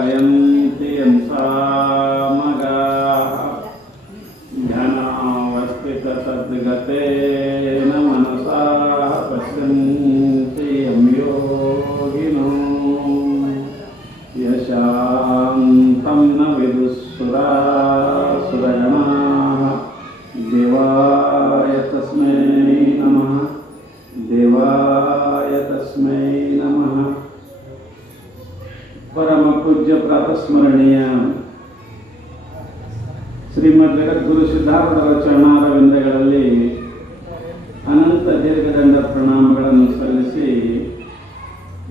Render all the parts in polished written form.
गायन्ति यंसामगाः ध्यानावस्थिततद्गतेन मनसा पश्यन्ति यं योगिनो यशान्तं न विदुःसुरासुरगणाः देवाय तस्मै नमः देवाय तस्मै नमः। परम पूज्य प्रातस्मरणीय ಶ್ರೀಮದ್ ಜಗದ್ಗುರು ಸಿದ್ಧಾರೂಢರ ಚರಣಾರವಿಂದಗಳಲ್ಲಿ ಅನಂತ ದೀರ್ಘದಂಡ ಪ್ರಣಾಮಗಳನ್ನು ಸಲ್ಲಿಸಿ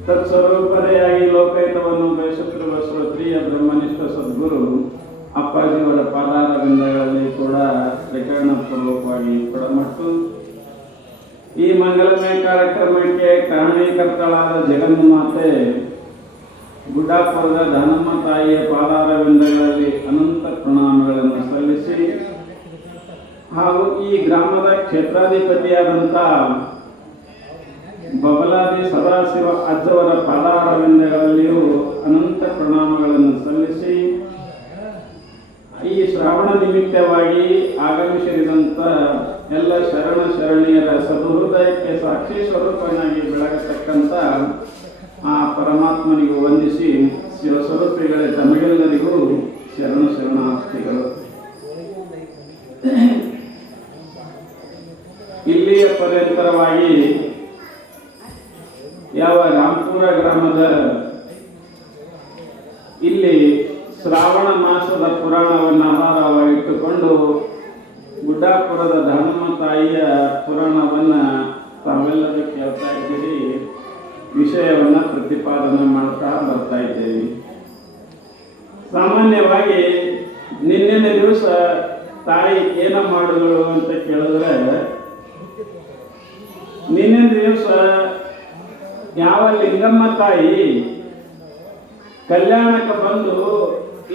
ತತ್ಸ್ವರೂಪದೆಯಾಗಿ ಲೋಕಹಿತವನ್ನು ಬಯಸುತ್ತಿರುವ ಶ್ರೋತ್ರಿಯ ಬ್ರಹ್ಮನಿಷ್ಠ ಸದ್ಗುರು ಅಪ್ಪಾಜಿಯವರ ಪಾದಾರವಿಂದಗಳಲ್ಲಿ ಕೂಡ ತ್ರಿಕರಣಪೂರ್ವಕವಾಗಿ ಕೊಡಮಟ್ಟು ಈ ಮಂಗಲಮಯ ಕಾರ್ಯಕ್ರಮಕ್ಕೆ ಕಾರಣೀಕರ್ತಳಾದ ಜಗನ್ಮಾತೆ ಗುಡ್ಡಾಪುರದ ದಾನಮ್ಮ ತಾಯಿಯ ಪಾದಾರವಿಂದಗಳಲ್ಲಿ ಅನಂತ ಪ್ರಣಾಮಗಳನ್ನು ಸಲ್ಲಿಸಿ ಹಾಗೂ ಈ ಗ್ರಾಮದ ಕ್ಷೇತ್ರಾಧಿಪತಿಯಾದಂಥ ಬಬಲಾದಿ ಸದಾಶಿವ ಅಜ್ಜವರ ಪಾದಾರವಿಂದಗಳಲ್ಲಿಯೂ ಅನಂತ ಪ್ರಣಾಮಗಳನ್ನು ಸಲ್ಲಿಸಿ ಈ ಶ್ರಾವಣ ನಿಮಿತ್ತವಾಗಿ ಆಗಮಿಸಿದಂಥ ಎಲ್ಲ ಶರಣ ಶರಣೀಯರ ಸದುಹೃದಯಕ್ಕೆ ಸಾಕ್ಷಿ ಸ್ವರೂಪನಾಗಿ ಬೆಳಗತಕ್ಕಂಥ ಆ ಪರಮಾತ್ಮನಿಗೂ ವಂದಿಸಿ ಶಿವಸ್ವರೂಪಿಗಳೇ ತಮಗೆಲ್ಲರಿಗೂ ಶರಣ ಶರಣಾರ್ಥಿಗಳು. ಇಲ್ಲಿಯ ಪರ್ಯಂತರವಾಗಿ ಯಾವ ರಾಂಪುರ ಗ್ರಾಮದ ಇಲ್ಲಿ ಶ್ರಾವಣ ಮಾಸದ ಪುರಾಣವನ್ನು ಆಧಾರವಾಗಿಟ್ಟುಕೊಂಡು ಗುಡ್ಡಾಪುರದ ಧರ್ಮ ತಾಯಿಯ ಪುರಾಣವನ್ನು ತಾವೆಲ್ಲರೂ ಕೇಳ್ತಾ ಇದ್ದೀರಿ. ವಿಷಯವನ್ನು ಪ್ರತಿಪಾದನೆ ಮಾಡ್ತಾ ಬರ್ತಾ ಇದ್ದೇವೆ. ಸಾಮಾನ್ಯವಾಗಿ ನಿನ್ನೆನ ದಿವಸ ತಾಯಿ ಏನ ಮಾಡಿದಳು ಅಂತ ಕೇಳಿದ್ರೆ, ನಿನ್ನೆ ದಿವಸ ಯಾವ ಲಿಂಗಮ್ಮ ತಾಯಿ ಕಲ್ಯಾಣಕ್ಕೆ ಬಂದು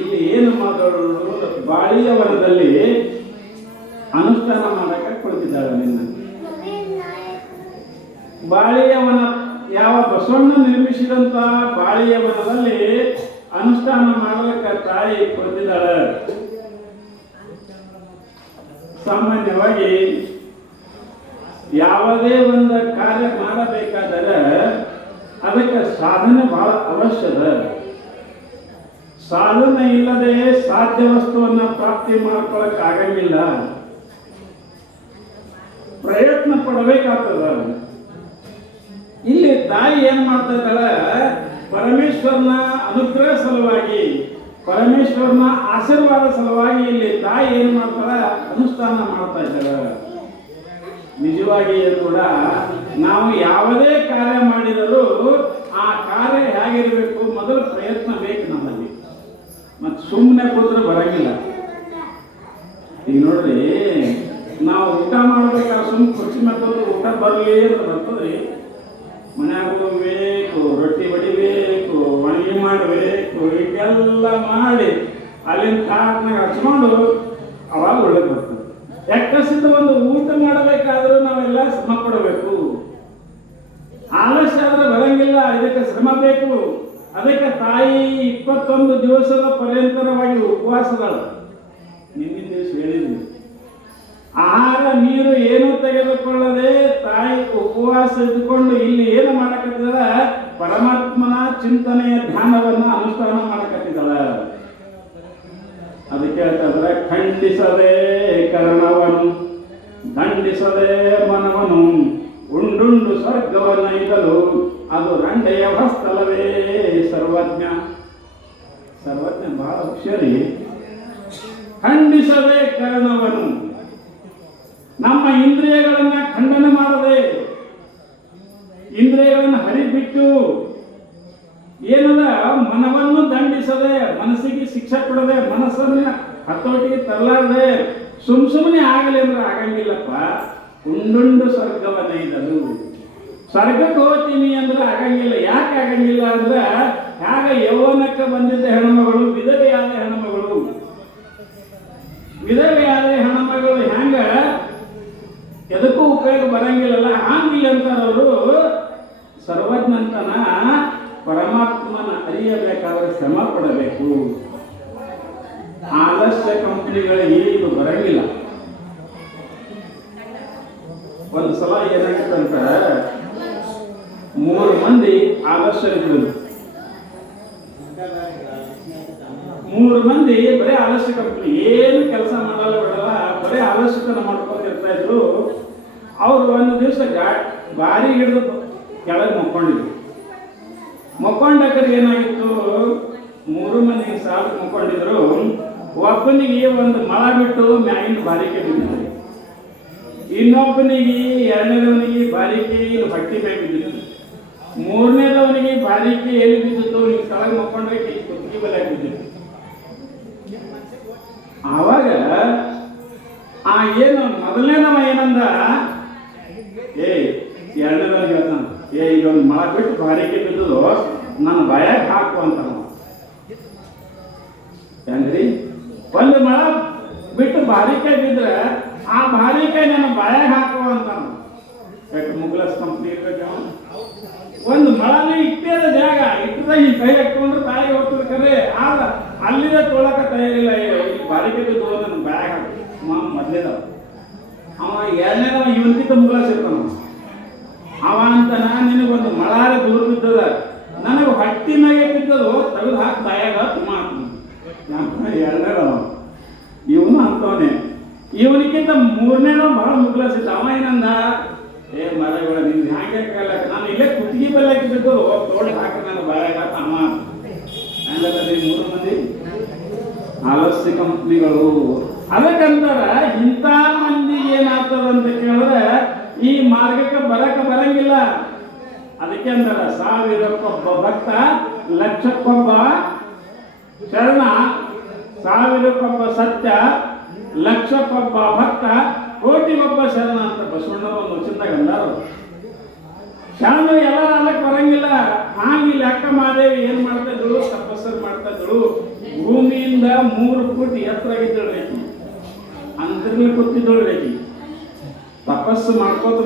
ಇಲ್ಲಿ ಏನು ಮಾಡಿದಳು, ಬಾಳಿಯ ವನದಲ್ಲಿ ಅನುಷ್ಠಾನ ಮಾಡಕ್ಕೆ ಕುಳಿತಿದ್ದಾಳೆ. ನಿನ್ನ ಬಾಳಿಯ ವನ ಯಾವ ಬಸವಣ್ಣ ನಿರ್ಮಿಸಿದಂತ ಬಾಳಿಯ ವನದಲ್ಲಿ ಅನುಷ್ಠಾನ ಮಾಡಲಿಕ್ಕೆ ತಾಯಿ ಕುಳಿತಿದ್ದಾಳೆ. ಸಾಮಾನ್ಯವಾಗಿ ಯಾವುದೇ ಒಂದು ಕಾರ್ಯ ಮಾಡಬೇಕಾದರೆ ಅದಕ್ಕೆ ಸಾಧನೆ ಬಹಳ ಅವಶ್ಯದ. ಸಾಧನೆ ಇಲ್ಲದೆ ಸಾಧ್ಯ ವಸ್ತುವನ್ನು ಪ್ರಾಪ್ತಿ ಮಾಡ್ಕೊಳಕ್ ಆಗಂಗಿಲ್ಲ. ಪ್ರಯತ್ನ ಪಡಬೇಕಾಗ್ತದ. ಇಲ್ಲಿ ತಾಯಿ ಏನ್ ಮಾಡ್ತಾ ಇದ್ದಾಳೆ, ಪರಮೇಶ್ವರನ ಅನುಗ್ರಹ ಸಲುವಾಗಿ, ಪರಮೇಶ್ವರನ ಆಶೀರ್ವಾದ ಸಲುವಾಗಿ ಇಲ್ಲಿ ತಾಯಿ ಏನ್ ಮಾಡ್ತಾಳೆ, ಅನುಷ್ಠಾನ ಮಾಡ್ತಾ ಇದ್ದಾಳೆ. ನಿಜವಾಗಿ ಕೂಡ ನಾವು ಯಾವುದೇ ಕಾರ್ಯ ಮಾಡಿದರೂ ಆ ಕಾರ್ಯ ಹೇಗಿರಬೇಕು, ಮೊದಲು ಪ್ರಯತ್ನ ಬೇಕು ನಮ್ಮಲ್ಲಿ. ಮತ್ತು ಸುಮ್ಮನೆ ಕೂತ್ರೆ ಬರಂಗಿಲ್ಲ. ಈಗ ನೋಡ್ರಿ, ನಾವು ಊಟ ಮಾಡ್ಬೇಕಾದ್ರೆ ಸುಮ್ಮನೆ ಕುರ್ಚಿ ಮತ್ತು ಊಟ ಬರಲಿ ಅಂತ ಬರ್ತದ್ರಿ. ಮನ್ಯಾಗ ಹೋಗ್ಬೇಕು, ರೊಟ್ಟಿ ಬಡಿಬೇಕು, ಅಡುಗೆ ಮಾಡಬೇಕು, ಇದೆಲ್ಲ ಮಾಡಿ ಅಲ್ಲಿಂದ ತಾಟ್ನಾಗ ಹಚ್ಕೊಂಡು ಅವಾಗ ಒಳ್ಳೆ ಬರ್ತದೆ. ಯಾಕಸಿದ ಒಂದು ಊಟ ಮಾಡಬೇಕಾದ್ರೂ ನಾವೆಲ್ಲ ಶ್ರಮ ಪಡಬೇಕು. ಆಲಸ್ಯ ಆದ್ರೆ ಬರಂಗಿಲ್ಲ, ಇದಕ್ಕೆ ಶ್ರಮ ಬೇಕು. ಅದಕ್ಕೆ ತಾಯಿ 21 ದಿವಸದ ಪರ್ಯಂತರವಾಗಿ ಉಪವಾಸಗಳು. ನಿನ್ನಿನ ದಿವಸ ಹೇಳಿದ್ವಿ, ಆಹಾರ ನೀರು ಏನು ತೆಗೆದುಕೊಳ್ಳದೆ ತಾಯಿ ಉಪವಾಸ ಇದ್ದುಕೊಂಡು ಇಲ್ಲಿ ಏನು ಮಾಡಕತ್ತಿದಾಳ, ಪರಮಾತ್ಮನ ಚಿಂತನೆಯ ಧ್ಯಾನವನ್ನ ಅನುಷ್ಠಾನ ಮಾಡಕತ್ತಿದ್ದಾಳ. ಅದಕ್ಕೆ ಹೇಳ್ತಾರೆ, ಖಂಡಿಸದೆ ಕರ್ಣವನು ದಂಡಿಸದೆ ಮನವನು ಉಂಡುಂಡು ಸ್ವರ್ಗವನ್ನೈದಲು ಅದು ರಂಡೆಯ ಸ್ಥಳವೇ ಸರ್ವಜ್ಞ. ಸರ್ವಜ್ಞ ಬಹಳ ಹುಷಾರಿ. ಖಂಡಿಸದೆ ಕರ್ಣವನು, ನಮ್ಮ ಇಂದ್ರಿಯಗಳನ್ನ ಖಂಡನೆ ಮಾಡದೆ, ಇಂದ್ರಿಯಗಳನ್ನು ಹರಿಬಿಟ್ಟು ಏನದ ಮನವನ್ನು ದಂಡಿಸದೆ, ಮನಸ್ಸಿಗೆ ಶಿಕ್ಷೆ ಕೊಡದೆ, ಮನಸ್ಸನ್ನ ಹತೋಟಿಗೆ ತರಲಾರದೆ ಸುಮ್ಮನೆ ಆಗಲಿ ಅಂದ್ರೆ ಆಗಂಗಿಲ್ಲಪ್ಪ. ಉಂಡುಂಡು ಸ್ವರ್ಗವನ್ನೈದಲು, ಸ್ವರ್ಗಕ್ಕೆ ಹೋಗ್ತೀನಿ ಅಂದ್ರೆ ಆಗಂಗಿಲ್ಲ. ಯಾಕೆ ಆಗಂಗಿಲ್ಲ ಅಂದ್ರೆ, ಆಗ ಯೌವನಕ್ಕೆ ಬಂದಿದ್ದ ಹೆಣ್ಮಗಳು, ವಿಧವೆಯಾದ ಹೆಣ್ಮಗಳು, ವಿಧವೆಯಾದ ಹೆಣ್ಮಗಳು ಹೆಂಗ ಎದಕ್ಕೂ ಉಪಯೋಗ ಬರಂಗಿಲ್ಲಲ್ಲ, ಹಂಗಿಲ್ಲ ಅಂತಾರವರು. ಸರ್ವಜ್ಞಂತನ ಪರಮಾತ್ಮನ ಅರಿಯಬೇಕಾದ್ರೆ ಶ್ರಮ ಪಡಬೇಕು. ಆದರ್ಶ ಕಂಪನಿಗಳಿಗೆ ಇದು ಬರಂಗಿಲ್ಲ. ಒಂದು ಸಲ ಏನಾಗಿತ್ತಂತ 3 ಮಂದಿ ಆದರ್ಶರಿದ್ರು. 3 ಮಂದಿ ಬರೀ ಆದರ್ಶ ಕಂಪನಿ, ಏನು ಕೆಲಸ ಮಾಡಲ್ಲ ಬಿಡಲ್ಲ, ಬರೀ ಆದರ್ಶತನ ಮಾಡ್ಕೊಂಡಿರ್ತಾ ಇದ್ರು. ಅವರು ಒಂದು ದಿವಸ ಬಾರಿ ಹಿಡಿದು ಕೆಳಗೆ ಮಕ್ಕೊಂಡಿದ್ರು. ಮಕ್ಕೊಂಡಾಕರೆ ಏನಾಗಿತ್ತು, 3 ಮಂದಿಗೆ ಸಾಲು ಮಕ್ಕೊಂಡಿದ್ರು. ಒಬ್ಬನಿಗೆ ಒಂದು ಮಳ ಬಿಟ್ಟು ಮ್ಯಾಗಿನ ಬಾರಿಕೆ ಬಿದ್ದಿತ್ತು, ಇನ್ನೊಬ್ಬನಿಗೆ 2ನೇದವನಿಗೆ ಬಾರಿಕೆ ಇಲ್ಲಿ ಹೊಟ್ಟಿ ಮೇಲೆ ಬಿದ್ದಿತ್ತು, 3ನೇದವನಿಗೆ ಬಾರಿಕೆ ಎಲ್ಲಿ ಬಿದ್ದಿತ್ತು, ಈ ಕೆಳಗೆ ಮಕ್ಕೊಂಡ್ರೆ ಕುತ್ತಿಗೆ ಬಲ ಬಿದ್ದಿತ್ತು. ಆವಾಗ ಏನು ಮೊದಲನೇದವ ಏನಂದ, 2ನೇದವನಿಗೆ ಹೇಳ್ತಾನ, ಈಗ ಒಂದು ಮಳ ಬಿಟ್ಟು ಬಾರಿಕೆ ಬಿದ್ದುದು ನನ್ನ ಬಾಯಾಗ ಹಾಕು ಅಂತ. ಹೆಂಗ್ರಿ, ಒಂದು ಮಳ ಬಿಟ್ಟು ಬಾರಿಕಾಯಿ ಬಿದ್ರೆ ಆ ಬಾರಿಕಾಯಿ ನನ್ನ ಬಾಯಾಗ ಹಾಕುವ ಅಂತ. ಮುಗ್ಲಸ್ ಕಂಪ್ನಿ ಇರ್ಬೇಕು. ಒಂದು ಮಳನೇ ಇಟ್ಟಿದ ಜಾಗ ಇಟ್ಟದ ಈ ಕೈ ಹಾಕೊಂಡ್ರೆ ತಾಯಿ ಹೋಗ್ತದೆ ಕರೆ, ಆಗ ಅಲ್ಲಿದ ತೊಳಕ ತಯಾರಿಲ್ಲ. ಈ ಬಾರಿಕಾಯಿ ಬಿದ್ದು ನನ್ನ ಬಾಯಾಗ ಹಾಕಿ ಮೊದಲೇದವ. ಅವ 2ನೇದವ ಇವನ್ಕಿಂತ ಮುಗ್ಲಸ್ ಇರ್ತಾನ. ಅವ ಅಂತಾನ, ನಿನಗೊಂದು ಮಳಾರ ದೂರ ಬಿದ್ದದ, ನನಗೆ ಹೊಟ್ಟಿ ಮ್ಯಾಗೆ ಬಿದ್ದದು, ತೆಗೆದು ಹಾಕಿ ಬಾಯಾಗ ತುಮ್ಮ ಹಾಕ್ತಾನ. 2ನೇದವ ಇವನು ಅಂತವನೇ. ಇವನಿಗಿಂತ 3ನೇದವ ಬಹಳ ಮುಗ್ಲಸಿದ್ದ. ಅವ ಏನಂದ, ಮರಗಳ ನಿಂದು ಹ್ಯಾಂಗೆ ಕಾಲಕ್ಕ, ನಾನು ಇಲ್ಲೇ ಕುತ್ತಿಗೆ ಬೆಲ್ಲಕ್ಕೆ ಬಿದ್ದು ತೋಡಿ ಹಾಕಿ ನನ್ನ ಬಾಯಾಗ ಅಮ್ಮ. ಹಂಗಲ್ಲಿ 3 ಮಂದಿ ಆಲಸ್ಯ ಕಂಪ್ನಿಗಳು. ಅದಕ್ಕಂತಾರ ಇಂಥ ಮಂದಿಗೆ ಏನಾಗ್ತದ ಅಂತ ಕೇಳಿದ್ರೆ ಈ ಮಾರ್ಗಕ್ಕೆ ಬರಂಗಿಲ್ಲ. ಅದಕ್ಕೆ ಅಂತಾರ, 1000ಕ್ಕೊಬ್ಬ ಭಕ್ತ, 1,00,000ಕ್ಕೊಬ್ಬ ಶರಣ, 1000ಕ್ಕೊಬ್ಬ ಸತ್ಯ, 1,00,000ಕ್ಕೊಬ್ಬ ಭಕ್ತ, ಕೋಟಿಗೊಬ್ಬ ಶರಣ ಅಂತ ಬಸವಣ್ಣವರು ಒಂದು ವಚನದಾಗ ಅಂದಾರ. ಶರಣರು ಎಲ್ಲ ಅಲ್ಲಕ್ಕೆ ಬರಂಗಿಲ್ಲ. ಹಾಗಿಲ್ಲ ಅಕ್ಕ ಮಹಾದೇವಿ ಏನ್ ಮಾಡ್ತಾ ಇದ್ರು, ತಪಸ್ಸರು ಮಾಡ್ತಾ ಇದ್ರು. ಭೂಮಿಯಿಂದ 3 ಫೂಟ್ ಎತ್ತರಾಗಿದ್ದಳು ರೇಖಿ, ಅಂತರ್ಲಿ ಕೂತಿದ್ದಳು ರೇಖಿ. ತಪಸ್ಸು ಮಾಡ್ಕೋತ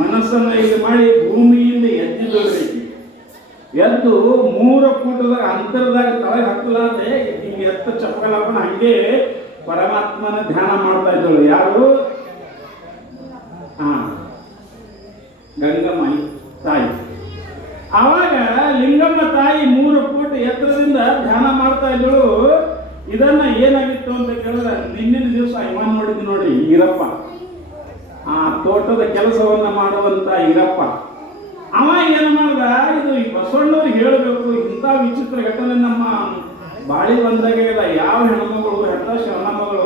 ಮನಸ್ಸನ್ನ ಇದು ಮಾಡಿ ಭೂಮಿಯಿಂದ ಎದ್ದಿದ್ದಳು ರೇಖಿ. ಎದ್ದು 3 ಫೂಟದಾಗ ಅಂತರದಾಗ ತಳಗೆ ಹತ್ತಲಾದೆ ಹಿಂಗೆ ಎತ್ತ ಚಪ್ಪಲಪ್ಪನ ಹಂಗೆ ಪರಮಾತ್ಮನ ಧ್ಯಾನ ಮಾಡ್ತಾ ಇದ್ದಳು. ಯಾರು? ಗಂಗಮ್ಮ ತಾಯಿ. ಆವಾಗ ಲಿಂಗಮ್ಮ ತಾಯಿ 3 ಫೂಟ್ ಎತ್ತರದಿಂದ ಧ್ಯಾನ ಮಾಡ್ತಾ ಇದ್ದಳು. ಇದನ್ನ ಏನಾಗಿತ್ತು ಅಂತ ಕೇಳಿದ್ರೆ, ನಿನ್ನಿನ ದಿವಸ ಇವ ನೋಡಿದ್ದು ನೋಡಿ, ಈರಪ್ಪ, ಆ ತೋಟದ ಕೆಲಸವನ್ನ ಮಾಡುವಂತ ಈರಪ್ಪ. ಅವ ಏನು ಮಾಡ್ದ, ಇದು ಈ ಬಸವಣ್ಣವ್ರಿಗೆ ಹೇಳಬೇಕು, ಇಂಥ ವಿಚಿತ್ರ ಘಟನೆ ನಮ್ಮ ಬಾಳಿ ಬಂದಾಗ ಇಲ್ಲ. ಯಾವ ಹೆಣ್ಮಗಳು, ಹೆಣ್ಣ ಹೆಣ್ಮಗಳು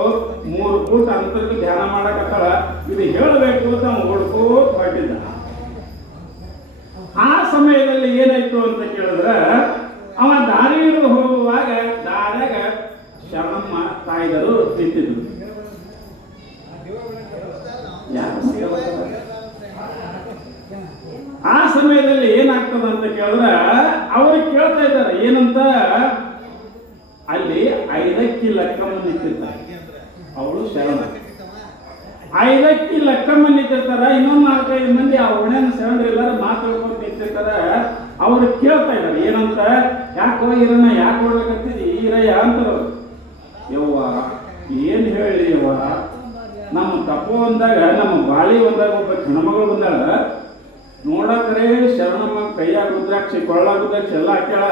3 ಫೂಟ್ ಅಂತರಕ್ಕೆ ಧ್ಯಾನ ಮಾಡಕತ್ತಾಳ, ಇದು ಹೇಳಬೇಕು ಅಂತ ಅವ್ನು ಹೊಡ್ಕೋತ ಹೊರಟಿದ್ದ. ಆ ಸಮಯದಲ್ಲಿ ಏನಾಯ್ತು ಅಂತ ಕೇಳಿದ್ರೆ, ಅವ ದಾರಿ ಹಿಡಿದು ಹೋಗುವಾಗ ದಾರ್ಯಾಗ ಶರಣಮ್ಮ ತಾಯಿದರು ನಿಂತಿದ್ರು. ಆ ಸಮಯದಲ್ಲಿ ಏನಾಗ್ತದ ಅಂತ ಕೇಳಿದ್ರೆ, ಅವ್ರಿಗೆ ಕೇಳ್ತಾ ಇದ್ದಾರೆ ಏನಂತ, ಅಲ್ಲಿ 5 ಲಕ್ಕಮ್ಮ ನಿಂತಿರ್ತಾರೆ. ಅವಳು ಶರಣ. 5 ಲಕ್ಕಮ್ಮ ನಿಂತಿರ್ತಾರ. ಇನ್ನೊಂದು 4-5 ಮಂದಿ ಆ ಒಣೆನ ಶರಣರು ಎಲ್ಲರೂ ಮಾತಾಡ್ಕೊಂಡು ನಿಂತಿರ್ತಾರ. ಅವ್ರು ಕೇಳ್ತಾ ಇದ್ದಾರೆ ಏನಂತ, ಯಾಕೋ ಇರಣ್ಣ, ಯಾಕೆ ಹೊಡ್ಬೇಕಂತಿದ್ದಿ ಈರಯ್ಯ ಅಂತಾರ. ಯವ್ವ ಏನ್ ಹೇಳಿ ಯವ್ವ, ನಮ್ಮ ತಪ್ಪು ಅಂದಾಗ, ನಮ್ಮ ಬಾಳಿ ಒಂದಾಗ ಒಬ್ಬ ಹೆಣ್ಮಗಳು ಬಂದಾಳ, ನೋಡಕ್ರೆ ಶರಣಮ್ಮ ಕೈಯಾಗ ರುದ್ರಾಕ್ಷಿ, ಕೊಳ್ಳಾಗ ರುದ್ರಾಕ್ಷಿ ಎಲ್ಲ ಹಾಕ್ಯಾಳ,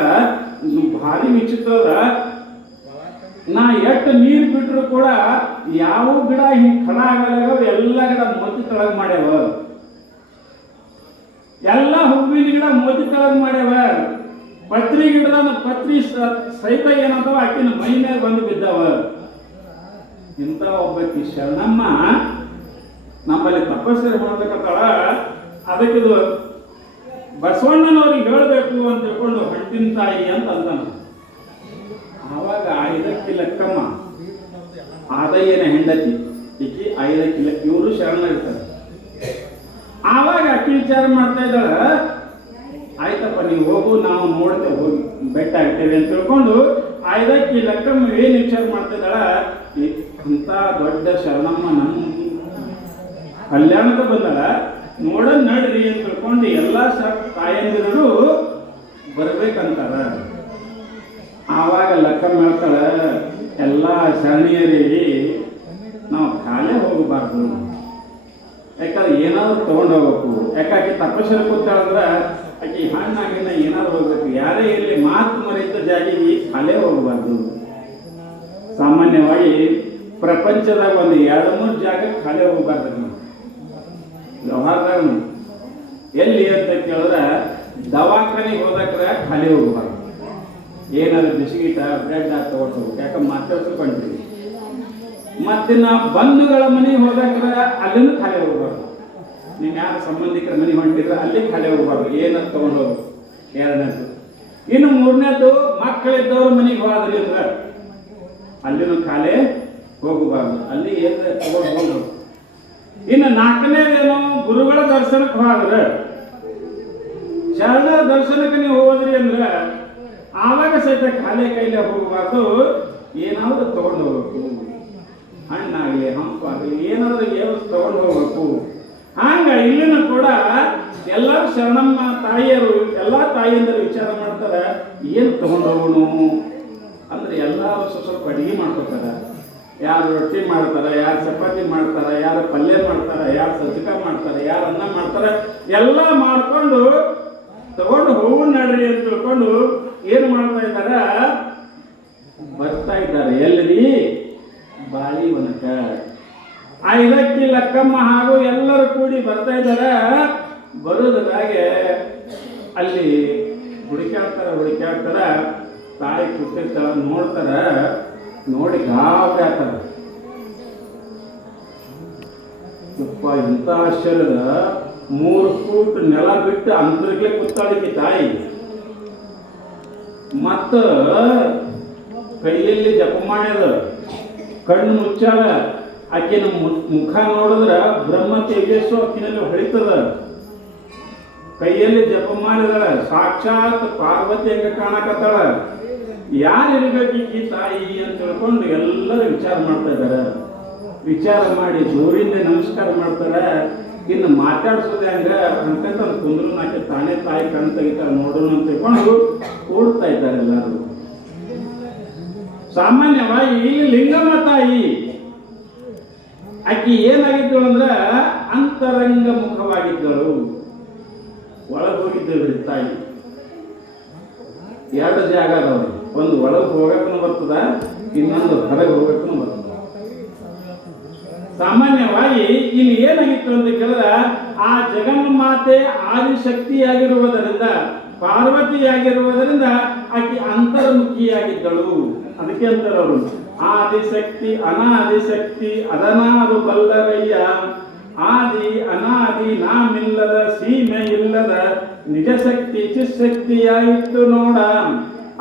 ಭಾರಿ ವಿಚಿತ್ರದ. ನಾ ಎಷ್ಟು ನೀರು ಬಿಟ್ಟರು ಕೂಡ ಯಾವ ಗಿಡ ಹಿಂಗೆ ಖಡ ಆಗಲ್ಲ, ಎಲ್ಲ ಗಿಡ ಮೋತಿ ತಳಗ ಮಾಡ್ಯಾವ, ಎಲ್ಲ ಹೂವಿನ ಗಿಡ ಮೋತಿ ತಳಗ ಮಾಡ್ಯಾವ. ಪತ್ರಿ ಗಿಡದ ಪತ್ರಿ ಸಹಿತ ಏನಂತಾವ ಆಕಿನ ಮೈ ಮೇಲೆ ಬಂದು ಬಿದ್ದಾವ. ಇಂಥ ಒಬ್ಬಾಕಿ ಶರಣಮ್ಮ ನಮ್ಮಲ್ಲಿ ತಪಸ್ಸರು ಮಾಡ್ಬೇಕತ್ತಾಳ. ಅದಕ್ಕಿದು ಬಸವಣ್ಣನವ್ರಿಗೆ ಹೇಳಬೇಕು ಅಂತ ತಿಳ್ಕೊಂಡು ಹಟ್ಟಿನ ತಾಯಿ ಅಂತ ಅಂತಾನ. ಆವಾಗ 5 ಲಕ್ಕಮ್ಮ ಆದಯ್ಯನ ಹೆಂಡತಿ, ಈಕಿ 5 ಲಕ್ಕ, ಇವರು ಶರಣ ಇರ್ತಾರೆ. ಆವಾಗ ಅಕ್ಕಿ ವಿಚಾರ ಮಾಡ್ತಾ ಇದ್ದಾಳ, ಆಯ್ತಪ್ಪ ನೀವು ಹೋಗು, ನಾವು ನೋಡ್ತೇವೆ, ಹೋಗಿ ಬೆಟ್ಟ ಆಗ್ತೇವೆ ಅಂತ ತಿಳ್ಕೊಂಡು 5 ಲಕ್ಕಮ್ಮ ಏನು ವಿಚಾರ ಮಾಡ್ತಾ ಇದ್ದಾಳ, ಅಂತ ದೊಡ್ಡ ಶರಣಮ್ಮ ನಮ್ಮ ಕಲ್ಯಾಣಕ್ಕೆ ಬಂದಾಳ, ನೋಡೋಣ ನಡ್ರಿ ಅಂತ ತಿಳ್ಕೊಂಡು ಎಲ್ಲ ತಾಯಂದಿರು ಬರ್ಬೇಕಂತಾರ. ಆವಾಗ ಲಕ್ಕಮ್ಮ ಹೇಳ್ತಾಳ, ಎಲ್ಲ ಶರಣಿಯರಿಗೆ ನಾವು ಖಾಲಿ ಹೋಗಬಾರ್ದು, ಯಾಕಂದ್ರೆ ಏನಾದ್ರು ತಗೊಂಡು ಹೋಗ್ಬೇಕು. ಯಾಕೆ ತಪಸ್ಸರ ಕೂತಾಳಂದ್ರೆ ಆಕೆ ಹಣ್ಣಾಗಿನ ಏನಾದ್ರು ಹೋಗ್ಬೇಕು. ಯಾರೇ ಇರಲಿ ಮಾತು ಮರೆತ ಜಾಗಿಗೆ ಖಾಲಿ ಹೋಗಬಾರ್ದು. ಸಾಮಾನ್ಯವಾಗಿ ಪ್ರಪಂಚದಾಗ ಒಂದು 2-3 ಜಾಗ ಖಾಲಿ ಹೋಗಬಾರ್ದು. ವ್ಯವಹಾರದಾಗ ಎಲ್ಲಿ ಅಂತ ಕೇಳಿದ್ರೆ ದವಾಖಾನೆಗೆ ಹೋದಕ್ರೆ ಖಾಲಿ ಹೋಗಬಾರ್ದು. ಏನಾದ್ರು ಬಿಸಿಗೀಟ ಬ್ರೆಡ್ ತಗೊಂಡು ಹೋಗ್ಬೇಕು, ಯಾಕಂದ್ರೆ ಮಾತಾಡ್ಸ್ಕೊಂಡ್ರಿ. ಮತ್ತೆ ನಾವು ಬಂಧುಗಳ ಮನೆಗೆ ಹೋದಕ್ರೆ ಅಲ್ಲಿನೂ ಖಾಲಿ ಹೋಗಬಾರ್ದು. ನೀವು ಯಾರು ಸಂಬಂಧಿಕರ ಮನೆಗೆ ಹೊಂಟಿದ್ರೆ ಅಲ್ಲಿ ಖಾಲಿ ಹೋಗಬಾರ್ದು, ಏನಾದ್ರು ತಗೊಂಡು ಹೋಗ್ಬೇಕು. 2ನೇದು. ಇನ್ನು 3ನೇದು ಮಕ್ಕಳಿದ್ದವ್ರ ಮನೆಗೆ ಹೋದ್ರಿ ಅಂದ್ರೆ ಅಲ್ಲಿನೂ ಖಾಲಿ ಹೋಗಬಾರ್ದು, ಅಲ್ಲಿ ಏನು ತಗೊಂಡು ಹೋಗ್ಬೇಕು. ಇನ್ನು 4ನೇದೇನು, ಗುರುಗಳ ದರ್ಶನಕ್ಕೆ ಹೋದ್ರೆ, ಶರಣರ ದರ್ಶನಕ್ಕೆ ನೀವು ಹೋದ್ರಿ ಅಂದ್ರೆ ಆವಾಗ ಸಹಿತ ಖಾಲಿ ಕೈಲೇ ಹೋಗಬಾರ್ದು, ಏನಾದರೂ ತಗೊಂಡು ಹೋಗ್ಬೇಕು. ಹಣ್ಣಾಗಲಿ ಹಂಪಾಗಲಿ ಏನಾದರೂ ತಗೊಂಡು ಹೋಗ್ಬೇಕು. ಹಂಗ ಇಲ್ಲಿನೂ ಕೂಡ ಎಲ್ಲ ಶರಣಮ್ಮ ತಾಯಿಯರು, ಎಲ್ಲ ತಾಯಿಯಂದರು ವಿಚಾರ ಮಾಡ್ತಾರೆ, ಏನು ತಗೊಂಡು ಹೋಗೋಣ ಅಂದ್ರೆ ಎಲ್ಲರೂ ಸ್ವಲ್ಪ ಅಡಿಗೆ ಮಾಡ್ಕೊತಾರೆ. ಯಾರು ರೊಟ್ಟಿ ಮಾಡ್ತಾರೆ, ಯಾರು ಚಪಾತಿ ಮಾಡ್ತಾರೆ, ಯಾರು ಪಲ್ಯ ಮಾಡ್ತಾರೆ, ಯಾರು ಸಜ್ಜಕ ಮಾಡ್ತಾರೆ, ಯಾರು ಅನ್ನ ಮಾಡ್ತಾರೆ, ಎಲ್ಲ ಮಾಡ್ಕೊಂಡು ತಗೊಂಡು ಹೋಗು ನಡ್ರಿ ಅಂತ ತಿಳ್ಕೊಂಡು ಏನು ಮಾಡ್ತಾ ಇದ್ದಾರೆ, ಬರ್ತಾ ಇದ್ದಾರೆ. ಎಲ್ಲಿ? ಬಾಳಿವನಕ. ಆ ಇದಕ್ಕೆ ಲಕ್ಕಮ್ಮ ಹಾಗೂ ಎಲ್ಲರೂ ಕೂಡಿ ಬರ್ತಾ ಇದ್ದಾರೆ. ಬರೋದಾಗೆ ಅಲ್ಲಿ ಹುಡುಕ್ಯಾಡ್ತಾರ. ತಾಯಿ ಕೂತಿರ್ತಾರ, ನೋಡ್ತಾರ, ನೋಡಿ ಗಾಬರಿ ಆಗ್ತಾರ. ಯಪ್ಪ, ಇಂಥ ಆಶ್ಚರ್ಯದ 3 ಫೂಟ್ ನೆಲ ಬಿಟ್ಟು ಅಂತರ್ಗೆ ಕೂತಾಳಿಕೆ ತಾಯಿ. ಮತ್ತ ಕೈಯಲ್ಲಿ ಜಪ ಮಾಡ್ಯದ, ಕಣ್ಣು ಮುಚ್ಚಾಳ. ಆಕಿನ ಮುಖ ನೋಡಿದ್ರ ಬ್ರಹ್ಮ ತೇಜಸ್ಸು ಆಕಿನಲ್ಲಿ ಹೊಳಿತದ. ಕೈಯಲ್ಲಿ ಜಪ ಮಾಡಿದಳ, ಸಾಕ್ಷಾತ್ ಪಾರ್ವತಿ ಹಂಗ ಕಾಣಕತ್ತಾಳ. ಯಾರಿರ್ಬೇಕು ಈ ತಾಯಿ ಅಂತ ತಿಳ್ಕೊಂಡು ಎಲ್ಲರೂ ವಿಚಾರ ಮಾಡ್ತಾ ಇದ್ದಾರೆ. ವಿಚಾರ ಮಾಡಿ ಜೋರಿಂದ ನಮಸ್ಕಾರ ಮಾಡ್ತಾರೆ. ಇನ್ನು ಮಾತಾಡ್ಸೋದು ಹಂಗ ಅನ್ಕಂತ ಕುಂದ್ರು ನಾಕೆ ತಾನೇ ತಾಯಿ ಕಣ್ ತೆಗಿತಾರ ನೋಡೋಣ ಅಂತ ತಿಳ್ಕೊಂಡು ಕೂಡ್ತಾ ಇದ್ದಾರೆ ಎಲ್ಲರೂ. ಸಾಮಾನ್ಯವಾಗಿ ಇಲ್ಲಿ ಲಿಂಗಮ್ಮ ತಾಯಿ ಆಕಿ ಏನಾಗಿದ್ದಳು ಅಂದ್ರೆ ಅಂತರಂಗ ಮುಖವಾಗಿದ್ದಳು. ಒಳಗೆ ಹೋಗಿದ್ದಳು ತಾಯಿ. 2 ಜಾಗ ಅದಾವ, ಒಂದು ಒಳಗೆ ಹೋಗಕ್ಕೂ ಬರ್ತದ, ಇನ್ನೊಂದು ಹೊರಗೆ ಹೋಗಕ್ಕೂ ಬರ್ತದ. ಸಾಮಾನ್ಯವಾಗಿ ಇಲ್ಲಿ ಏನಾಗಿತ್ತು ಅಂತ ಕೇಳಿದ್ರೆ, ಆ ಜಗನ್ಮಾತೆ ಆದಿಶಕ್ತಿಯಾಗಿರುವುದರಿಂದ, ಪಾರ್ವತಿಯಾಗಿರುವುದರಿಂದ ಆಕೆ ಅಂತರ್ಮುಖಿಯಾಗಿದ್ದಳು. ಅದಕ್ಕೆ ಅಂತಾರೆ ಅವರು, ಆದಿಶಕ್ತಿ ಅನಾದಿಶಕ್ತಿ ಅದನಾರು ಬಲ್ಲರಯ್ಯ, ಆದಿ ಅನಾದಿ ನಾಮಿಲ್ಲದ ಸೀಮೆ ಇಲ್ಲದ ನಿಜಶಕ್ತಿ ಚಿಶಕ್ತಿಯಾಯಿತು ನೋಡ.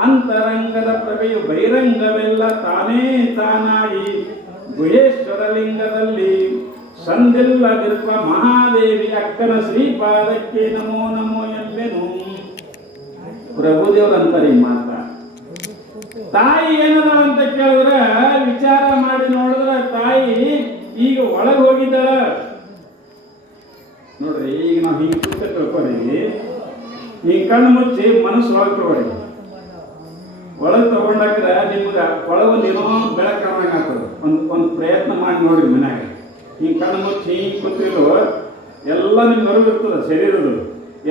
ಅಂತರಂಗದ ಪ್ರಭೆಯು ಬಹಿರಂಗವೆಲ್ಲ ತಾನೇ ತಾನಾಗಿ ಗುಹೇಶ್ವರ ಲಿಂಗದಲ್ಲಿ ಸಂದಿಲ್ಲದಿರುವ ಮಹಾದೇವಿ ಅಕ್ಕನ ಶ್ರೀಪಾದಕ್ಕೆ ನಮೋ ನಮೋ ಎಂಬೆನು. ಪ್ರಭುದೇವ್ರ ಅಂತಾರೆ ಈ ಮಾತ. ತಾಯಿ ಏನದ ಅಂತ ಕೇಳಿದ್ರೆ ವಿಚಾರ ಮಾಡಿ ನೋಡಿದ್ರೆ ತಾಯಿ ಈಗ ಒಳಗೆ ಹೋಗಿದ್ದಾಳ ನೋಡ್ರಿ. ಈಗ ನಾವು ಹಿಂಗೆ ಕೂತ ತಿಳ್ಕೊರಿ, ಹಿಂಗೆ ಕಣ್ಣು ಮುಚ್ಚಿ ಮನಸ್ಸು ಒಳಗೆ ತಗೊಳ್ಳಿ. ಒಳಗೆ ತಗೊಂಡಾಗ್ರೆ ನಿಮ್ಗೆ ಒಳಗೊಂದು ಏನೋ ಬೆಳಕು ಕಾಣಂಗೆ ಆಗ್ತದೆ. ಒಂದು ಪ್ರಯತ್ನ ಮಾಡಿ ನೋಡ್ರಿ ಮನ್ಯಾಗ. ಹಿಂಗೆ ಕಣ್ಣು ಮುಚ್ಚಿ ಹಿಂಗೆ ಕೂತಿದ್ರು ಎಲ್ಲ ನಿಮ್ಗೆ ಅರಿವು ಇರ್ತದೆ, ಶರೀರದು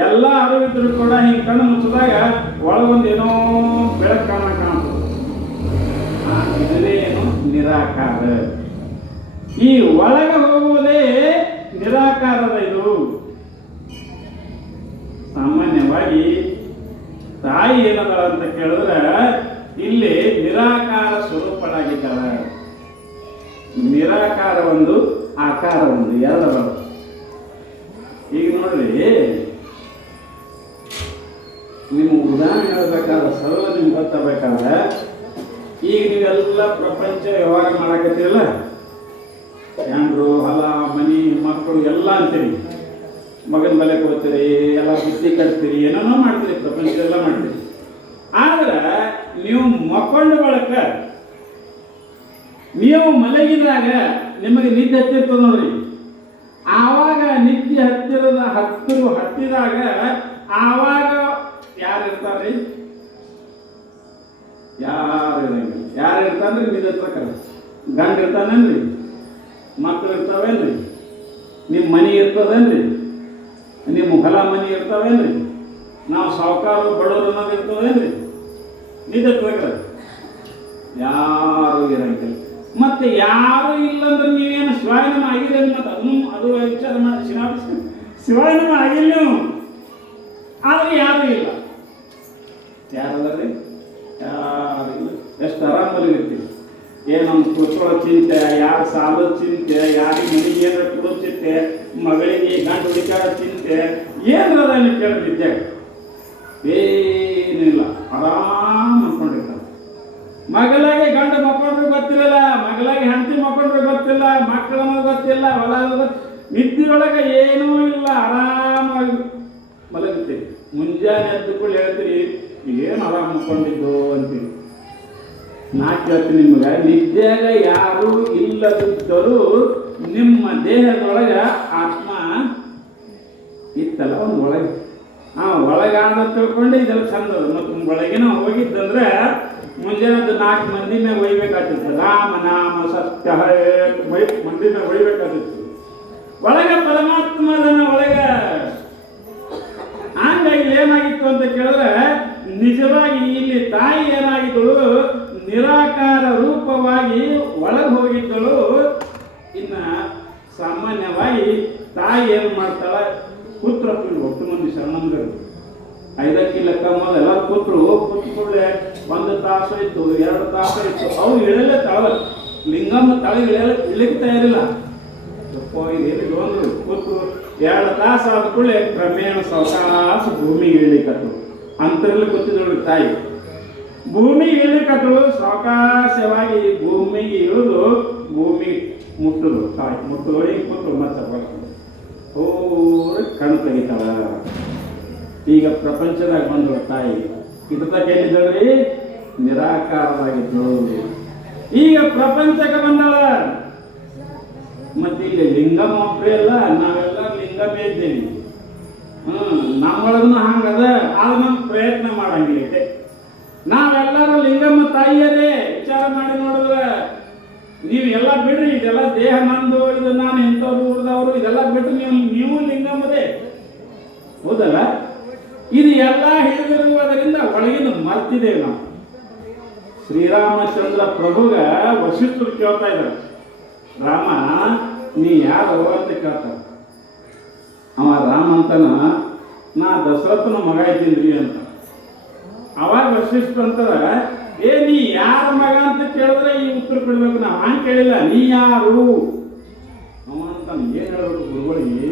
ಎಲ್ಲ ಅರಿವಿದ್ರು ಕೂಡ ಹಿಂಗೆ ಕಣ್ಣು ಮುಚ್ಚಿದಾಗ ಒಳಗೊಂದು ಏನೋ ಬೆಳಕು ಕಾಣಂಗೆ ಕಾಣ್ತದೆ. ಇದೇನು ನಿರಾಕಾರ. ಈ ಒಳಗೆ ಹೋಗುವುದೇ ನಿರಾಕಾರದ ಇದು. ಸಾಮಾನ್ಯವಾಗಿ ತಾಯಿ ಏನದ ಅಂತ ಕೇಳಿದ್ರೆ ಇಲ್ಲಿ ನಿರಾಕಾರ ಸ್ವರೂಪನಾಗಿದ್ದಾಳ. ನಿರಾಕಾರ ಒಂದು, ಆಕಾರ ಒಂದು, 2 ಅದಾವ. ಈಗ ನೋಡ್ರಿ, ನಿಮ್ಮ ಉದಾಹರಣೆ ಹೇಳ್ಬೇಕಾದ್ರೆ ಸರ್ವ ನಿಮ್ಗೆ ಗೊತ್ತಾಗಬೇಕಾದ್ರೆ, ಈಗ ನೀವೆಲ್ಲ ಪ್ರಪಂಚ ವ್ಯವಹಾರ ಮಾಡಕತ್ತೀರಲ್ಲ, ಹೆಂಡ್ರು ಹೊಲ ಮನಿ ಮಕ್ಕಳು ಎಲ್ಲ ಅಂತೀರಿ, ಮಗನ ಬೆಲೆ ಕೊಡ್ತೀರಿ, ಎಲ್ಲ ಬುದ್ಧಿ ಕಟ್ತೀರಿ, ಏನೇನೋ ಮಾಡ್ತೀರಿ, ಪ್ರಪಂಚದೆಲ್ಲ ಮಾಡ್ತೀರಿ. ಆದ್ರೆ ನೀವು ಮಕ್ಕೊಂಡು ಬಳಕ ನೀವು ಮಲಗಿದಾಗ ನಿಮಗೆ ನಿದ್ದೆ ಹತ್ತಿರ್ತದೆ ನೋಡ್ರಿ. ಆವಾಗ ನಿದ್ದೆ ಹತ್ತಿದಾಗ ಆವಾಗ ಯಾರು ಇರ್ತಾರ್ರಿ? ಯಾರು ಇರಂಗಿಲ್ಲ. ಯಾರು ಇರ್ತಾನ್ರಿ? ನಿಜ ಪ್ರಕಾರ ಗಂಡ ಇರ್ತಾನೇನ್ರಿ? ಮಕ್ಕಳು ಇರ್ತಾವೇನ್ರಿ? ನಿಮ್ಮ ಮನೆ ಇರ್ತದೇನ್ರಿ? ನಿಮ್ಮ ಹೊಲ ಮನೆ ಇರ್ತಾವೇನ್ರಿ? ನಾವು ಸಾವುಕಾರು ಬಡವರು ಅನ್ನೋದು ಇರ್ತದೇನ್ರಿ? ನಿಜ ಪ್ರಕಾರ ಯಾರು ಇರಂಗಿಲ್ಲ. ಮತ್ತೆ ಯಾರು ಇಲ್ಲ ಅಂದ್ರೆ ನೀವೇನು ಶಿವಾಯನಮ ಆಗಿದೆ ಮತ್ತೆ ಅದನ್ನು ಅದು ವಿಚಾರ ಮಾಡಿ ಶಿವಾಯನಮ ಆಗಿಲ್ಲ ನೀವು, ಆದರೆ ಯಾರು ಇಲ್ಲ. ಯಾರಲ್ಲರಿ? ಯಾರು ಇಲ್ಲ. ಎಷ್ಟು ಆರಾಮಲ್ಲಿ ಇರ್ತೀವಿ. ಏನೊಂದು ಕೂತ್ಕೊಳ್ಳೋ ಚಿಂತೆ, ಯಾರು ಸಾಲದ ಚಿಂತೆ, ಯಾರಿಗೆ ಮನೆಗೆ ಏನಾರ ಕೊಡೋ ಚಿಂತೆ, ಮಗಳಿಗೆ ಗಂಡು ಹುಡುಕಾಡೋ ಚಿಂತೆ, ಏನಾರ ಕೇಳಿ ವಿದ್ಯಾಗ ಏನಿಲ್ಲ, ಆರಾಮ್ ಅನ್ಕೊಂಡಿರ್ತಾರೆ. ಮಗಲಾಗೆ ಗಂಡು ಮಕ್ಕೊಂಡ್ರೆ ಗೊತ್ತಿರಲ್ಲ, ಮಗಲಾಗೆ ಹೆಂಡತಿ ಮಕ್ಕೊಂಡ್ರೆ ಗೊತ್ತಿಲ್ಲ, ಮಕ್ಕಳ ಗೊತ್ತಿಲ್ಲ, ಹೊಲ ನಿದ್ದಿರೊಳಗೆ ಏನೂ ಇಲ್ಲ, ಆರಾಮಾಗಿ ಮಲಗುತ್ತೀವಿ. ಮುಂಜಾನೆ ಎದ್ದುಕೊಂಡು ಹೇಳ್ತೀರಿ ಏನು ಆರಾಮ್ ಮಕ್ಕೊಂಡಿದ್ದು ಅಂತೀವಿ. ನಾ ಕೇಳ್ತೀನಿ ನಿಮ್ಗೆ, ನಿದ್ಯಾಗ ಯಾರು ಇಲ್ಲದಿದ್ದರೂ ನಿಮ್ಮ ದೇಹದೊಳಗೆ ಆತ್ಮ ಇತ್ತಲ್ಲ ಒಂದು ಒಳಗೆ, ಒಳಗಾದ ತಿಳ್ಕೊಂಡು ಇದೆಲ್ಲ ಚಂದದ. ಮತ್ತು ಒಳಗಿನ ಹೋಗಿದ್ದಂದ್ರೆ ಮುಂಜಾನೆ 4 ಮಂದಿ ಮೇಲೆ ಒಯ್ಬೇಕಾಗ್ತಿತ್ತು. ರಾಮ ನಾಮ ಸತ್ಯ ಮಂದಿ ಮೇಲೆ ಒಯ್ಬೇಕಾಗ್ತಿತ್ತು. ಒಳಗೆ ಪರಮಾತ್ಮನ ಒಳಗೆ. ಹಂಗಾಗಿ ಏನಾಗಿತ್ತು ಅಂತ ಕೇಳಿದ್ರೆ, ನಿಜವಾಗಿ ಇಲ್ಲಿ ತಾಯಿ ಏನಾಗಿದ್ದಳು, ನಿರಾಕಾರ ರೂಪವಾಗಿ ಒಳಗೆ ಹೋಗಿದ್ದಳು. ಇನ್ನು ಸಾಮಾನ್ಯವಾಗಿ ತಾಯಿ ಏನು ಮಾಡ್ತಾಳೆ, ಪುತ್ರ ಒಟ್ಟು ಮಂದಿ ಶರಣಂದರು 5ಕ್ಕೆ ಲೆಕ್ಕ ಮೊದಲು ಎಲ್ಲ ಕೂತ್ಕೊಳ್ಳೆ 1 ತಾಸು ಇತ್ತು, 2 ತಾಸು ಇತ್ತು. ಅವು ಇಳಲೆ ತಳ ಲಿಂಗಮ್ಮ ತಳ ಇಳಿಗೆ ತಯಾರಿಲ್ಲ. ಏನಿದು ಅಂದ್ರು ಕೂತು 2 ತಾಸು ಆದ ಕೂಡಲೇ ಕ್ರಮೇಣ ಸಾವಕಾಶ ಭೂಮಿಗೆ ಇಳಿಕತ್ತು. ಅಂತರಲ್ಲಿ ಕೂತಿದ್ದಳು ತಾಯಿ. ಭೂಮಿಗೆ ಇಳಿಕತ್ತಳು, ಸಾವಕಾಶವಾಗಿ ಭೂಮಿಗೆ ಇಳಿದು ಭೂಮಿ ಮುಟ್ಟಲು ತಾಯಿ ಮುಟ್ಟೋಡಿ ಕೂತು ಮತ್ತೆ ಕಣ್ಣು ತೆಗಿತಾಳ. ಈಗ ಪ್ರಪಂಚದಾಗ ಬಂದಳು ತಾಯಿ. ಇದಕ್ಕೆ ಏನಿದ್ದಳ್ರಿ? ನಿರಾಕಾರವಾಗಿದ್ದಳು. ಈಗ ಪ್ರಪಂಚಕ್ಕೆ ಬಂದಳ. ಮತ್ತೆ ಇಲ್ಲಿ ಲಿಂಗಮ್ಮ ಒಬ್ಬರೇ ಅಲ್ಲ, ನಾವೆಲ್ಲ ಲಿಂಗಮೇ ಇದ್ದೇವೆ. ನಮ್ಮೊಳಗೂ ಹಂಗದ, ಆದ್ರೆ ನಮ್ಮ ಪ್ರಯತ್ನ ಮಾಡಂಗಿಲ್ಲ. ನಾವೆಲ್ಲರೂ ಲಿಂಗಮ್ಮ ತಾಯಿಯರೇ. ವಿಚಾರ ಮಾಡಿ ನೋಡಿದ್ರೆ ನೀವು ಎಲ್ಲ ಬಿಡ್ರಿ, ಇದೆಲ್ಲ ದೇಹ ನಂದು, ಇದು ನಾನು ಇಂಥವ್ರು ಉಳಿದವರು, ಇದೆಲ್ಲ ಬಿಟ್ರೆ ನೀವು ಲಿಂಗಮ್ಮದೇ, ಹೌದಲ್ಲ? ಇದು ಎಲ್ಲ ಹಿಡಿದಿರುವುದರಿಂದ ಒಳಗಿನ ಮರ್ತಿದ್ದೇವೆ ನಾವು. ಶ್ರೀರಾಮಚಂದ್ರ ಪ್ರಭುಗ ವಶಿಷ್ಠರು ಕೇಳ್ತಾ ಇದ್ದಾರೆ, ರಾಮ ನೀ ಯಾರು ಅಂತ ಕೇಳ್ತಾರೆ. ಅವ ರಾಮ ಅಂತನ, ನಾ ದಶರಥನ ಮಗ ಇದ್ದೀನ್ರಿ ಅಂತ. ಅವಾಗ ವಶಿಷ್ಠ ಅಂತಾರ, ನೀ ಯಾರ ಮಗ ಅಂತ ಕೇಳಿದ್ರೆ ಈ ಉತ್ತರ ಕೊಡ್ಬೇಕು. ನಾವು ಹಂಗೆ ಕೇಳಿಲ್ಲ, ನೀ ಯಾರು ಅವ ಅಂತ ಏನ್ ಹೇಳ್ಬೇಕು ಗುರುಗಳಿಗೆ?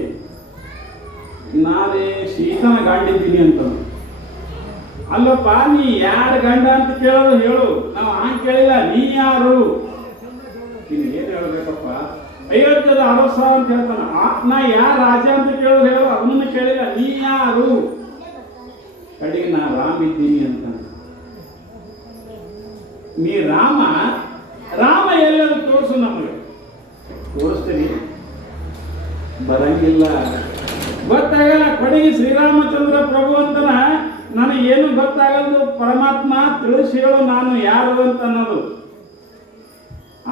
ನಾನೇ ಸೀತನ ಗಂಡಿದ್ದೀನಿ ಅಂತ. ಅಲ್ಲಪ್ಪ, ನೀ ಯಾರ ಗಂಡ ಅಂತ ಕೇಳೋದು ಹೇಳು, ನಾವು ಹಂಗೆ ಕೇಳಿಲ್ಲ, ನೀ ಯಾರು? ನೀನು ಏನ್ ಹೇಳ್ಬೇಕಪ್ಪ? ಅಯೋಧ್ಯದ ಅರಸ ಅಂತ ಹೇಳ್ತಾನ. ನಾ ಯಾರ ರಾಜ ಅಂತ ಕೇಳೋದು ಹೇಳು, ಅದನ್ನು ಕೇಳಿಲ್ಲ, ನೀ ಯಾರು? ಕಡೆಗೆ ನಾ ರಾಮ ಇದ್ದೀನಿ ಅಂತ. ನೀ ರಾಮ ಎಲ್ಲರೂ ತೋರಿಸು, ನಮಗೆ ತೋರಿಸ್ತೀನಿ. ಬರಂಗಿಲ್ಲ, ಗೊತ್ತಾಗಲ್ಲ. ಕಡೆಗೆ ಶ್ರೀರಾಮಚಂದ್ರ ಪ್ರಭು ಅಂತನ, ನನಗೇನು ಗೊತ್ತಾಗಲ್ದು, ಪರಮಾತ್ಮ ತಿಳಿಸಿ ಹೇಳು ನಾನು ಯಾರು ಅಂತ ಅನ್ನೋದು.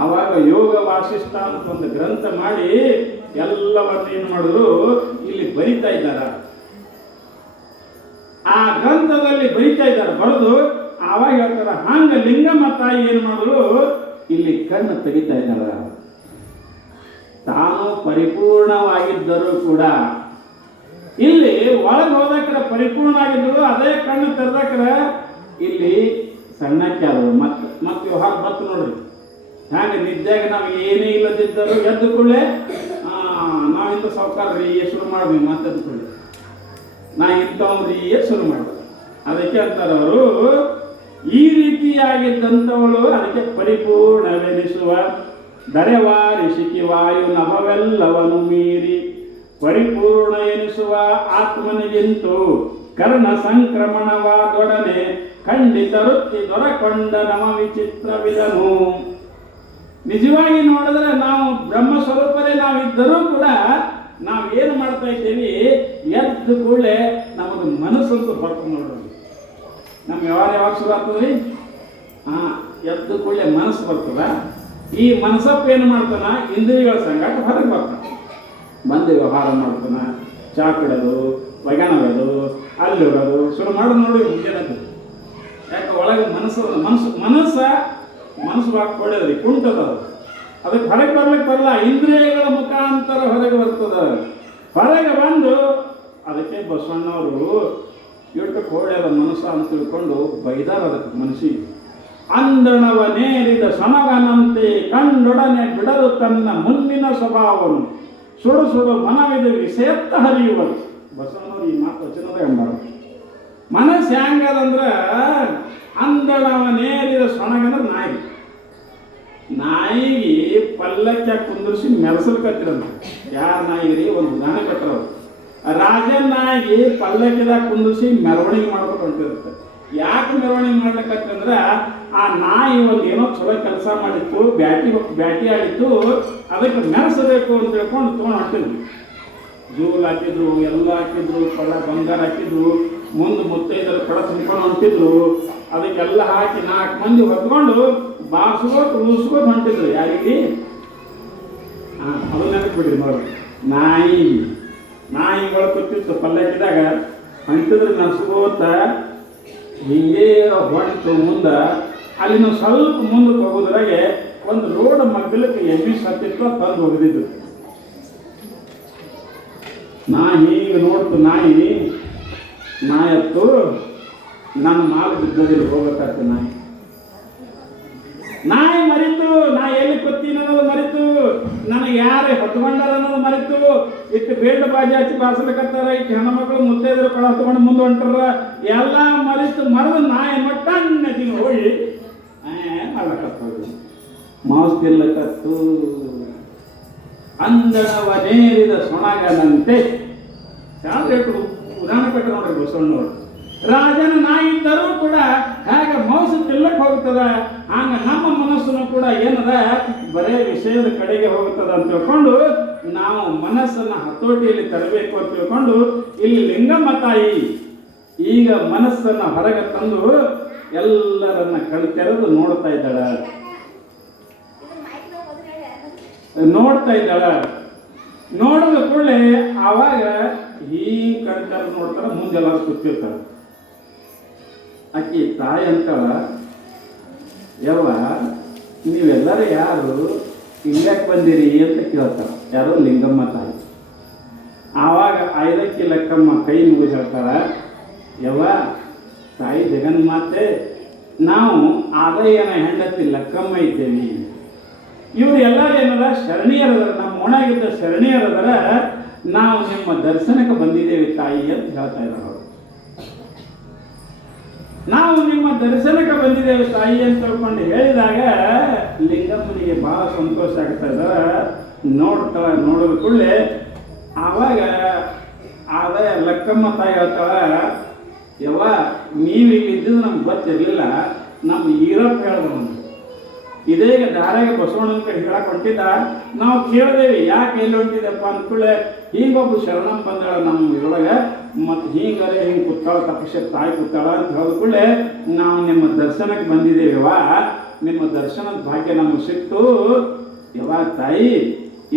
ಆವಾಗ ಯೋಗ ವಾಸಿಷ್ಠ ಅಂತ ಒಂದು ಗ್ರಂಥ ಮಾಡಿ ಎಲ್ಲವನ್ನ ಏನು ಮಾಡಿದ್ರು, ಇಲ್ಲಿ ಬರಿತಾ ಇದ್ದಾರೆ. ಆ ಗ್ರಂಥದಲ್ಲಿ ಬರಿತಾ ಇದ್ದಾರೆ, ಬರೆದು ಆವಾಗ ಹೇಳ್ತಾರ, ಹಂಗ ಲಿಂಗಮ್ಮ ತಾಯಿ ಏನು ಮಾಡಿದ್ರು, ಇಲ್ಲಿ ಕಣ್ಣು ತೆಗಿತಾ ಇದ್ದಾರ. ತಾನು ಪರಿಪೂರ್ಣವಾಗಿದ್ದರೂ ಕೂಡ ಇಲ್ಲಿ ಒಳಗೆ ಹೋದಕ್ರ ಪರಿಪೂರ್ಣ ಆಗಿದ್ರು, ಅದೇ ಕಣ್ಣು ತೆರೆದಕ್ರ ಇಲ್ಲಿ ಸಣ್ಣಕ್ಕೆ ಆದವು. ಮತ್ತೆ ವ್ಯವಹಾರ ಬತ್ತು ನೋಡ್ರಿ. ಹಾಗೆ ನಿದ್ದಾಗ ನಾವು ಏನೇ ಇಲ್ಲದಿದ್ದರೂ ಎದ್ದು ಕೂಡಲೇ ನಾವಿಂತ ಸಾವುಕಾರ್ರಿ ಶುರು ಮಾಡಿದ್ವಿ. ಮತ್ತೆ ಎದ್ದು ಕೂಡಲೇ ನಾ ಇಂಥವ್ರಿ ಶುರು ಮಾಡಿದೆ. ಅದಕ್ಕೆ ಅಂತಾರೆ ಅವರು, ಈ ರೀತಿಯಾಗಿದ್ದಂಥವಳು ಅದಕ್ಕೆ ಪರಿಪೂರ್ಣವೆನಿಸುವ ದರೆವಾರಿಸಿಕಿ ವಾಯು ನಭವೆಲ್ಲವನು ಮೀರಿ ಪರಿಪೂರ್ಣ ಎನಿಸುವ ಆತ್ಮನಿಗಿಂತೂ ಕರ್ಣ ಸಂಕ್ರಮಣವಾದೊಡನೆ ಖಂಡಿತ ವೃತ್ತಿ ದೊರಕೊಂಡ ನಮ ವಿಚಿತ್ರವಿದನು. ನಿಜವಾಗಿ ನೋಡಿದ್ರೆ ನಾವು ಬ್ರಹ್ಮ ಸ್ವರೂಪರೇ ನಾವಿದ್ದರೂ ಕೂಡ ನಾವು ಏನು ಮಾಡ್ತಾ ಇದ್ದೇವೆ, ಎದ್ದು ಕೂಡಲೇ ನಮಗೆ ಮನಸ್ಸಂತೂ ಹೊರತು ನೋಡೋದು. ನಮ್ಮ ವ್ಯವಹಾರ ಯಾವಾಗ ಶುರು ಆಗ್ತದ್ರಿ? ಎದ್ದು ಕೂಡಲೇ ಮನಸ್ಸು ಬರ್ತದ. ಈ ಮನಸ್ಸಪ್ಪ ಏನು ಮಾಡ್ತಾನ? ಇಂದ್ರಿಯಗಳ ಸಂಗಾಟ ಹೊರಗೆ ಬರ್ತಾನೆ. ಬಂದು ವ್ಯವಹಾರ ಮಾಡ್ತಾನ, ಚಾ ಕುಡೋದು, ಒಗ್ಯಾಣೋದು, ಅಲ್ಲಿ ಹೋಗೋದು ಶುರು ಮಾಡೋದು ನೋಡಿ ಮುಂಜಾನೆ. ಯಾಕೆ ಒಳಗೆ ಮನಸ್ಸು ಹಾಕೊಳ್ಳೋದ್ರಿ ಕುಂಟದ. ಅದಕ್ಕೆ ಹೊರಗೆ ಬರ್ಲಿಕ್ಕೆ ಬರಲ್ಲ, ಇಂದ್ರಿಯಗಳ ಮುಖಾಂತರ ಹೊರಗೆ ಬರ್ತದ. ಹೊರಗೆ ಬಂದು ಅದಕ್ಕೆ ಬಸವಣ್ಣವರು ಇಟ್ಟು ಕೋಳ್ಯದ ಮನಸ್ಸು ಅಂತ ತಿಳ್ಕೊಂಡು ಬೈದಾರ ಅದಕ್ಕೆ ಮನಸ್ಸಿಗೆ. ಅಂದಣವನೇರಿದ ಸನಗನಂತೆ ಕಂಡೊಡನೆ ಬಿಡಲು ತನ್ನ ಮುಂದಿನ ಸ್ವಭಾವವನ್ನು ಸುಡು ಸುಡು ಮನವಿದು ವಿಷಯತ್ತ ಹರಿಯುವರು. ಬಸವಣ್ಣವರು ಈ ಮಾತು ವಚನದ ಎಂಬಾರ. ಮನಸ್ಸು ಹೆಂಗದಂದ್ರೆ ಅಂದಣವನೇರಿದ ಸೊಣಗಂದ್ರೆ ನಾಯಿಗೆ ಪಲ್ಲಕ್ಕ ಕುಂದಿರಿಸಿ ಮೆರೆಸಲ್ಕತ್ತಿರಂತ. ಯಾರ ನಾಯಿಗ್ರಿ? ಒಂದು ಉದಾಹರಣೆ ಕೊಟ್ಟರು. ರಾಜನ ನಾಯಿಗೆ ಪಲ್ಲಕ್ಕಿದಾಗ ಕುಂದಿರಿಸಿ ಮೆರವಣಿಗೆ ಮಾಡ್ಬೇಕು ಅಂತಿರುತ್ತೆ. ಯಾಕೆ ಮೆರವಣಿಗೆ ಮಾಡ್ಲಿಕ್ಕಂದ್ರೆ ಆ ನಾಯಿ ಒಂದು ಏನೋ ಚಲೋ ಕೆಲಸ ಮಾಡಿತ್ತು, ಬ್ಯಾಟಿ ಆಡಿತ್ತು, ಅದಕ್ಕೆ ಮೆರೆಸಬೇಕು ಅಂತ ಹೇಳ್ಕೊಂಡು ತೊಗೊಂಡು ಹಾಕಿದ್ವಿ. ಜೂಲ್ ಹಾಕಿದ್ರು, ಎಲ್ಲ ಹಾಕಿದ್ರು, ಕೊಳ್ಳ ಬಂಗಾರ ಹಾಕಿದ್ರು, ಮುಂದೆ ಮುತ್ತೈದರು ಕಡ ತುಂಬ್ಕೊಂಡು ಹೊಂಟಿದ್ರು. ಅದಕ್ಕೆಲ್ಲ ಹಾಕಿ 4 ಮಂದಿ ಹೊತ್ಕೊಂಡು ಬಾರಿಸ್ಕೋತ ಉಳಿಸ್ಕೋತ ಹೊಂಟಿದ್ರು. ಯಾರಿಗೆ? ಅದು ನೆನಪಿಡ್ರಿ ನೋಡಿ. ನಾಯಿಗಳು ಕೂತಿತ್ತು ಪಲ್ಲಕ್ಕಿದಾಗ, ಹೊಂಟಿದ್ರೆ ನಡ್ಸ್ಕೋತ ಹಿಂಗೇ ಹೊಂಟು ಮುಂದೆ. ಅಲ್ಲಿನ ಸ್ವಲ್ಪ ಮುಂದಕ್ಕೆ ಹೋಗೋದ್ರಾಗೆ ಒಂದು ರೋಡ್ ಮಗ್ಗಲಕ್ಕೆ ಎಮ್ಮಿ ಸತ್ತಿತ್ತು, ತಂದು ಒಗೆದಿದ್ದು. ಹೀಗೆ ನೋಡ್ತು ನಾಯತ್ತು ನನ್ನ ಮಾಲು ಬಿದ್ದದಿಲ್ಲ, ಹೋಗ್ಬೇಕಾಗ್ತದೆ. ನಾಯಿ ಮರಿತು, ನಾ ಎಲ್ಲಿ ಕೊತ್ತೀನಿ ಅನ್ನೋದು ಮರಿತು, ನನಗೆ ಯಾರೇ ಹೊತ್ಕೊಂಡಾರ ಅನ್ನೋದು ಮರಿತು. ಇಟ್ಟು ಬೇಡ ಬಾಜಿ ಹಚ್ಚಿ ಬಾರಿಸ್ಲಿಕ್ಕತ್ತಾರ, ಇಟ್ಟು ಹೆಣ್ಮಕ್ಳು ಮುತ್ತೈದರು ಕಳ ಹೊತ್ಕೊಂಡು ಮುಂದೆ ಹೊಂಟಾರ, ಎಲ್ಲ ಮರೆದು ನಾಯಿ ಮಟ್ಟನ್ನತಿಗೆ ಹೋಗಿ ಮಾಡ್ಲಕತ್ತೋದು, ಮಾಂಸ ತಿನ್ಲಕತ್ತು. ಅಂದಣವನೇರಿದ ಸೊಣಗನಂತೆ. ಯಾವ್ದು ಉದಾಹರಣೆ ಕೊಟ್ಟು ನೋಡ್ರಿ ಬಸವಣ್ಣವರು. ರಾಜನ ನಾಯಿ ಇದ್ದರೂ ಕೂಡ ಹೇಗೆ ಮಾಂಸ ತಿಲ್ಲಕ್ಕೆ ಹೋಗ್ತದ, ಹಂಗ ನಮ್ಮ ಮನಸ್ಸನ್ನು ಕೂಡ ಏನದ ಬರೇ ವಿಷಯದ ಕಡೆಗೆ ಹೋಗ್ತದ ಅಂತ ತಿಳ್ಕೊಂಡು ನಾವು ಮನಸ್ಸನ್ನು ಹತೋಟಿಯಲ್ಲಿ ತರಬೇಕು ಅಂತ ತಿಳ್ಕೊಂಡು ಇಲ್ಲಿ ಲಿಂಗಮ್ಮ ತಾಯಿ ಈಗ ಮನಸ್ಸನ್ನು ಹೊರಗೆ ತಂದು ಎಲ್ಲರನ್ನ ಕಣ್ತೆರೆದು ನೋಡ್ತಾ ಇದ್ದಾಳ. ನೋಡಿದ ಕೂಡಲೇ ಆವಾಗ ಈ ಕಣ್ತಾರ ನೋಡ್ತಾರ, ಮುಂದೆಲ್ಲ ಕೂತಿರ್ತಾರ. ಆಕಿ ತಾಯಿ ಅಂತಾಳ, ಯವ್ವ ನೀವೆಲ್ಲರೂ ಯಾರು ಇಲ್ಲಕ್ಕೆ ಬಂದಿರಿ ಅಂತ ಕೇಳ್ತಾರ. ಯಾರೋ ಲಿಂಗಮ್ಮ ತಾಯಿ. ಆವಾಗ ಐದಕ್ಕಿ ಲಕ್ಕಮ್ಮ ಕೈ ಮುಗಿದು ಹೇಳ್ತಾರ, ಯವ್ವ ತಾಯಿ ಜಗನ್ಮಾತೆ, ನಾವು ಆದಯ್ಯನ ಹೆಂಡತಿ ಲಕ್ಕಮ್ಮ ಇದ್ದೇವೆ. ಇವ್ರು ಎಲ್ಲರೂ ಏನದ ಶರಣಿಯರದರ, ನಮ್ಮ ಒಣಗಿದ್ದ ಶರಣಿಯರದರ, ನಾವು ನಿಮ್ಮ ದರ್ಶನಕ್ಕೆ ಬಂದಿದ್ದೇವೆ ತಾಯಿ ಅಂತ ಹೇಳ್ತಾ ಇದ್ದಾರೆ. ನಾವು ನಿಮ್ಮ ದರ್ಶನಕ್ಕೆ ಬಂದಿದ್ದೇವೆ ತಾಯಿ ಅಂತ ತಿಳ್ಕೊಂಡು ಹೇಳಿದಾಗ ಲಿಂಗಮ್ಮನಿಗೆ ಬಹಳ ಸಂತೋಷ ಆಗ್ತಾ ಇದ್ದಾರೆ. ನೋಡಿದ ಕೂಡಲೇ ಆವಾಗ ಆದ ಲಕ್ಕಮ್ಮ ತಾಯಿ ಹೇಳ್ತಾಳ, ಯವ್ವ ನೀವು ಇಲ್ಲಿ ಇದ್ದಿದ್ದು ನಮ್ಗೆ ಗೊತ್ತಿರಲಿಲ್ಲ, ನಮ್ಮ ಈರಪ್ಪ ಹೇಳ್ದ ನಮ್ಗೆ. ಇದೇ ದಾರಾಗ ಬಸವಣ್ಣನ ಕಡೆ ಹೇಳಕ್ ಹೊಂಟಿದ್ದ, ನಾವು ಕೇಳಿದೇವಿ ಯಾಕೆ ಎಲ್ಲಿ ಹೊಂಟಿದೆಪ್ಪ ಅಂದ್ಕೂಳೆ ಹೀಗೊಬ್ಬ ಶರಣಂ ಬಂದಾಳ ನಮ್ಮ ಇದ್ರೊಳಗೆ, ಮತ್ತು ಹಿಂಗರೆ ಹಿಂಗೆ ಕೂತಾಳ ತಪಸ್ಸೆ ತಾಯಿ ಕೂತಾಳ ಅಂತ ಹೇಳಿದ ಕೂಡಲೇ ನಾವು ನಿಮ್ಮ ದರ್ಶನಕ್ಕೆ ಬಂದಿದ್ದೇವಾ, ನಿಮ್ಮ ದರ್ಶನದ ಭಾಗ್ಯ ನಮಗೆ ಸಿಕ್ತು. ಯವ್ವ ತಾಯಿ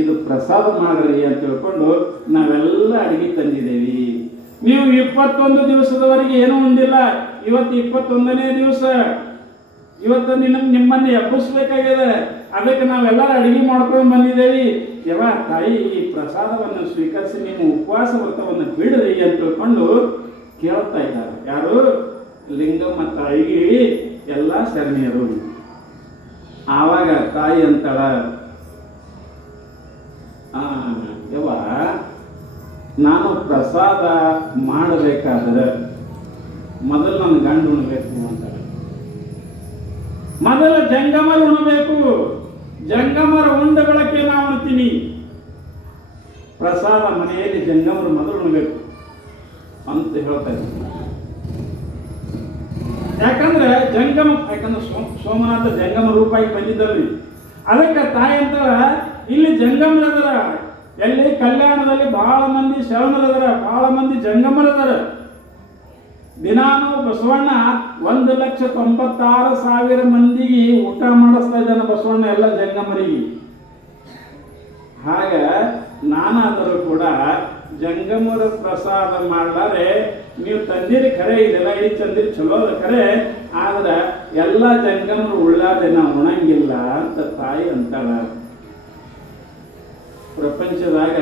ಇದು ಪ್ರಸಾದ ಮಾಡ್ರಿ ಅಂತ ತಿಳ್ಕೊಂಡು ನಾವೆಲ್ಲ ಅಡಿಗೆ ತಂದಿದ್ದೇವೆ. ನೀವು 21 ದಿವಸದವರೆಗೆ ಏನೂ ಉಂಡಿಲ್ಲ, ಇವತ್ತು 21ನೇ ದಿವಸ. ಇವತ್ತು ನಿಮ್ಮನ್ನು ಎಬ್ಬಿಸ್ಬೇಕಾಗಿದೆ, ಅದಕ್ಕೆ ನಾವೆಲ್ಲ ಅಡಿಗೆ ಮಾಡ್ಕೊಂಡು ಬಂದಿದ್ದೇವೆ. ಯವ್ವ ತಾಯಿ ಈ ಪ್ರಸಾದವನ್ನು ಸ್ವೀಕರಿಸಿ ನಿಮ್ಮ ಉಪವಾಸ ವ್ರತವನ್ನು ಬಿಡ್ರಿ ಅಂತ ತಿಳ್ಕೊಂಡು ಕೇಳ್ತಾ ಇದ್ದಾರೆ. ಯಾರು? ಲಿಂಗಮ್ಮ ತಾಯಿಗೆ ಎಲ್ಲ ಶರಣೀಯರು. ಆವಾಗ ತಾಯಿ ಅಂತಾಳ, ಯವ್ವ ನಾನು ಪ್ರಸಾದ ಮಾಡಬೇಕಾದ್ರೆ ಮೊದಲು ನನ್ನ ಗಂಡು ಉಣ್ಬೇಕು ಅಂತಾಳೆ. ಮೊದಲ ಜಂಗಮರು ಉಣಬೇಕು, ಜಂಗಮರ ಉಂಡ ಬಳಕೆ ನಾವು ಉಣ್ತೀನಿ. ಪ್ರಸಾದ ಮನೆಯಲ್ಲಿ ಜಂಗಮರು ಮೊದಲು ಉಣಬೇಕು ಅಂತ ಹೇಳ್ತಾ ಇದ್ದೀನಿ. ಯಾಕಂದ್ರೆ ಸೋಮನಾಥ ಜಂಗಮ ರೂಪಾಯಿ ಬಂದಿದ್ದಲ್ರಿ, ಅದಕ್ಕೆ ತಾಯಿ ಅಂತಾರ ಇಲ್ಲಿ ಜಂಗಮರದರ, ಎಲ್ಲಿ ಕಲ್ಯಾಣದಲ್ಲಿ ಬಹಳ ಮಂದಿ ಶರಣರದರ, ಬಹಳ ಮಂದಿ ಜಂಗಮರದರ. ದಿನಾನು ಬಸವಣ್ಣ 1,96,000 ಮಂದಿಗೆ ಊಟ ಮಾಡಿಸ್ತಾ ಇದ್ದಾನೆ ಬಸವಣ್ಣ ಎಲ್ಲ ಜಂಗಮರಿಗೆ. ಹಾಗ ನಾನಾದರೂ ಕೂಡ ಜಂಗಮರ ಪ್ರಸಾದ ಮಾಡ್ಲಾರೆ ನೀವು ತಂದಿರಿ ಖರೆ, ಇದೆಲ್ಲ ಇಡೀ ತಂದಿರಿ ಚಲೋ ಅದ ಖರೆ, ಆದ್ರೆ ಎಲ್ಲ ಜಂಗಮರು ಉಳ್ಳಾದೇನ ಉಣಂಗಿಲ್ಲ ಅಂತ ತಾಯಿ ಅಂತಾಳ. ಪ್ರಪಂಚದಾಗ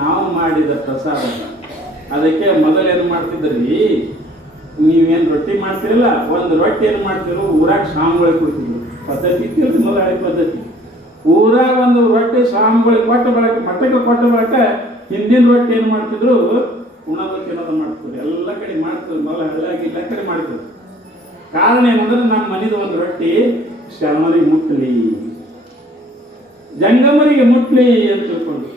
ನಾವು ಮಾಡಿದ ಪ್ರಸಾದ ಅದಕ್ಕೆ ಮೊದಲೇನು ಮಾಡ್ತಿದ್ರಿ, ನೀವೇನು ರೊಟ್ಟಿ ಮಾಡ್ತಿರಲ್ಲ, ಒಂದು ರೊಟ್ಟಿ ಏನು ಮಾಡ್ತಿರೋ ಊರಾಗ ಸ್ವಾಮಿಗಳಿಗೆ ಕೊಡ್ತಿದ್ರು ಪದ್ಧತಿ ಇತ್ತಿಲ್ಲ, ಮೊದಲ ಪದ್ಧತಿ. ಊರಾಗ ಒಂದು ರೊಟ್ಟಿ ಸ್ವಾಮಿಗಳಿಗೆ ಕೊಟ್ಟ ಬಳಕ ಮಠಕ್ಕೆ ಕೊಟ್ಟ ಬಳಕ ಹಿಂದಿನ ರೊಟ್ಟಿ ಏನು ಮಾಡ್ತಿದ್ರು ಉಣೋದು ತಿನ್ನೋದು ಮಾಡ್ತಿದ್ರು, ಎಲ್ಲ ಕಡೆ ಮಾಡ್ತಿದ್ರು, ಮೊದಲ ಹಳ್ಳಾಗಿ ಎಲ್ಲ ಕಡೆ ಮಾಡ್ತಿದ್ರು. ಕಾರಣ ಏನಂದ್ರೆ ನಮ್ಮ ಮನೆದು ಒಂದು ರೊಟ್ಟಿ ಶ್ಯಾಮರಿಗೆ ಮುಟ್ಟಲಿ, ಜಂಗಮರಿಗೆ ಮುಟ್ಲಿ ಅಂತ ತಿಳ್ಕೊಂಡು.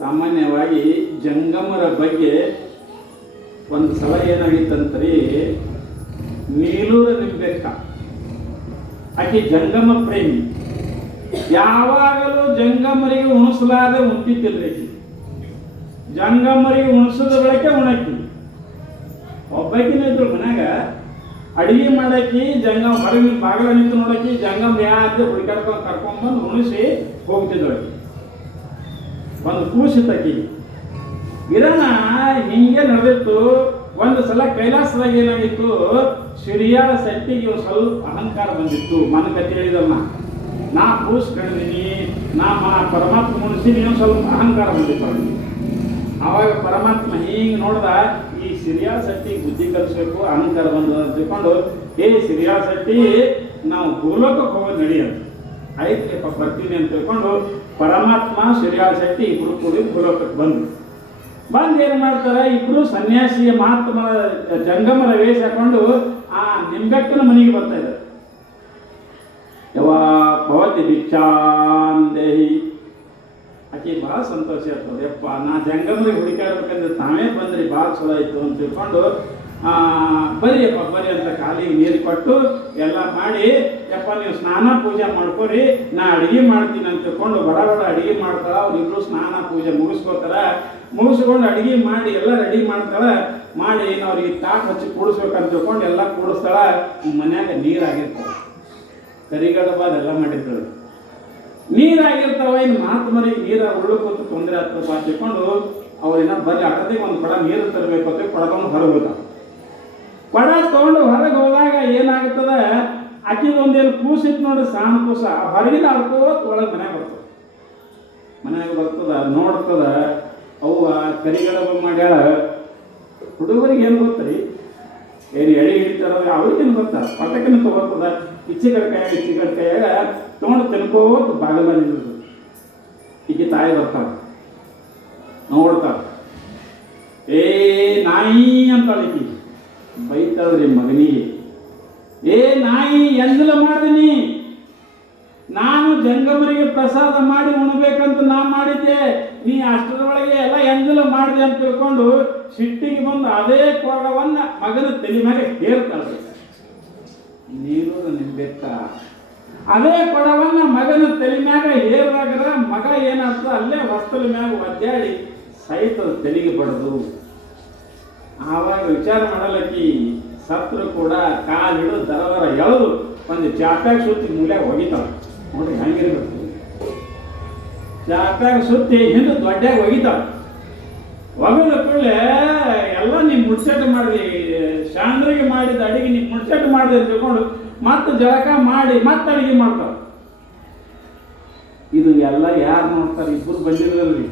ಸಾಮಾನ್ಯವಾಗಿ ಜಂಗಮರ ಬಗ್ಗೆ ಒಂದು ಸಲ ಏನಾಗಿತ್ತಂತ್ರಿ, ನೀಲೂರ ನಿಂಬೆಕ್ಕ ಆಕೆ ಜಂಗಮ ಪ್ರೇಮಿ, ಯಾವಾಗಲೂ ಜಂಗಮರಿಗೆ ಉಣಿಸಲಾದೆ ಉಂಟಿತ್ತಿಲ್ರಿ. ಜಂಗಮರಿಗೆ ಉಣಿಸದ ಬಳಕೆ ಉಣಕಿ ಒಬ್ಬಕಿನ ಇದ್ರು ಮನ್ಯಾಗ ಅಡಿಗೆ ಮಾಡಾಕಿ, ಜಂಗಮ ಹೊರಗಿನ ಬಾಗಿಲ ನಿಂತು ನೋಡಕಿ, ಜಂಗಮ ಯಾರು ಹುಡುಕಾಡ್ಕೊಂಡು ಕರ್ಕೊಂಡ್ಬಂದು ಉಣಿಸಿ ಹೋಗ್ತಿದ್ರು. ಒಂದು ಕೂಸಿತಕಿ ಇರೋಣ ಹಿಂಗೆ ನಡೆದಿತ್ತು. ಒಂದು ಸಲ ಕೈಲಾಸದಾಗ ಏನಾಗಿತ್ತು, ಸಿರಿಯಾಳ ಶೆಟ್ಟಿಗೆ ಸ್ವಲ್ಪ ಅಹಂಕಾರ ಬಂದಿತ್ತು. ಮನ ಕತೆ ಹೇಳಿದಲ್ಲ, ನಾ ಕೂಸ್ ಕಂಡಿನಿ, ನಾ ಪರಮಾತ್ಮ ಮುಣಿಸಿ ನೀವು ಸ್ವಲ್ಪ ಅಹಂಕಾರ ಬಂದಿತ್ತು ಅವನಿಗೆ. ಆವಾಗ ಪರಮಾತ್ಮ ಹಿಂಗೆ ನೋಡ್ದ, ಈ ಸಿರಿಯಾಳ ಶೆಟ್ಟಿಗೆ ಬುದ್ಧಿ ಕಲಿಸ್ಬೇಕು, ಅಹಂಕಾರ ಬಂದ ಅಂತ ತಿಳ್ಕೊಂಡು, ಏ ಸಿರಿಯಾಳ ಶೆಟ್ಟಿ ನಾವು ಭೂಲೋಕಕ್ಕೆ ಹೋಗೋದು ನಡೆಯೋದು, ಆಯ್ತಪ್ಪ ಬರ್ತೀನಿ ಅಂತ ತಿಳ್ಕೊಂಡು ಪರಮಾತ್ಮ ಸಿರಿಯಾಳ ಶೆಟ್ಟಿ ಇಬ್ರು ಕೂಡಿ ಭೂಲೋಕಕ್ಕೆ ಬಂದು ಏನು ಮಾಡ್ತಾರೆ, ಇಬ್ರು ಸನ್ಯಾಸಿಯ ಮಹಾತ್ಮರ ಜಂಗಮರ ವೇಷ ಹಾಕೊಂಡು ಆ ನಿಂಬೆಕ್ಕನ ಮನೆಗೆ ಬರ್ತಾ ಇದ್ದಾರೆ. ಯವಾ ಭವತಿ ಭಿಕ್ಷಾಂದೇಹಿ, ಆಕೆ ಭಾಳ ಸಂತೋಷ ಆಗ್ತದೆ. ಯಪ್ಪ ನಾ ಜಂಗಮರಿಗೆ ಹುಡುಕಾಡ್ಬೇಕಂದ್ರೆ ತಾವೇ ಬಂದ್ರಿ, ಭಾಳ ಚಲೋ ಆಯಿತು ಅಂತ ತಿಳ್ಕೊಂಡು ಬರೀಯಪ್ಪ ಬರ್ರಿ ಅಂತ ಕಾಲಿಗೆ ನೀರು ಕೊಟ್ಟು ಎಲ್ಲ ಮಾಡಿ, ಯಪ್ಪ ನೀವು ಸ್ನಾನ ಪೂಜೆ ಮಾಡ್ಕೊರಿ, ನಾ ಅಡುಗೆ ಮಾಡ್ತೀನಿ ಅಂತ ತಿಳ್ಕೊಂಡು ಬಡ ಅಡುಗೆ ಮಾಡ್ತಾಳ. ಅವ್ರಿಬ್ರು ಸ್ನಾನ ಪೂಜೆ ಮುಗಿಸ್ಕೋತಾರ. ಮುಗಿಸ್ಕೊಂಡು ಅಡುಗೆ ಮಾಡಿ ಎಲ್ಲ ರೆಡಿ ಮಾಡ್ತಾಳ. ಮಾಡಿ ಅವ್ರಿಗೆ ತಾಟ್ ಹಚ್ಚಿ ಕೂಡಿಸ್ಬೇಕಂತ ತಿಳ್ಕೊಂಡು ಎಲ್ಲ ಕೂಡಿಸ್ತಾಳ. ಮನ್ಯಾಗ ನೀರಾಗಿರ್ತಾವೆ, ಕರಿಗಡಬಾದ ಎಲ್ಲ ಮಾಡಿರ್ತಾಳೆ, ನೀರಾಗಿರ್ತಾವ. ಇನ್ನು ಮಹಾತ್ಮರಿಗೆ ನೀರ ಉಳ್ಕೋತು ತೊಂದರೆ ಆಗ್ತಪ್ಪ ಅಂತ ತಿಳ್ಕೊಂಡು ಅವ್ರೇನ ಬರ್ರಿ ಅಟದಿಗೆ ಒಂದು ಕೊಡ ನೀರು ತರಬೇಕು ಅಂತ ಕೊಡ ತೊಗೊಂಡು ಹೊರಗೆ ಹೋದ. ಕೊಡ ತೊಗೊಂಡು ಹೊರಗೆ ಹೋದಾಗ ಏನಾಗ್ತದ, ಆಕಿದೊಂದೇನು ಕೂಸಿತ್ತು ನೋಡಿ, ಸಣ್ಣ ಕೂಸ, ಹೊರಗಿನ ಆಡ್ಕೋತ್ ಒಳಗೆ ಮನ್ಯಾಗ ಬರ್ತದೆ. ಮನ್ಯಾಗ ಬರ್ತದ, ನೋಡ್ತದ, ಅವ್ವ ಕರಿಗಡಬ ಮಾಡ್ಯಾಳ. ಹುಡುಗರಿಗೆ ಏನು ಗೊತ್ತರಿ, ಏನು ಎಳೆ ಹಿಡಿತಾರ ಅವ್ರಿಗೇನು ಗೊತ್ತ, ಪಟಕನ ತಗೋತದ, ಇಚ್ಚಿಗಡ ಕೈಯಾಗ ತೊಗೊಂಡು ತಿನ್ಕೋತ ಬಾಗಲ ನಿಲ್ತದ. ಈಕೆ ತಾಯಿ ಬರ್ತಾಳ, ನೋಡ್ತಾಳ, ಏ ನಾಯಿ ಅಂತಾಳ. ಈಕಿ ಬೈತಾಳ್ರಿ ಮಗನಿಗೆ, ಏ ನಾಯಿ ಎಂದಲ ಮಾಡಿದೀನಿ, ನಾನು ಜಂಗಮರಿಗೆ ಪ್ರಸಾದ ಮಾಡಿ ಉಣ್ಬೇಕಂತ ನಾ ಮಾಡಿದ್ದೆ, ನೀ ಅಷ್ಟರೊಳಗೆ ಎಲ್ಲ ಎಂದಲ ಮಾಡಿದೆ ಅಂತ ತಿಳ್ಕೊಂಡು ಸಿಟ್ಟಿಗೆ ಬಂದು ಅದೇ ಕೊಡವನ್ನ ಮಗನ ತಲೆ ಮೇಲೆ ಹೇರ್ತಾಳೆ. ನೀರು ನಿಂಬೆಕ್ಕ ಅದೇ ಕೊಡವನ್ನ ಮಗನ ತಲೆ ಮ್ಯಾಗ ಹೇರ್ದಾಗರ ಮಗ ಏನಾಗ್ತದ ಅಲ್ಲೇ ಹೊಸ್ತಲ ಮ್ಯಾಗ ಒದ್ದಾಡಿ ಸಹಿತದ ತಲೆಗೆ ಬಡದು. ಆವಾಗ ವಿಚಾರ ಮಾಡಲಕ್ಕಿ ಸತ್ರು ಕೂಡ ಕಾಲಿಡು ದರದರ ಎಳೆದು ಒಂದು ಚಾಪ್ಯಾಗ ಸುತ್ತಿ ಮೂಲ್ಯಾಗ ಒಗಿತಾಳ. ನೋಡ್ರಿ ಹಂಗಿರ್ಬೇಕು, ಚಾಪ್ಯಾಗ ಸುತ್ತಿ ಹಿಂದೆ ದೊಡ್ಡಾಗ ಒಗಿತಾಳ. ಒಗದ ಕೂಡಲೇ ಎಲ್ಲ ನೀವು ಮುಡ್ಸೆಟ್ಟು ಮಾಡಿದೆ, ಶಾಂದ್ರಿಗೆ ಮಾಡಿದ ಅಡಿಗೆ ನೀವು ಮುಡ್ಸೆಟ್ಟು ಮಾಡಿದೆ ಅಂತ ತಿಳ್ಕೊಂಡು ಮತ್ತೆ ಜಳಕ ಮಾಡಿ ಮತ್ತೆ ಅಡಿಗೆ ಮಾಡ್ತಾಳೆ. ಇದು ಎಲ್ಲ ಯಾರು ನೋಡ್ತಾರೆ, ಇಬ್ಬರು ಬಂದಿದ್ರಲ್ರಿ.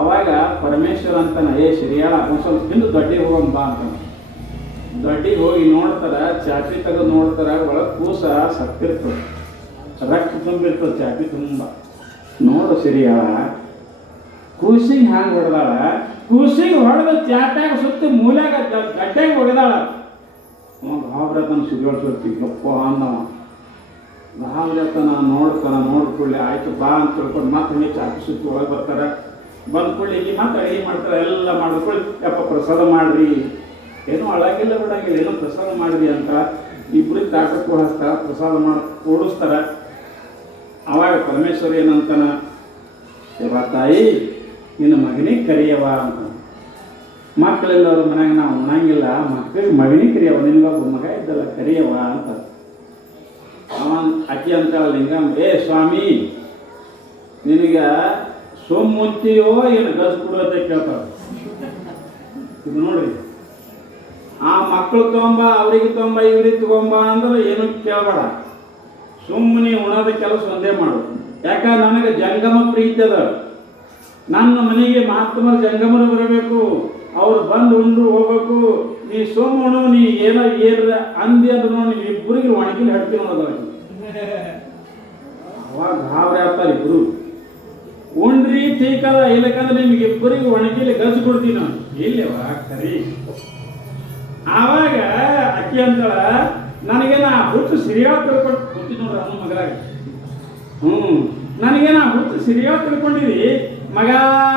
ಅವಾಗ ಪರಮೇಶ್ವರ ಅಂತಾನ, ಏ ಸಿರಿಯಾಳ ಒಂದು ಸ್ವಲ್ಪ ಹಿಂದೆ ದೊಡ್ಡಿಗೆ ಹೋಗಂಬ ಅಂತಾನೆ. ದೊಡ್ಡಿಗೆ ಹೋಗಿ ನೋಡ್ತಾರ, ಚಾಪಿ ತೆಗೆದು ನೋಡ್ತಾರ, ಒಳಗೆ ಕೂಸ ಸತ್ತಿರ್ತದೆ, ರಕ್ತ ತುಂಬಿರ್ತದೆ ಚಾಪಿ ತುಂಬ. ನೋಡು ಸಿರಿಯಾಳ ಕೂಸಿಗೆ ಹ್ಯಾಂಗೆ ಹೊಡೆದಾಳ, ಕೂಸಿಗೆ ಹೊಡೆದ ಚಾಟ್ಯಾಗ ಸುತ್ತಿ ಮೂಲ್ಯಾಗ ಗಡ್ಡೆಗೆ ಹೊಡೆದಾಳ. ಗಾಬ್ರತನ ಸಿಗೋಳ್ಸೋತಿಗಪ್ಪ ಅಂದವ. ಗಾಬ್ರತನ ನೋಡ್ಕೊಳ್ಳಿ ಆಯ್ತು ಬಾ ಅಂತ ತಿಳ್ಕೊಂಡು ಮತ್ತೆ ಹಂಗೆ ಚಾಪಿ ಸುತ್ತಿ ಒಳಗೆ ಬರ್ತಾರೆ. ಬಂದ್ಕೊಳ್ಳಿ ಇಲ್ಲಿ ಮತ್ತೆ ಅಡುಗೆ ಮಾಡ್ತಾರೆ, ಎಲ್ಲ ಮಾಡ್ಕೊಳ್ಳಿ, ಯಪ್ಪ ಪ್ರಸಾದ ಮಾಡ್ರಿ, ಏನೂ ಅಳಾಗಿಲ್ಲ ಬಿಡಂಗಿಲ್ಲ, ಏನೋ ಪ್ರಸಾದ ಮಾಡಿರಿ ಅಂತ ಇಬ್ಬರಿಗೆ ತಾಟಕ್ಕೂ ಹಚ್ತಾರ, ಪ್ರಸಾದ ಮಾಡಿ ಕೂಡಿಸ್ತಾರ. ಆವಾಗ ಪರಮೇಶ್ವರ ಏನಂತಾನ, ಯವ್ವ ತಾಯಿ ನಿನ್ನ ಮಗನಿಗೆ ಕರಿಯವ ಅಂತ. ಮಕ್ಕಳೆಲ್ಲ ಅವ್ರ ಮನ್ಯಾಗ ನಾವು ಉಣಂಗಿಲ್ಲ, ಮಕ್ಕಳಿಗೆ ಮಗನಿಗೆ ಕರಿಯವ, ನಿನಗೊಬ್ಬ ಮಗ ಇದ್ದಲ್ಲ ಕರಿಯವ ಅಂತ. ಅವನ್ ಅಕ್ಕಿ ಅಂತ ಲಿಂಗಮ್ಮ, ಏ ಸ್ವಾಮಿ ನಿನಗೆ ಸೋಮಂತಿಯೋ ಏನು ಗಸ್ ಕೊಡು ಅಂತ ಕೇಳ್ತಾಳೆ. ಇದು ನೋಡ್ರಿ, ಆ ಮಕ್ಕಳು ತೊಗೊಂಬ, ಅವ್ರಿಗೆ ತೊಗೊಂಬ, ಇವ್ರಿಗೆ ತಗೊಂಬ ಅಂದ್ರೆ ಏನು ಕೇಳಬೇಡ, ಸುಮ್ಮನೆ ಉಣದ ಕೆಲಸ ಒಂದೇ ಮಾಡು. ಯಾಕ ನನಗೆ ಜಂಗಮ ಪ್ರೀತಿ ಅದ, ನನ್ನ ಮನೆಗೆ ಮಹಾತ್ಮರ ಜಂಗಮರು ಬರಬೇಕು, ಅವ್ರು ಬಂದು ಉಂಡು ಹೋಗ್ಬೇಕು. ನೀ ಸೋಮ ಉಣು, ನೀ ಏನೋ ಏನ ಅಂದಿ ಅಂದ್ರೆ ನೋಡಿ ಇಬ್ಬರಿಗೆ ಒಣಗಿಲಿ ಹಡ್ತೀನಿ ಅನ್ನೋದು. ಅವಾಗ ಗಾಬರಿ ಆಗ್ತಾರೆ ಇಬ್ರು. ಉಂಡ್ರಿ ಟೀಕದ, ಇಲ್ಲಕಂದ್ರೆ ನಿಮ್ಗೆ ಇಬ್ಬರಿಗೆ ಒಣಗಿಲಿ ಗಜ್ ಕೊಡ್ತೀನಿ ನಾನು. ಇಲ್ಲವಾ ಕರಿ. ಆವಾಗ ಅಕ್ಕಿ ಅಂತಳ, ನನಗೆ ನಾ ಹುಟ್ಟು ಸಿರಿಯಾಳ ತಿಳ್ಕೊಂಡು ಗೊತ್ತಿ ನೋಡ್ರಿ ಅವನ ಮಗರಾಗ. ನನಗೆ ನಾ ಹುಟ್ಟು ಸಿರಿಯಾಳ ತಿಳ್ಕೊಂಡಿರಿ ಮಗ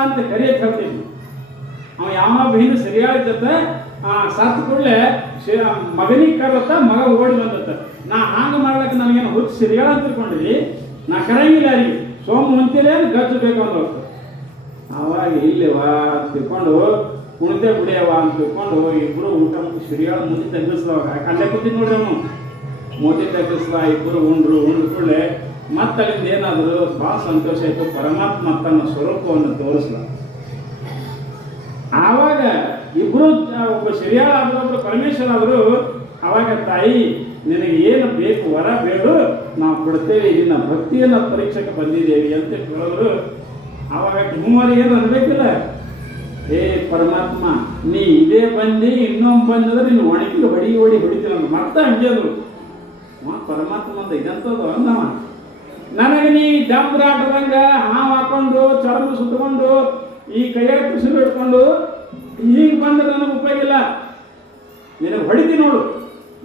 ಅಂತ ಕರಿಯಕ್ಕೆ ಹೇಳ್ತೀನಿ. ಅವ ಯಾವನೊಬ್ಬ ಹಿಂದೆ ಸರಿಯಾಗಿದ್ದ ಸತ್ತು ಕೂಡಲೇ ಮಗನಿಗೆ ಕರತ್ತ, ಮಗ ಓಡಿ ಬಂದತ್ತ. ನಾ ಹಂಗೆ ಮಾಡ್ಲಿಕ್ಕೆ ನನಗೇನು ಹುಟ್ಟು ಸಿರಿಯಾಳ ಅಂತ ತಿಳ್ಕೊಂಡಿರಿ, ನಾ ಕರಂಗಿಲ್ಲ ರೀ, ಸೋಮ ಹೊಂತಿಲ್ಲ ಗಚ್ಚು ಬೇಕು ಅಂತ. ಆವಾಗ ಇಲ್ಲವಾ ಅಂತ ತಿಳ್ಕೊಂಡು ಕುಣಿತೆ ಬಿಡಿಯವ ಅಂತ ತಿಳ್ಕೊಂಡು ಇಬ್ಬರು ಊಟ ಮುಗಿ ಸಿರಿಯಾಳ ಮುದ್ದೆ ತಗ್ಗಿಸ್ದವಾಗ ಅಲ್ಲೇ ಕೂತಿದ್ದು ನೋಡ್ರಿ ಅವನು. ಮುದ್ದೆ ತಗ್ಗಿಸ್ದ, ಇಬ್ಬರು ಉಂಡ್ರು ಕೂಡಲೇ ಮತ್ತೆ ಅಲ್ಲಿಂದ ಏನಾದರೂ ಭಾಳ ಸಂತೋಷ ಆಯಿತು. ಪರಮಾತ್ಮ ತನ್ನ ಸ್ವರೂಪವನ್ನು ತೋರಿಸ್ದ. ಆವಾಗ ಇಬ್ಬರು, ಒಬ್ಬ ಸಿರಿಯಾಳ ಆದರೂ ಒಬ್ಬರು ಪರಮೇಶ್ವರ ಆದರೂ, ಆವಾಗ ತಾಯಿ ನಿನಗೆ ಏನು ಬೇಕು ವರ ಬೇಡು ನಾವು ಕೊಡ್ತೇವೆ, ನಿನ್ನ ಭಕ್ತಿಯನ್ನು ಪರೀಕ್ಷೆಗೆ ಬಂದಿದ್ದೇವೆ ಅಂತ ಕೇಳಿದ್ರು. ಆವಾಗ ಮೂವರಿಗೆ ಏನು ಅನ್ಬೇಕಿಲ್ಲ, ಏ ಪರಮಾತ್ಮ ನೀ ಇದೇ ಬಂದು ಇನ್ನೊಂದು ಬಂದ್ರೆ ನೀನು ಒಣಗಿಗೆ ಹೊಡಿತೀನಿ ಅಂತ ಮತ್ತೆ ಹಂಗೆ ಅಂದ್ರು. ಪರಮಾತ್ಮ ಅಂತ ಇದಂತದ್ದು ಅಂದವ, ನನಗೆ ನೀ ಡಂಬ್ರಾಟದಂಗ ಹಾವು ಹಾಕೊಂಡು ಚರ್ಮ ಸುತ್ತಕೊಂಡು ಈ ಕೈಯಾಗ ಕುಸಿಲು ಇಟ್ಕೊಂಡು ಈಗ ಬಂದ್ರೆ ನನಗೆ ಉಪಯೋಗ ಇಲ್ಲ, ನಿನಗೆ ಹೊಡಿತೀನಿ ನೋಡು,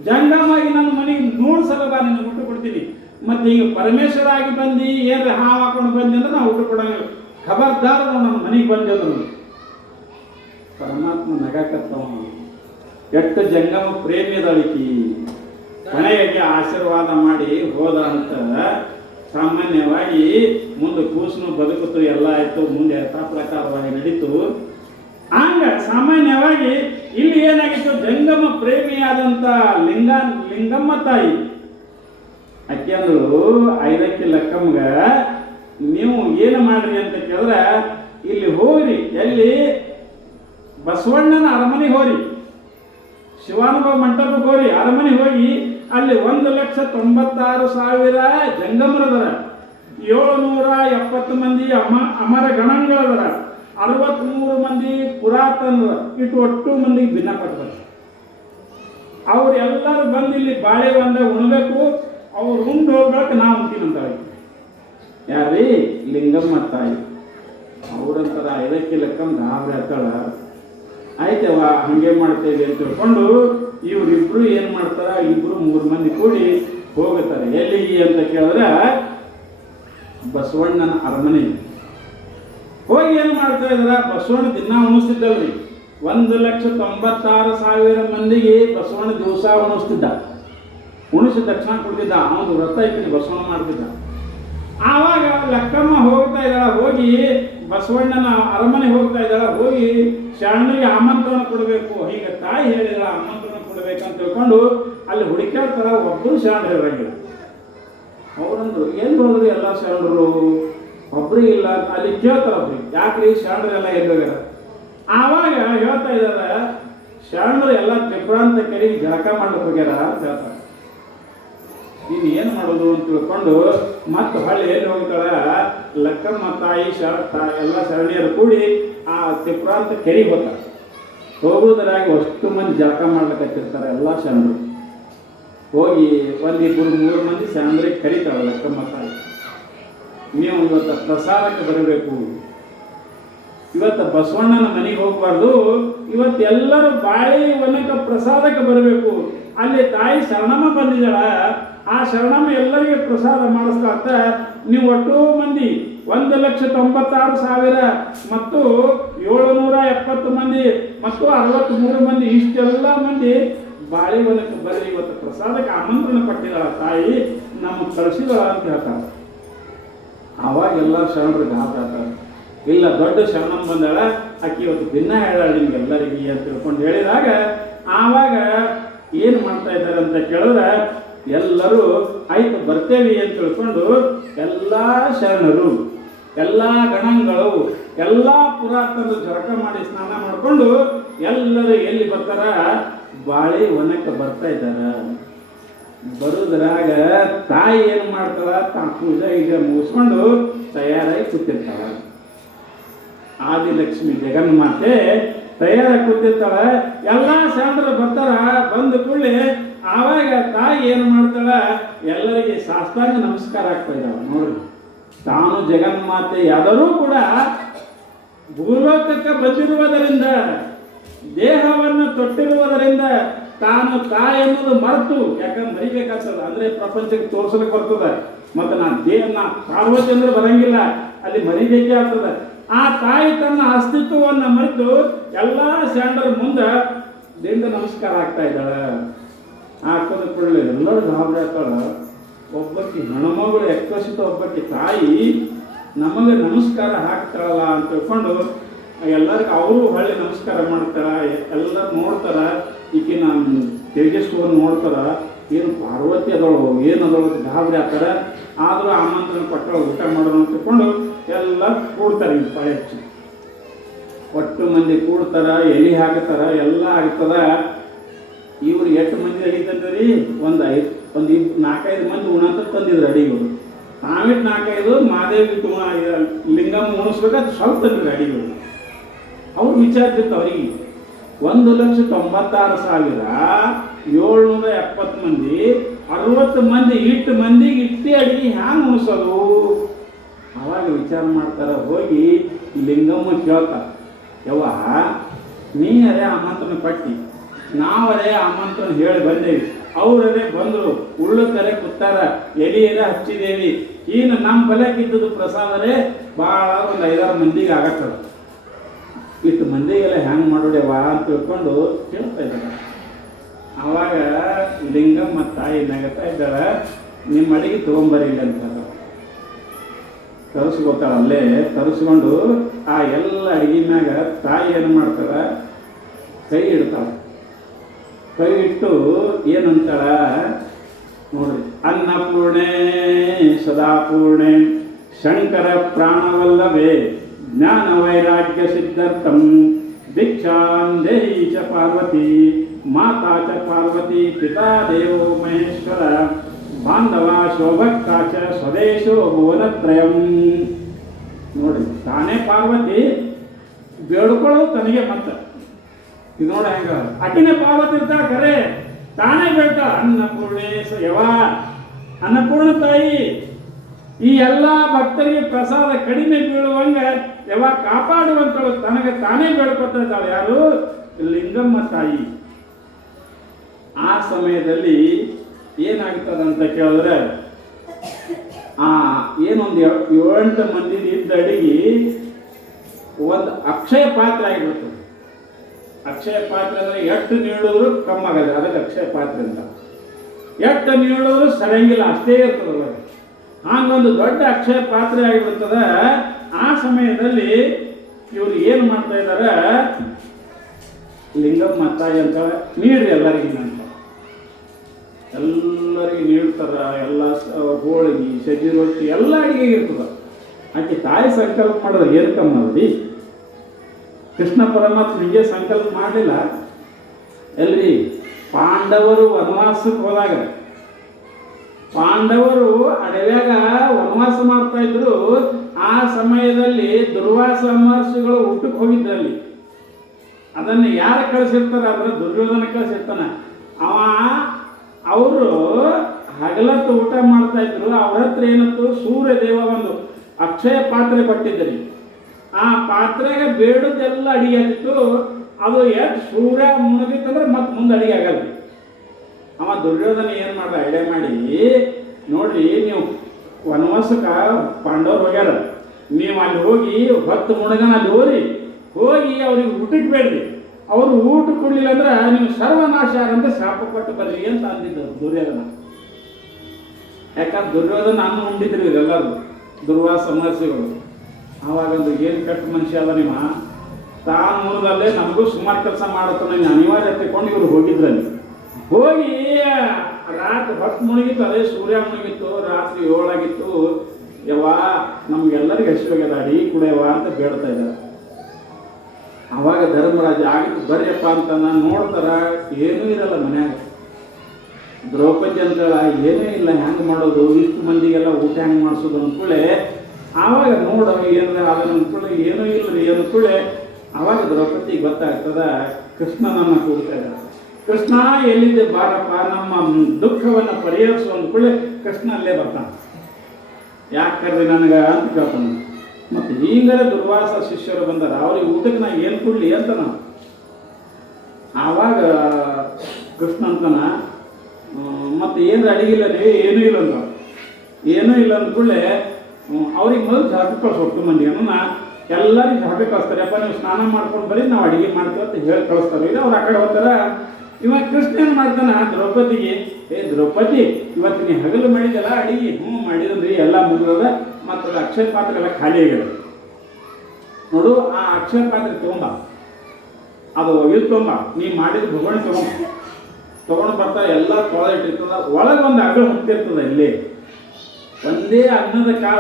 ಜಂಗಮಾಗಿ ನನ್ನ ಮನೆಗೆ 100 ಸಲ ಬಾ, ನಿನಗೆ ಊಟ ಕೊಡ್ತೀನಿ. ಮತ್ತೆ ಈಗ ಪರಮೇಶ್ವರ ಆಗಿ ಬಂದು ಏನ್ರ ಹಾವು ಹಾಕೊಂಡು ಬಂದಿ ಅಂದ್ರೆ ನಾವು ಊಟ ಕೊಡಂಗಿಲ್ಲ, ಖಬರ್ದಾರ ನನ್ನ ಮನೆಗೆ ಬಂದೆ ಅಂದ್ರು. ಪರಮಾತ್ಮ ನಗಾಕತ್ತವ, ಎಷ್ಟು ಜಂಗಮ ಪ್ರೇಮಿ ಅದಳಿಕಿ. ಕೊನೆಗೆ ಆಶೀರ್ವಾದ ಮಾಡಿ ಹೋದ ಅಂತ. ಸಾಮಾನ್ಯವಾಗಿ ಮುಂದೆ ಕೂಸನು ಬದುಕಿತು, ಎಲ್ಲ ಆಯ್ತು, ಮುಂದೆ ಯಥಾ ಪ್ರಕಾರವಾಗಿ ನಡೀತು. ಹಂಗ ಸಾಮಾನ್ಯವಾಗಿ ಇಲ್ಲಿ ಏನಾಗಿತ್ತು, ಜಂಗಮ ಪ್ರೇಮಿಯಾದಂಥ ಲಿಂಗಮ್ಮ ತಾಯಿ ಅಕ್ಕಿ ಅಂದ್ರು, 5ಕ್ಕೆ ಲಕ್ಕಮ್ಗ ನೀವು ಏನು ಮಾಡ್ರಿ ಅಂತ ಕೇಳಿದ್ರೆ, ಇಲ್ಲಿ ಹೋಗ್ರಿ, ಎಲ್ಲಿ ಬಸವಣ್ಣನ ಅರಮನೆಗೆ ಹೋರಿ, ಶಿವಾನುಭವ ಮಂಟಪಕ್ಕೆ ಹೋರಿ, ಅರಮನೆ ಹೋಗಿ ಅಲ್ಲಿ 1,96,000 ಜಂಗಮರದರ, 770 ಮಂದಿ ಅಮರ ಗಣಗಳದರ, 63 ಮಂದಿ ಪುರಾತನರ, ಇಟ್ಟು ಒಟ್ಟು ಮಂದಿಗೆ ಭಿನ್ನ ಪಡ್ತಾರೆ. ಅವ್ರೆಲ್ಲರೂ ಬಂದು ಇಲ್ಲಿ ಬಾಳೆ ಬಂದಾಗ ಉಣ್ಬೇಕು, ಅವ್ರು ಉಂಡು ಹೋಗ್ಬೇಕು, ನಾವು ಉಂತೀನಿ ಅಂತ. ಯಾರೀ ಲಿಂಗಮ್ಮ ತಾಯಿ. ಅವ್ರಂತಾರ 5ಕ್ಕೆ ಲಕ್ಕಮ್ಮ ಗಾಬರಿ ಆಗ್ತಾಳ. ಆಯ್ತವ ಹಂಗೆ ಮಾಡ್ತೇವೆ ಅಂತ ತಿಳ್ಕೊಂಡು ಇವರಿಬ್ರು ಏನು ಮಾಡ್ತಾರ, 3 ಮಂದಿ ಕೂಡಿ ಹೋಗುತ್ತಾರೆ. ಎಲ್ಲಿಗೆ ಅಂತ ಕೇಳಿದ್ರೆ ಬಸವಣ್ಣನ ಅರಮನೆ ಹೋಗಿ ಏನು ಮಾಡ್ತಾ ಇದ್ರ, ಬಸವಣ್ಣ ದಿನ ಉಣಿಸ್ತಿದ್ದಲ್ರಿ. 1,96,000 ಮಂದಿಗೆ ಬಸವಣ್ಣ ದಿವಸ ಉಣಿಸ್ತಿದ್ದ. ಉಣಿಸಿ ತಕ್ಷಣ ಕೊಡ್ತಿದ್ದ, ಅವನು ವ್ರತ ಇದ್ದೀನಿ ಬಸವಣ್ಣ ಮಾಡ್ತಿದ್ದ. ಆವಾಗ ಲಕ್ಕಮ್ಮ ಹೋಗ್ತಾ ಇದ್ದಾಳ, ಹೋಗಿ ಬಸವಣ್ಣನ ಅರಮನೆ ಹೋಗ್ತಾ ಇದ್ದಾಳ, ಹೋಗಿ ಶರಣರಿಗೆ ಆಮಂತ್ರಣ ಕೊಡಬೇಕು, ಹೀಗೆ ತಾಯಿ ಹೇಳಿದ ಆಮಂತ್ರಣ ಕೊಡಬೇಕಂತ ತಿಳ್ಕೊಂಡು ಅಲ್ಲಿ ಹುಡುಕ್ಯಾಡ್ತಾರ. ಒಬ್ಬರು ಶರಣರು ಇರಂಗಿಲ್ಲ. ಅವ್ರಂದ್ರು ಎಲ್ಲಿ ಹೋದ್ರು ಎಲ್ಲ ಶರಣರು, ಒಬ್ರು ಇಲ್ಲ. ಅಲ್ಲಿ ಕೇಳ್ತಾರ, ಯಾಕ್ರಿ ಶರಣರೆಲ್ಲ ಎಲ್ಲಿ ಹೋಗ್ಯಾರ? ಆವಾಗ ಹೇಳ್ತಾ ಇದಾರ, ಶರಣರು ಎಲ್ಲ ತ್ರಿಪುರಾಂತ ಕರಿ ಜಳಕ ಮಾಡ್ಲಿಕ್ಕೆ ಹೋಗ್ಯಾರ ಅಂತ ಹೇಳ್ತಾರೆ. ಇನ್ನು ಏನು ಮಾಡೋದು ಅಂತ ತಿಳ್ಕೊಂಡು ಮತ್ತೆ ಹೊಳ್ಳಿ ಎಲ್ಲಿ ಹೋಗ್ತಾಳ, ಲಕ್ಕಮ್ಮ ತಾಯಿ ಎಲ್ಲ ಶರಣಿಯರು ಕೂಡಿ ಆ ತ್ರಿಪುರಾಂತ ಕೆರೆಗೆ ಹೋಗ್ತಾರೆ. ಹೋಗೋದ್ರಾಗಿ ಅಷ್ಟು ಮಂದಿ ಜಳಕ ಮಾಡ್ಲಿಕ್ಕೆ ಹಚ್ಚಿರ್ತಾರೆ ಎಲ್ಲ ಶರಣರು. ಹೋಗಿ 1-2-3 ಮಂದಿ ಶರಣರಿಗೆ ಕರೀತಾಳೆ ಲಕ್ಕಮ್ಮ ತಾಯಿ, ನೀವು ಇವತ್ತು ಪ್ರಸಾದಕ್ಕೆ ಬರಬೇಕು, ಇವತ್ತು ಬಸವಣ್ಣನ ಮನೆಗೆ ಹೋಗಬಾರ್ದು, ಇವತ್ತು ಎಲ್ಲರೂ ಬಾಳೆ ವನಕ್ಕೆ ಪ್ರಸಾದಕ್ಕೆ ಬರಬೇಕು. ಅಲ್ಲಿ ತಾಯಿ ಶರಣಮ್ಮ ಬಂದಿದ್ದಾಳ, ಆ ಶರಣಮ್ಮ ಎಲ್ಲರಿಗೆ ಪ್ರಸಾದ ಮಾಡಿಸ್ತಾ ಅಂತ. ನೀವು ಒಟ್ಟು ಮಂದಿ 1,96,000 ಮತ್ತು 770 ಮಂದಿ ಮತ್ತು 63 ಮಂದಿ, ಇಷ್ಟೆಲ್ಲ ಮಂದಿ ಬಾಳೆವನಕ್ಕೆ ಬರ್ರಿ, ಇವತ್ತು ಪ್ರಸಾದಕ್ಕೆ ಆಮಂತ್ರಣ ಪಟ್ಟಿದ್ದಾಳ ತಾಯಿ, ನಮಗೆ ಕಳಿಸಿದಳ ಅಂತ ಹೇಳ್ತಾರೆ. ಆವಾಗ ಎಲ್ಲ ಶರಣರು ಗಾಬರಾಗ್ತಾರೆ. ಇಲ್ಲ ದೊಡ್ಡ ಶರಣಮ್ಮ ಬಂದಾಳ, ಆಕಿ ಇವತ್ತು ದಿನ ಹೇಳಾಳ ನಿಮ್ಗೆಲ್ಲರಿಗೆ ಅಂತ ತಿಳ್ಕೊಂಡು ಹೇಳಿದಾಗ ಆವಾಗ ಏನು ಮಾಡ್ತಾ ಇದ್ದಾರೆ ಅಂತ ಕೇಳಿದ್ರೆ ಎಲ್ಲರೂ ಆಯ್ತು ಬರ್ತೇವೆ ಅಂತ ತಿಳ್ಕೊಂಡು ಎಲ್ಲ ಶರಣರು, ಎಲ್ಲ ಗಣಗಳು, ಎಲ್ಲ ಪುರಾತನರು ಜಳಕ ಮಾಡಿ ಸ್ನಾನ ಮಾಡಿಕೊಂಡು ಎಲ್ಲರೂ ಎಲ್ಲಿ ಬರ್ತಾರ, ಬಾಳೆ ವನಕ್ಕೆ ಬರ್ತಾ ಇದ್ದಾರ. ಬರುದ್ರಾಗ ತಾಯಿ ಏನು ಮಾಡ್ತಾಳ, ಪೂಜೆ ಈಗ ಮುಗಿಸ್ಕೊಂಡು ತಯಾರಾಗಿ ಕೂತಿರ್ತಾಳ. ಆದಿಲಕ್ಷ್ಮಿ ಜಗನ್ಮಾತೆ ತಯಾರಾಗಿ ಕೂತಿರ್ತಾಳ. ಎಲ್ಲ ಶಾಂತರು ಬರ್ತಾರ. ಬಂದ ಕೂಡಲೇ ಆವಾಗ ತಾಯಿ ಏನು ಮಾಡ್ತಾಳ, ಎಲ್ಲರಿಗೆ ಸಾಷ್ಟಾಂಗ ನಮಸ್ಕಾರ ಆಗ್ತಾ ಇದ್ದಾವ. ನೋಡ್ರಿ, ತಾನು ಜಗನ್ಮಾತೆ ಯಾದರೂ ಕೂಡ ಭೂಲೋಕಕ್ಕೆ ಬಂದಿರುವುದರಿಂದ, ದೇಹವನ್ನು ತೊಟ್ಟಿರುವುದರಿಂದ ತಾನು ತಾಯಿ ಅನ್ನೋದು ಮರೆತು, ಯಾಕಂದ್ರೆ ಮರಿಬೇಕಾಗ್ತದ, ಅಂದ್ರೆ ಪ್ರಪಂಚಕ್ಕೆ ತೋರ್ಸಲಿಕ್ಕೆ ಬರ್ತದ. ಮತ್ತು ನಾ ಪಾರ್ವತಿ ಅಂದ್ರೆ ಬರಂಗಿಲ್ಲ, ಅಲ್ಲಿ ಮರಿಬೇಕೇ ಆಗ್ತದ. ಆ ತಾಯಿ ತನ್ನ ಅಸ್ತಿತ್ವವನ್ನು ಮರೆತು ಎಲ್ಲ ಸ್ಯಾಂಡರ್ ಮುಂದೆ ದಿಂದ ನಮಸ್ಕಾರ ಆಗ್ತಾ ಇದ್ದಾಳೆ. ಹಾಕೋದ ಕೂಡಲೇ ಎಲ್ಲರೂ ಗಾಬರಿ ಆಗ್ತಾಳ. ಒಬ್ಬಕ್ಕೆ ಹೆಣ್ಮಗಳು ಎಕ್ಕಸಿತ ಒಬ್ಬಕ್ಕೆ ತಾಯಿ ನಮಗೆ ನಮಸ್ಕಾರ ಹಾಕ್ತಾಳಲ್ಲ ಅಂತ ತಿಳ್ಕೊಂಡು ಎಲ್ಲರಿಗೂ ಅವರು ಹೊಳ್ಳಿ ನಮಸ್ಕಾರ ಮಾಡ್ತಾರ. ಎಲ್ಲರೂ ನೋಡ್ತಾರ, ಈಕೆ ನಾನು ತೇಜಸ್ವಿಯನ್ನು ನೋಡ್ತಾರ, ಏನು ಪಾರ್ವತಿ ಅದಳು ಏನು ಅದಳು ಗಾಬರಿ ಆಗ್ತಾರ. ಆದರೂ ಆಮಂತ್ರಣ ಕೊಟ್ಟಳ, ಊಟ ಮಾಡೋಣ ಅಂತ ತಿಳ್ಕೊಂಡು ಎಲ್ಲ ಕೂಡ್ತಾರೆ. ಈ ಪಾಳೆ ಹಚ್ಚಿ ಒಟ್ಟು ಮಂದಿ ಕೂಡ್ತಾರ, ಎಲೆ ಹಾಕ್ತಾರ, ಎಲ್ಲ ಆಗ್ತದ. ಇವ್ರು ಎಷ್ಟು ಮಂದಿ ಅಡಿತಂದ್ರಿ, ಒಂದು 4-5 ಮಂದಿ ಉಣಂತ ತಂದಿದ್ರು ಅಡಿಗಳು. ನಾವಿಟ್ಟು 4-5 ಮಾದೇವಿ ಲಿಂಗಮ್ಮ ಉಣಿಸ್ಬೇಕಾದ್ರೆ ಸ್ವಲ್ಪ ತಂದಿದ್ರು ಅಡಿಗಳು. ಅವ್ರು ವಿಚಾರಿಸಿತ್ತು ಅವರಿಗೆ 1,96,770 ಮಂದಿ, 60 ಮಂದಿ ಇಟ್ಟು ಮಂದಿಗೆ ಇಟ್ಟೆ ಅಡಿಗೆ ಹ್ಯಾಂಗೆ ಉಣಿಸೋದು? ಅವಾಗ ವಿಚಾರ ಮಾಡ್ತಾರ. ಹೋಗಿ ಲಿಂಗಮ್ಮ ಕೇಳ್ತಾರ, ಯವ್ವ ನೀರೇ ಆಮಂತ್ರಣ ಪಟ್ಟಿ, ನಾವರೇ ಆಮಂತ್ರಣ ಹೇಳಿ ಬಂದೇವಿ, ಅವರೇ ಬಂದರು, ಉಳ್ಳಕ್ಕರೆ ಕೂತಾರ, ಎಲೆಯರೇ ಹಚ್ಚಿದೇವಿ, ಇನ್ನು ನಮ್ಮ ಬಲಕ್ಕಿದ್ದದ್ದು ಪ್ರಸಾದರೇ ಭಾಳ ಒಂದು 5-6 ಮಂದಿಗೆ ಆಗತ್ತದ, ಇಷ್ಟು ಮಂದಿಗೆಲ್ಲ ಹ್ಯಾಂಗೆ ಮಾಡೋಡೆವಾ ಅಂತ ತಿಳ್ಕೊಂಡು ಕೇಳ್ತಾ ಇದ್ದಾರೆ. ಆವಾಗ ಲಿಂಗಮ್ಮ ತಾಯಿ ನಗತಾ ಇದ್ದಾಳೆ, ನಿಮ್ಮ ಅಡಿಗೆ ತೊಗೊಂಬರಿಲ್ಲ ಅಂತ ತರಿಸ್ಕೋತಾಳ. ಅಲ್ಲೇ ತರಿಸ್ಕೊಂಡು ಆ ಎಲ್ಲ ಅಡಿಗೆ ಮ್ಯಾಗ ತಾಯಿ ಏನು ಮಾಡ್ತಾಳ, ಕೈ ಇಡ್ತಾಳ. ಕೈ ಇಟ್ಟು ಏನಂತಾಳ ನೋಡ್ರಿ, ಅನ್ನಪೂರ್ಣೆ ಸದಾಪೂರ್ಣೆ ಶಂಕರ ಪ್ರಾಣವಲ್ಲವೇ ಜ್ಞಾನ ವೈರಾಗ್ಯ ಸಿದ್ಧಾರ್ಥಂ ದೀಕ್ಷಾಂ ದೇಹಿ ಚ ಪಾರ್ವತಿ ಮಾತಾ ಚ ಪಾರ್ವತಿ ಪಿತಾ ದೇವೋ ಮಹೇಶ್ವರ ಬಾಂಧವ ಶೋಭಕ್ತ ಚ ಸ್ವದೇಶೋ ಭುವನತ್ರಯಂ. ನೋಡಿ, ತಾನೇ ಪಾರ್ವತಿ ಬೇಡ್ಕೊಳ್ಳೋದು ತನಗೆ ಮತ್ತ ಇದು ನೋಡಿ ಹೆಂಗ ಅಕ್ಕಿನೇ ಪಾರ್ವತಿ ಇರ್ತಾಳ, ಖರೆ ತಾನೇ ಬೇಡ್ತಾಳ. ಅನ್ನಪೂರ್ಣೇಶ ಯವ ಅನ್ನಪೂರ್ಣ ತಾಯಿ ಈ ಎಲ್ಲ ಭಕ್ತರಿಗೆ ಪ್ರಸಾದ ಕಡಿಮೆ ಬೀಳುವಂಗ ಯವ ಕಾಪಾಡುವಂತಳು ತನಗೆ ತಾನೇ ಬೇಡ್ಕೊತಿರ್ತಾಳೆ. ಯಾರು? ಲಿಂಗಮ್ಮ ತಾಯಿ. ಆ ಸಮಯದಲ್ಲಿ ಏನಾಗ್ತದಂತ ಕೇಳಿದ್ರೆ, ಏನೊಂದು 7-8 ಮಂದಿ ಇದ್ದ ಅಡಿಗೆ ಒಂದು ಅಕ್ಷಯ ಪಾತ್ರೆ ಆಗಿಬಿಡ್ತದೆ. ಅಕ್ಷಯ ಪಾತ್ರೆ ಅಂದರೆ ಎಷ್ಟು ನೀಡಿದ್ರು ಕಮ್ಮಾಗದ, ಅದಕ್ಕೆ ಅಕ್ಷಯ ಪಾತ್ರೆ ಅಂತ. ಎಷ್ಟು ನೀಡಿದ್ರು ಸರಿಯಂಗಿಲ್ಲ, ಅಷ್ಟೇ ಇರ್ತದೆ. ಹಾಗೊಂದು ದೊಡ್ಡ ಅಕ್ಷಯ ಪಾತ್ರೆ ಆಗಿಬಿಡ್ತದ. ಆ ಸಮಯದಲ್ಲಿ ಇವರು ಏನು ಮಾಡ್ತಾ ಇದ್ದಾರೆ, ಲಿಂಗಮ್ಮ ತಾಯಿ ಅಂತ ನೀಡ್ರಿ ಎಲ್ಲರಿಗೂ ಅಂತ ಎಲ್ಲರಿಗೆ ನೀಡ್ತಾರ. ಎಲ್ಲ ಹೋಳಿಗೆ ಸಜ್ಜಿ ರೊಟ್ಟಿ ಎಲ್ಲ ಅಡಿಗೆ ಇರ್ತದ. ಆಕೆ ತಾಯಿ ಸಂಕಲ್ಪ ಮಾಡಿದ್ರೆ ಏನಕ್ಕಮ್ಮದಿ ಕೃಷ್ಣ ಪರಮಾತ್ಮ ನಿಮಗೆ ಸಂಕಲ್ಪ ಮಾಡಲಿಲ್ಲ. ಎಲ್ರಿ ಪಾಂಡವರು ವನವಾಸಕ್ಕೆ ಹೋದಾಗ, ಪಾಂಡವರು ಅಡವ್ಯಾಗ ವನವಾಸ ಮಾಡ್ತಾ ಇದ್ರು. ಆ ಸಮಯದಲ್ಲಿ ದುರ್ವಾಸ ಮಹರ್ಷಿಗಳು ಊಟಕ್ಕೆ ಹೋಗಿದ್ರಲ್ಲಿ. ಅದನ್ನು ಯಾರು ಕಳಿಸಿರ್ತಾರ ಅಂದ್ರೆ ದುರ್ಯೋಧನ ಕಳಿಸಿರ್ತಾನ. ಅವರು ಹಗಲತ್ತು ಊಟ ಮಾಡ್ತಾ ಇದ್ರು. ಅವ್ರ ಹತ್ರ ಏನತ್ತು, ಸೂರ್ಯ ದೇವ ಒಂದು ಅಕ್ಷಯ ಪಾತ್ರೆ ಕೊಟ್ಟಿದ್ರಿ. ಆ ಪಾತ್ರೆಗೆ ಬೇಡದೆಲ್ಲ ಅಡಿಗೆ ಆಗಿತ್ತು. ಅದು ಎಷ್ಟು ಸೂರ್ಯ ಮುಳುಗಿತ್ತಂದ್ರೆ ಮತ್ತೆ ಮುಂದೆ ಅಡಿಗೆ ಆಗಲ್ಲ. ಅವ ದುರ್ಯೋಧನ ಏನು ಮಾಡ್ದ, ಐಡಿಯಾ ಮಾಡಿ, ನೋಡ್ರಿ ನೀವು ವನವಾಸಕ್ಕೆ ಪಾಂಡವರು ಹೋಗ್ಯಾರ, ನೀವು ಅಲ್ಲಿ ಹೋಗಿ ಹೊತ್ತು ಮುಣಗನ ಅಲ್ಲಿ ಹೋಗಿ ಅವ್ರಿಗೆ ಊಟಕ್ಕೆ ಬೇಡ್ರಿ. ಅವರು ಊಟ ಕೊಡಲಿಲ್ಲ ಅಂದ್ರೆ ನೀವು ಸರ್ವನಾಶ ಅಂತ ಶಾಪ ಕೊಟ್ಟು ಬರ್ರಿ ಅಂತ ಅಂದಿದ್ದರು ದುರ್ಯೋಧನ. ಯಾಕಂದ್ರೆ ದುರ್ಯೋಧನ ಅನ್ನ ಉಂಡಿದ್ರು ಇವರೆಲ್ಲರೂ ದುರ್ವಾಸ ಮಹರ್ಷಿಗಳು. ಆವಾಗಂದು ಏನು ಕೆಟ್ಟ ಮನುಷ್ಯ ಅದ ನಿಮ್ಮ ತಾನು ಮೂಲದಲ್ಲೇ ನಮಗೂ ಸುಮಾರು ಕೆಲಸ ಮಾಡುತ್ತಾನೆ ಅನಿವಾರ್ಯತೆ ಕೊಂಡು ಇವರು ಹೋಗಿದ್ರಲ್ಲಿ ಹೋಗಿ ರಾತ್ರಿ ಹೊತ್ತು ಮುಳುಗಿತ್ತು, ಅದೇ ಸೂರ್ಯ ಮುಳುಗಿತ್ತು, ರಾತ್ರಿ 7 ಆಗಿತ್ತು. ಯವ್ವಾ ನಮ್ಗೆಲ್ಲರಿಗೂ ಹಸಿವಾಗ್ಯದ ಅಡಿಗೆ ಕುಡಿಯವ ಅಂತ ಬೇಡ್ತಾ ಇದ್ದಾರೆ. ಅವಾಗ ಧರ್ಮರಾಜ ಆಗಿತ್ತು ಬರ್ಯಪ್ಪ ಅಂತ ನಾನು ನೋಡ್ತಾರ ಏನೂ ಇರಲ್ಲ ಮನ್ಯಾಗ. ದ್ರೌಪದಿ ಅಂತೇಳ ಏನೂ ಇಲ್ಲ, ಹೆಂಗೆ ಮಾಡೋದು, ಇಷ್ಟು ಮಂದಿಗೆಲ್ಲ ಊಟ ಹೆಂಗೆ ಮಾಡಿಸೋದು ಅಂದ್ಕೂಳೆ. ಆವಾಗ ನೋಡ ಏನಾರ ಅದನ್ನ ಅಂದ್ಕೂಳೆ ಏನೂ ಇಲ್ಲರಿ ಅಂದ್ಕೂಳೆ. ಆವಾಗ ದ್ರೌಪದಿಗೆ ಗೊತ್ತಾಗ್ತದ ಕೃಷ್ಣನನ್ನ ಕೂಗ್ತಾ ಇದ್ದಾರೆ. ಕೃಷ್ಣ ಎಲ್ಲಿದೆ ಬಾರಪ್ಪ, ನಮ್ಮ ದುಃಖವನ್ನು ಪರಿಹರಿಸು ಅಂದ್ಕೂಳೆ ಕೃಷ್ಣ ಅಲ್ಲೇ ಬರ್ತಾನೆ. ಯಾಕೆ ಕರ್ರಿ ನನಗೆ ಅಂತ ಕೇಳ್ತಾನೆ. ಮತ್ತು ಈಗಲೇ ದುರ್ವಾಸ ಶಿಷ್ಯರು ಬಂದಾರ, ಅವ್ರಿಗೆ ಊಟಕ್ಕೆ ನಾ ಏನು ಕೊಡಲಿ ಅಂತ ನಾನು. ಆವಾಗ ಕೃಷ್ಣ ಅಂತಾನ ಮತ್ತು ಏನು ಅಡಿಗಿಲ್ಲನೇ ಏನೂ ಇಲ್ಲ ಅಂತ. ಏನೂ ಇಲ್ಲ ಅಂದ್ಕೂಡಲೇ ಅವ್ರಿಗೆ ಮೊದಲು ಜಾತಿ ಕಳಿಸ್ ಹೊತ್ತು ಮಂದಿ ಅನ್ನೋಣ ಎಲ್ಲರಿಗೂ ಜಾತಿ ಕಳಿಸ್ತಾರೆ. ಅಪ್ಪ ನೀವು ಸ್ನಾನ ಮಾಡ್ಕೊಂಡು ಬರೀ ನಾವು ಅಡುಗೆ ಮಾಡ್ತೀವಿ ಅಂತ ಹೇಳಿ ಕಳಿಸ್ತಾರೆ. ಇದು ಅವ್ರು ಆ ಕಡೆ ಹೋಗ್ತಾರ. ಇವಾಗ ಕೃಷ್ಣ ಏನು ಮಾಡ್ತಾನ ದ್ರೌಪದಿಗೆ, ದ್ರೌಪದಿ ಇವತ್ತು ನೀ ಹಗಲು ಮಾಡಿದಲ್ಲ ಅಡಿಗೆ, ಮಾಡಿದ್ರಿ ಎಲ್ಲ ಮುಗಿದ ಮತ್ತು ಅದು ಅಕ್ಷಯ ಪಾತ್ರೆ ಎಲ್ಲ ಖಾಲಿ ಆಗ್ಯದ ನೋಡು. ಆ ಅಕ್ಷಯ ಪಾತ್ರೆ ತೊಗೊಂಬ, ಅದು ಇದು ತೊಗೊಂಬ, ನೀ ಮಾಡಿದ ಭಗವಣಿ ತೊಗೊಂಡು ಬರ್ತಾ ಎಲ್ಲ ತೊಳೆದಿಟ್ಟಿರ್ತದ. ಒಳಗೆ ಒಂದು ಅಗಳು ಹತ್ತಿರ್ತದ. ಇಲ್ಲಿ ಒಂದೇ ಅನ್ನದ ಕಾಳ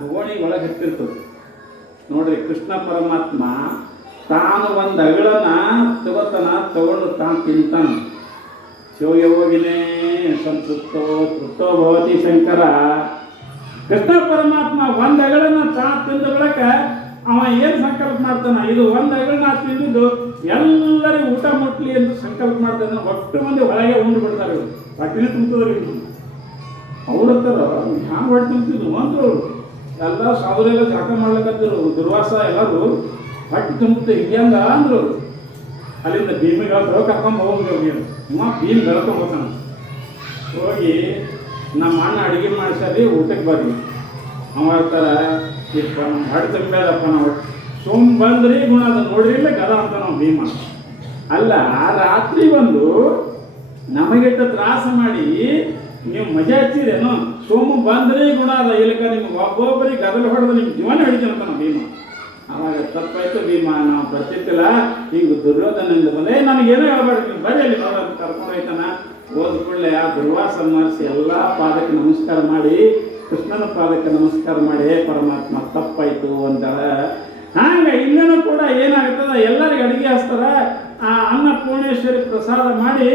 ಭಗವಣಿ ಒಳಗೆ ಹತ್ತಿರ್ತದೆ ನೋಡ್ರಿ. ಕೃಷ್ಣ ಪರಮಾತ್ಮ ತಾನು ಒಂದು ಅಗಳನ್ನ ತಗೊಂಡು ತಾನು ತಿಂತಾನ. ಶಿವಯೋಗಿನೇ ಸಂತೃಪ್ತೋ ತೃಪ್ತೋ ಭವತಿ ಶಂಕರ. ಕೃಷ್ಣ ಪರಮಾತ್ಮ ಒಂದು ಅಗಳನ್ನ ತಾನು ತಿಂದ ಬಳಕ ಅವ ಏನು ಸಂಕಲ್ಪ ಮಾಡ್ತಾನ, ಇದು ಒಂದು ಅಗಳನ್ನ ತಿಂದಿದ್ದು ಎಲ್ಲರಿಗೂ ಊಟ ಮುಟ್ಲಿ ಅಂತ ಸಂಕಲ್ಪ ಮಾಡ್ತಾನೆ. ಒಟ್ಟು ಮಂದಿ ಹೊರಗೆ ಉಂಡು ಬಿಡ್ತಾರೆ. ಹೊಟ್ಟಿನ ತುಂಬ್ತದ್ರಿ ಅವ್ರತ್ತಾರ ಹ್ಯಾಂಗ ಹೊಟ್ಟೆ ತುಂಬ್ತಿದ್ರು ಅಂದ್ರು. ಎಲ್ಲ ಸಾಧುರೆಲ್ಲ ಜಾಕ ಮಾಡ್ಲಿಕ್ಕತ್ತಿರು. ದುರ್ವಾಸ ಎಲ್ಲರೂ ಹೊಟ್ಟೆ ತುಂಬುತ್ತೆ ಹಿಂಗ್ಯಾಂಗ ಅಂದ್ರು. ಅಲ್ಲಿಂದ ಭೀಮಿಗೆ ಕರ್ಕೊಂಡು ಹೋಗ್ಬೇಕು. ಇವ ಭೀಮ್ ಬೆಳ್ಕೊಂಡು ಹೋಗ್ತಾನ. ಹೋಗಿ ನಮ್ಮ ಅಣ್ಣ ಅಡುಗೆ ಮಾಡಿಸ್ರಿ ಊಟಕ್ಕೆ ಬರ್ರಿ. ಅವ ಹೇಳ್ತಾರ ಇಪ್ಪ ನಮ್ಮ ಹೊಟ್ಟೆ ತುಂಬ್ಯಾದಪ್ಪ, ನಾವು ಸೋಮ್ ಬಂದ್ರಿ ಗುಣ ಅದು ನೋಡ್ರಿ ಇಲ್ಲ ಗದ ಅಂತ ನಾವು ಭೀಮ. ಅಲ್ಲ ರಾತ್ರಿ ಬಂದು ನಮಗಿಟ್ಟ ತ್ರಾಸ ಮಾಡಿ ನೀವು ಮಜಾ ಹಚ್ಚಿರೇನು? ಸೋಮು ಬಂದ್ರಿ ಗುಣ ಅದ ಇಲ್ಲಕ ನಿಮ್ಗೆ ಒಬ್ಬೊಬ್ಬರಿಗೆ ಗದಲು ಹೊಡೆದು ನಿಮ್ಗೆ ಜೀವನ ಹಿಡಿತೀನಂತ ನಾವು ಭೀಮ. ಅವಾಗ ತಪ್ಪಾಯ್ತು ಭೀಮ, ನಾವು ಬರ್ತಿರ್ತಿಲ್ಲ. ಈಗ ದುರ್ಯೋಧನಿಂದ ಬಂದೇ ನನಗೇನೋ ಹೇಳ್ಬಾರ್ದು, ನೀವು ಬರೀ ಅಲ್ಲಿ ನೋಡ ಕರ್ಕೊಂಡು ಹೋಯ್ತಾನ. ಹೋದ ಕೂಡಲೇ ಆ ದುರ್ವಾಸ ಮನಸ್ಸಿ ಎಲ್ಲ ಪಾದಕ್ಕೆ ನಮಸ್ಕಾರ ಮಾಡಿ, ಕೃಷ್ಣನ ಪಾದಕ್ಕೆ ನಮಸ್ಕಾರ ಮಾಡಿ, ಹೇ ಪರಮಾತ್ಮ ತಪ್ಪಾಯ್ತು ಅಂತಾಳ. ಹಂಗೆ ಇಲ್ಲೇನೂ ಕೂಡ ಏನಾಗ್ತದ, ಎಲ್ಲರಿಗೆ ಅಡುಗೆ ಹಚ್ತಾರ. ಆ ಅನ್ನಪೂರ್ಣೇಶ್ವರಿ ಪ್ರಸಾದ ಮಾಡಿ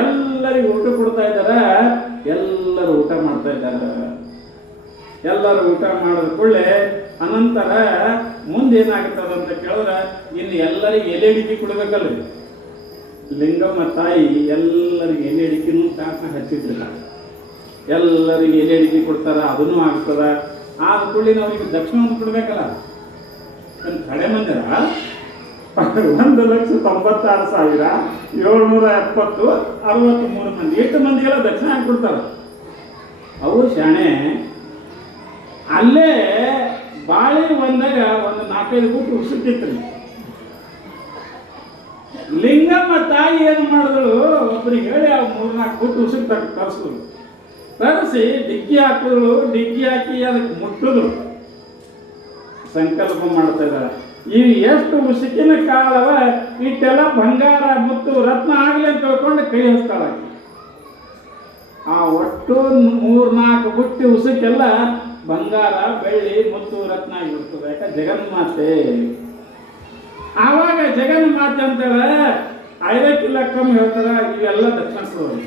ಎಲ್ಲರಿಗೂ ಊಟ ಕೊಡ್ತಾ ಇದ್ದಾರೆ. ಎಲ್ಲರೂ ಊಟ ಮಾಡ್ತಾ ಇದ್ದಾರೆ. ಎಲ್ಲರೂ ಊಟ ಮಾಡಿದ ಕೂಡಲೇ ಅನಂತರ ಮುಂದೇನಾಗ್ತದೆ ಅಂತ ಕೇಳಿದ್ರೆ, ಇನ್ನು ಎಲ್ಲರಿಗೆ ಎಲೆ ಅಡಿಕೆ ಕೊಡ್ಬೇಕಲ್ರಿ. ಲಿಂಗಮ್ಮ ತಾಯಿ ಎಲ್ಲರಿಗೆ ಎಲೆ ಅಡಿಕೆನೂ ತಾಟ್ನ ಹಚ್ಚಿಟ್ಟಿಲ್ಲ. ಎಲ್ಲರಿಗೆ ಎಲೆ ಅಡಿಕೆ ಕೊಡ್ತಾರ, ಅದನ್ನೂ ಆಗ್ತದ. ಆದ ಕೂಡಲೇ ಅವ್ರಿಗೆ ದಕ್ಷಿಣವನ್ನು ಕೊಡ್ಬೇಕಲ್ಲ. ಕಡೆ ಮಂದಿರ 1,96,773 ಮಂದಿ. 8 ಮಂದಿಗೆಲ್ಲ ದಕ್ಷಿಣ ಹಾಕಿ ಕೊಡ್ತಾರೆ. ಅವರು ಶಾಣೆ ಅಲ್ಲೇ ಬಾಳೆ ಒಂದಾಗ ಒಂದು 4-5 ಗುಟ್ಟು ಉಸುಕಿತ್ರಿ. ಲಿಂಗಮ್ಮ ತಾಯಿ ಏನು ಮಾಡಿದಳು, ಒಬ್ಬರಿಗೆ ಹೇಳಿ ಆ 3-4 ಗುಟ್ಟು ಉಸುಕ್ ತರಿಸಿದ್ರು. ತರಿಸಿ ಡಿಗ್ಗಿ ಹಾಕಿದ್ರು. ಡಿಗ್ಗಿ ಹಾಕಿ ಅದಕ್ಕೆ ಮುಟ್ಟಿದ್ರು. ಸಂಕಲ್ಪ ಮಾಡ್ತಾ ಇದ್ದಾರೆ, ಇವು ಎಷ್ಟು ಉಸುಕಿನ ಕಾಲವ ಇಷ್ಟೆಲ್ಲ ಬಂಗಾರ ಮುತ್ತು ರತ್ನ ಆಗಲಿ ಅಂತ ತಿಳ್ಕೊಂಡು ಕೈ ಹಚ್ತಾಳ. ಆ ಒಟ್ಟು 3-4 ಬುಟ್ಟಿ ಉಸುಕೆಲ್ಲ ಬಂಗಾರ ಬೆಳ್ಳಿ ಮುತ್ತು ರತ್ನ ಆಗಿರ್ತದೆ. ಯಾಕೆ ಜಗನ್ಮಾತೆ. ಆವಾಗ ಜಗನ್ಮಾತೆ ಅಂತೇಳ 5 ಕಿಲೋ ಕಮ್ಮಿ ಹೇಳ್ತಾರ. ಇವೆಲ್ಲ ದಕ್ಷಿಣ ಕೊಡೋದು.